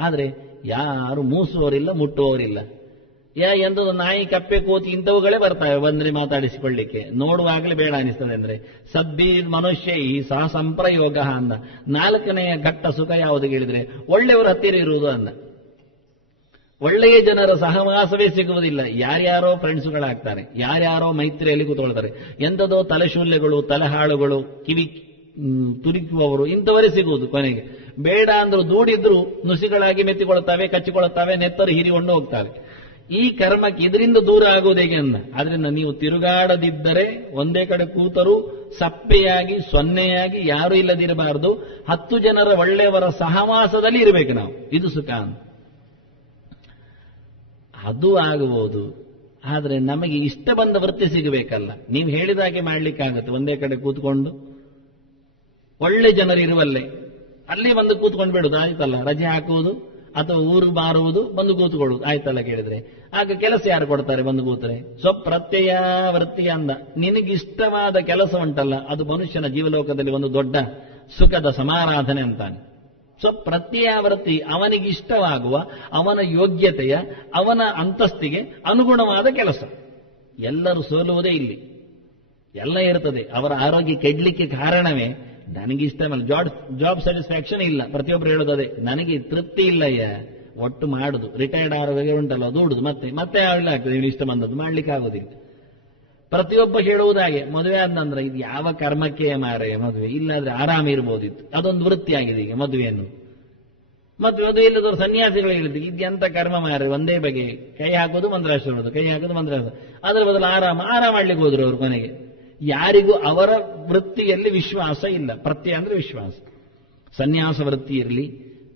ಆದರೆ ಯಾರು ಮೂಸುವವರಿಲ್ಲ, ಮುಟ್ಟುವವರಿಲ್ಲ. ಎಂಥದ್ದು ನಾಯಿ, ಕಪ್ಪೆ, ಕೋತಿ ಇಂಥವುಗಳೇ ಬರ್ತಾವೆ ಬಂದ್ರೆ ಮಾತಾಡಿಸಿಕೊಳ್ಳಿಕ್ಕೆ. ನೋಡುವಾಗಲೇ ಬೇಡ ಅನಿಸ್ತದೆ. ಅಂದ್ರೆ ಸದ್ಭಿ ಮನುಷ್ಯ ಈ ಸಹ ಸಂಪ್ರಯೋಗ ಅಂದ. 4ನೆಯ ಘಟ್ಟ ಸುಖ ಯಾವುದು ಹೇಳಿದ್ರೆ ಒಳ್ಳೆಯವರ ಹತ್ತಿರ ಇರುವುದು ಅಂದ. ಒಳ್ಳೆಯ ಜನರ ಸಹವಾಸವೇ ಸಿಗುವುದಿಲ್ಲ. ಯಾರ್ಯಾರೋ ಫ್ರೆಂಡ್ಸ್ಗಳಾಗ್ತಾರೆ, ಯಾರ್ಯಾರೋ ಮೈತ್ರಿಯಲ್ಲಿ ಕೂತ್ಕೊಳ್ತಾರೆ. ಎಂಥದೋ ತಲೆಶೂಲ್ಯಗಳು, ತಲೆಹಾಳುಗಳು, ಕಿವಿ ತುರಿಕುವವರು, ಇಂಥವರೇ ಸಿಗುವುದು ಕೊನೆಗೆ. ಬೇಡ ಅಂದ್ರು ದೂಡಿದ್ರು ನುಸಿಗಳಾಗಿ ಮೆತ್ತಿಕೊಳ್ಳುತ್ತವೆ, ಕಚ್ಚಿಕೊಳ್ಳುತ್ತವೆ, ನೆತ್ತರು ಹೀರಿಕೊಂಡು ಹೋಗ್ತವೆ. ಈ ಕರ್ಮಕ್ಕೆ ಇದರಿಂದ ದೂರ ಆಗುವುದು ಹೇಗೆ ಅಂದ. ಆದ್ರಿಂದ ನೀವು ತಿರುಗಾಡದಿದ್ದರೆ, ಒಂದೇ ಕಡೆ ಕೂತರೂ ಸಪ್ಪೆಯಾಗಿ ಸೊನ್ನೆಯಾಗಿ ಯಾರೂ ಇಲ್ಲದಿರಬಾರದು. 10 ಜನರ ಒಳ್ಳೆಯವರ ಸಹವಾಸದಲ್ಲಿ ಇರಬೇಕು ನಾವು. ಇದು ಸುಖ ಅಂತ. ಅದು ಆಗಬಹುದು. ಆದರೆ ನಮಗೆ ಇಷ್ಟ ಬಂದ ವೃತ್ತಿ ಸಿಗಬೇಕಲ್ಲ. ನೀವು ಹೇಳಿದಾಗೆ ಮಾಡ್ಲಿಕ್ಕಾಗತ್ತೆ ಒಂದೇ ಕಡೆ ಕೂತ್ಕೊಂಡು? ಒಳ್ಳೆ ಜನರು ಇರುವಲ್ಲೇ ಅಲ್ಲಿ ಬಂದು ಕೂತ್ಕೊಂಡು ಬಿಡುದು ಆಯ್ತಲ್ಲ, ರಜೆ ಹಾಕುವುದು ಅಥವಾ ಊರು ಮಾರುವುದು, ಬಂದು ಕೂತ್ಕೊಳ್ಳುವುದು ಆಯ್ತಲ್ಲ ಕೇಳಿದ್ರೆ. ಆಗ ಕೆಲಸ ಯಾರು ಕೊಡ್ತಾರೆ ಬಂದು ಕೂತ್ರೆ? ಸ್ವಪ್ರತ್ಯಯ ವೃತ್ತಿ ಅಂದ. ನಿನಗಿಷ್ಟವಾದ ಕೆಲಸ ಉಂಟಲ್ಲ, ಅದು ಮನುಷ್ಯನ ಜೀವಲೋಕದಲ್ಲಿ ಒಂದು ದೊಡ್ಡ ಸುಖದ ಸಮಾರಾಧನೆ ಅಂತಾನೆ. ಸ್ವಪ್ರತ್ಯಯವೃತ್ತಿ, ಅವನಿಗಿಷ್ಟವಾಗುವ, ಅವನ ಯೋಗ್ಯತೆಯ, ಅವನ ಅಂತಸ್ತಿಗೆ ಅನುಗುಣವಾದ ಕೆಲಸ. ಎಲ್ಲರೂ ಸೋಲುವುದೇ ಇಲ್ಲಿ, ಎಲ್ಲ ಇರ್ತದೆ. ಅವರ ಆರೋಗ್ಯ ಕೆಡ್ಲಿಕ್ಕೆ ಕಾರಣವೇ ನನಗಿಷ್ಟ ಜಾಬ್ ಸ್ಯಾಟಿಸ್ಫ್ಯಾಕ್ಷನ್ ಇಲ್ಲ. ಪ್ರತಿಯೊಬ್ಬರು ಹೇಳೋದೇ, ನನಗೆ ತೃಪ್ತಿ ಇಲ್ಲಯ್ಯ, ಒಟ್ಟು ಮಾಡುದು, ರಿಟೈರ್ಡ್ ಆರೋಗ್ಯ ಉಂಟಲ್ಲ ದೂಡುದು, ಮತ್ತೆ ಆಗ್ತದೆ ನೀವು ಇಷ್ಟ ಬಂದದ್ದು ಮಾಡ್ಲಿಕ್ಕೆ ಆಗೋದಿಲ್ಲ. ಪ್ರತಿಯೊಬ್ಬ ಹೇಳುವುದಾಗೆ, ಮದುವೆ ಆದ್ನಂದ್ರೆ ಇದು ಯಾವ ಕರ್ಮಕ್ಕೆ ಮಾರೆ ಮದುವೆ, ಇಲ್ಲಾದ್ರೆ ಆರಾಮ ಇರ್ಬೋದಿತ್ತು, ಅದೊಂದು ವೃತ್ತಿ ಆಗಿದೆ ಈಗ ಮದುವೆಯನ್ನು. ಮದುವೆ ಇಲ್ಲದವರು ಸನ್ಯಾಸಿಗಳು ಹೇಳಿದ್ರು, ಇದೆಂತ ಕರ್ಮ ಮಾರೆ, ಒಂದೇ ಬಗೆ ಕೈ ಹಾಕೋದು ಮಂತ್ರಾಕ್ಷರ ಹೊಡೋದು, ಕೈ ಹಾಕೋದು ಮಂತ್ರಾಕ್ಷರ, ಅದರ ಬದಲು ಆರಾಮ ಮಾಡ್ಲಿಕ್ಕೆ ಹೋದ್ರು ಅವರು ಕೊನೆಗೆ. ಯಾರಿಗೂ ಅವರ ವೃತ್ತಿಯಲ್ಲಿ ವಿಶ್ವಾಸ ಇಲ್ಲ. ಪ್ರತ್ಯಯ ಅಂದ್ರೆ ವಿಶ್ವಾಸ. ಸನ್ಯಾಸ ವೃತ್ತಿ ಇರಲಿ,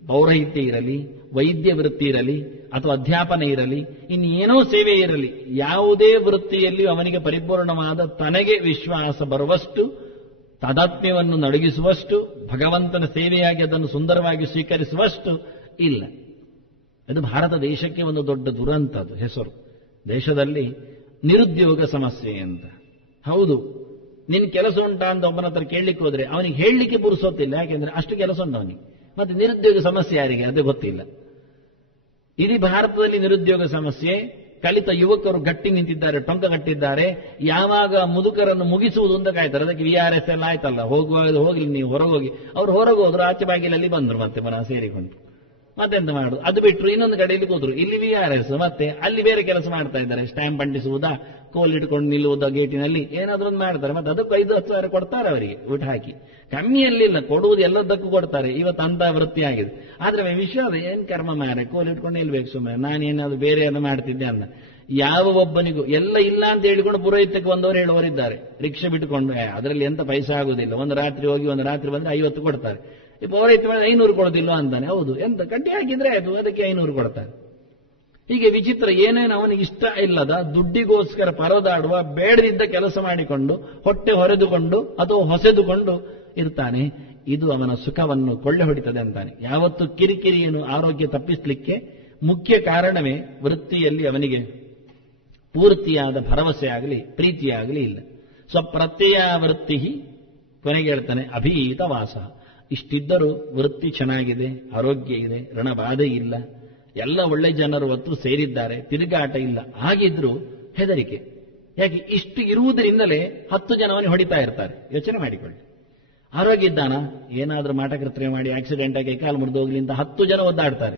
ಪೌರಹಿತ್ಯ ಇರಲಿ, ವೈದ್ಯ ವೃತ್ತಿ ಇರಲಿ, ಅಥವಾ ಅಧ್ಯಾಪನೆ ಇರಲಿ, ಇನ್ನೇನೋ ಸೇವೆ ಇರಲಿ, ಯಾವುದೇ ವೃತ್ತಿಯಲ್ಲಿ ಅವನಿಗೆ ಪರಿಪೂರ್ಣವಾದ ತನಗೆ ವಿಶ್ವಾಸ ಬರುವಷ್ಟು, ತಾದಾತ್ಮ್ಯವನ್ನು ನಡಗಿಸುವಷ್ಟು, ಭಗವಂತನ ಸೇವೆಯಾಗಿ ಅದನ್ನು ಸುಂದರವಾಗಿ ಸ್ವೀಕರಿಸುವಷ್ಟು ಇಲ್ಲ. ಅದು ಭಾರತ ದೇಶಕ್ಕೆ ಒಂದು ದೊಡ್ಡ ದುರಂತದ ಹೆಸರು. ದೇಶದಲ್ಲಿ ನಿರುದ್ಯೋಗ ಸಮಸ್ಯೆ ಅಂತ. ಹೌದು, ನಿನ್ ಕೆಲಸ ಉಂಟಾ ಅಂತ ಒಬ್ಬನ ಹತ್ರ ಕೇಳಲಿಕ್ಕೆ ಹೋದ್ರೆ ಅವನಿಗೆ ಹೇಳಲಿಕ್ಕೆ ಪುರುಸೊತ್ತಿಲ್ಲ. ಯಾಕೆಂದ್ರೆ ಅಷ್ಟು ಕೆಲಸ ಉಂಟು ಅವನಿಗೆ. ಮತ್ತೆ ನಿರುದ್ಯೋಗ ಸಮಸ್ಯೆ ಯಾರಿಗೆ ಅದೇ ಗೊತ್ತಿಲ್ಲ. ಇಡೀ ಭಾರತದಲ್ಲಿ ನಿರುದ್ಯೋಗ ಸಮಸ್ಯೆ. ಕಲಿತ ಯುವಕರು ಗಟ್ಟಿ ನಿಂತಿದ್ದಾರೆ, ಟೊಂಕ ಗಟ್ಟಿದ್ದಾರೆ. ಯಾವಾಗ ಮುದುಕರನ್ನು ಮುಗಿಸುವುದು ಅಂತ ಕಾಯ್ತಾರೆ. ಅದಕ್ಕೆ VRS ಎಲ್ಲ ಆಯ್ತಲ್ಲ, ಹೋಗುವಾಗ ಹೋಗ್ಲಿ ನೀವು ಹೊರಗೋಗಿ. ಅವ್ರು ಹೊರಗೆ ಹೋದ್ರು, ಆಚೆ ಬಾಗಿಲಲ್ಲಿ ಬಂದ್ರು, ಮತ್ತೆ ಪುನಃ ಸೇರಿಕೊಂಡು ಮತ್ತೆಂತ ಮಾಡುದು. ಅದು ಬಿಟ್ಟರು ಇನ್ನೊಂದು ಕಡೆಯಲ್ಲಿ ಕೂತ್ರು, ಇಲ್ಲಿ VRS, ಮತ್ತೆ ಅಲ್ಲಿ ಬೇರೆ ಕೆಲಸ ಮಾಡ್ತಾ ಇದ್ದಾರೆ. ಸ್ಟ್ಯಾಂಪ್ ಅಂಟಿಸುವುದಾ, ಕೋಲ್ ಇಟ್ಕೊಂಡು ನಿಲ್ಲುವುದಾ ಗೇಟಿನಲ್ಲಿ, ಏನಾದ್ರೂ ಒಂದು ಮಾಡ್ತಾರೆ. ಮತ್ತೆ ಅದಕ್ಕೂ 5-10 ಸಾವಿರ ಕೊಡ್ತಾರೆ ಅವರಿಗೆ ಊಟ ಹಾಕಿ. ಕಮ್ಮಿಯಲ್ಲಿಲ್ಲ, ಕೊಡುವುದು ಎಲ್ಲದಕ್ಕೂ ಕೊಡ್ತಾರೆ. ಇವತ್ತು ಅಂತ ವೃತ್ತಿ ಆಗಿದೆ. ಆದ್ರೆ ವಿಶ್ವಾಸ ಏನ್ ಕರ್ಮ ಮಾರೆ, ಕೋಲ್ ಇಟ್ಕೊಂಡು ನಿಲ್ಬೇಕು ಸುಮ್ಮನೆ, ನಾನೇನಾದ್ರು ಬೇರೆ ಏನೋ ಮಾಡ್ತಿದ್ದೆ ಅನ್ನ. ಯಾವ ಒಬ್ಬನಿಗೂ ಎಲ್ಲ ಇಲ್ಲ ಅಂತ ಹೇಳಿಕೊಂಡು ಪುರೋಹಿತಕ್ಕೆ ಬಂದವರು ಹೇಳುವವರಿದ್ದಾರೆ. ರಿಕ್ಷಾ ಬಿಟ್ಟುಕೊಂಡು ಅದರಲ್ಲಿ ಎಂತ ಪೈಸಾ ಆಗುದಿಲ್ಲ, ಒಂದು ರಾತ್ರಿ ಹೋಗಿ ಒಂದು ರಾತ್ರಿ ಬಂದ್ರೆ 50 ಕೊಡ್ತಾರೆ. ಈ ಪೌರಹಿತ್ಯ 500 ಕೊಡೋದಿಲ್ವಾ ಅಂತಾನೆ. ಹೌದು, ಎಂತ ಕಡ್ಡಿ ಹಾಕಿದ್ರೆ ಅದು ಅದಕ್ಕೆ 500 ಕೊಡ್ತಾರೆ. ಹೀಗೆ ವಿಚಿತ್ರ, ಏನೇನು ಅವನಿಗೆ ಇಷ್ಟ ಇಲ್ಲದ, ದುಡ್ಡಿಗೋಸ್ಕರ ಪರದಾಡುವ, ಬೇಡದಿದ್ದ ಕೆಲಸ ಮಾಡಿಕೊಂಡು ಹೊಟ್ಟೆ ಹೊರೆದುಕೊಂಡು ಅಥವಾ ಹೊಸೆದುಕೊಂಡು ಇರ್ತಾನೆ. ಇದು ಅವನ ಸುಖವನ್ನು ಕೊಳ್ಳೆ ಹೊಡಿತದೆ ಅಂತಾನೆ. ಯಾವತ್ತು ಕಿರಿಕಿರಿಯನ್ನು ಆರೋಗ್ಯ ತಪ್ಪಿಸಲಿಕ್ಕೆ ಮುಖ್ಯ ಕಾರಣವೇ ವೃತ್ತಿಯಲ್ಲಿ ಅವನಿಗೆ ಪೂರ್ತಿಯಾದ ಭರವಸೆ ಆಗಲಿ ಪ್ರೀತಿಯಾಗಲಿ ಇಲ್ಲ. ಸ್ವಪ್ರತ್ಯಯ ವೃತ್ತಿ, ಕೊನೆಗೆ ಹೇಳ್ತಾನೆ ಅಭೀತ ವಾಸ. ಇಷ್ಟಿದ್ದರೂ ವೃತ್ತಿ ಚೆನ್ನಾಗಿದೆ, ಆರೋಗ್ಯ ಇದೆ, ಋಣಬಾಧೆ ಇಲ್ಲ, ಎಲ್ಲ ಒಳ್ಳೆ ಜನರು ಹೊತ್ತು ಸೇರಿದ್ದಾರೆ, ತಿರುಗಾಟ ಇಲ್ಲ. ಹಾಗಿದ್ರೂ ಹೆದರಿಕೆ. ಯಾಕೆ? ಇಷ್ಟು ಇರುವುದರಿಂದಲೇ 10 ಜನವನ್ನೇ ಹೊಡಿತಾ ಇರ್ತಾರೆ. ಯೋಚನೆ ಮಾಡಿಕೊಳ್ಳಿ. ಆರೋಗ್ಯ ಇದ್ದಾನ, ಏನಾದ್ರೂ ಮಾಟಕೃತ್ಯ ಮಾಡಿ ಆಕ್ಸಿಡೆಂಟ್ ಆಗಿ ಕಾಲು ಮುರಿದು ಹೋಗ್ಲಿ ಅಂತ 10 ಜನ ಒದ್ದಾಡ್ತಾರೆ.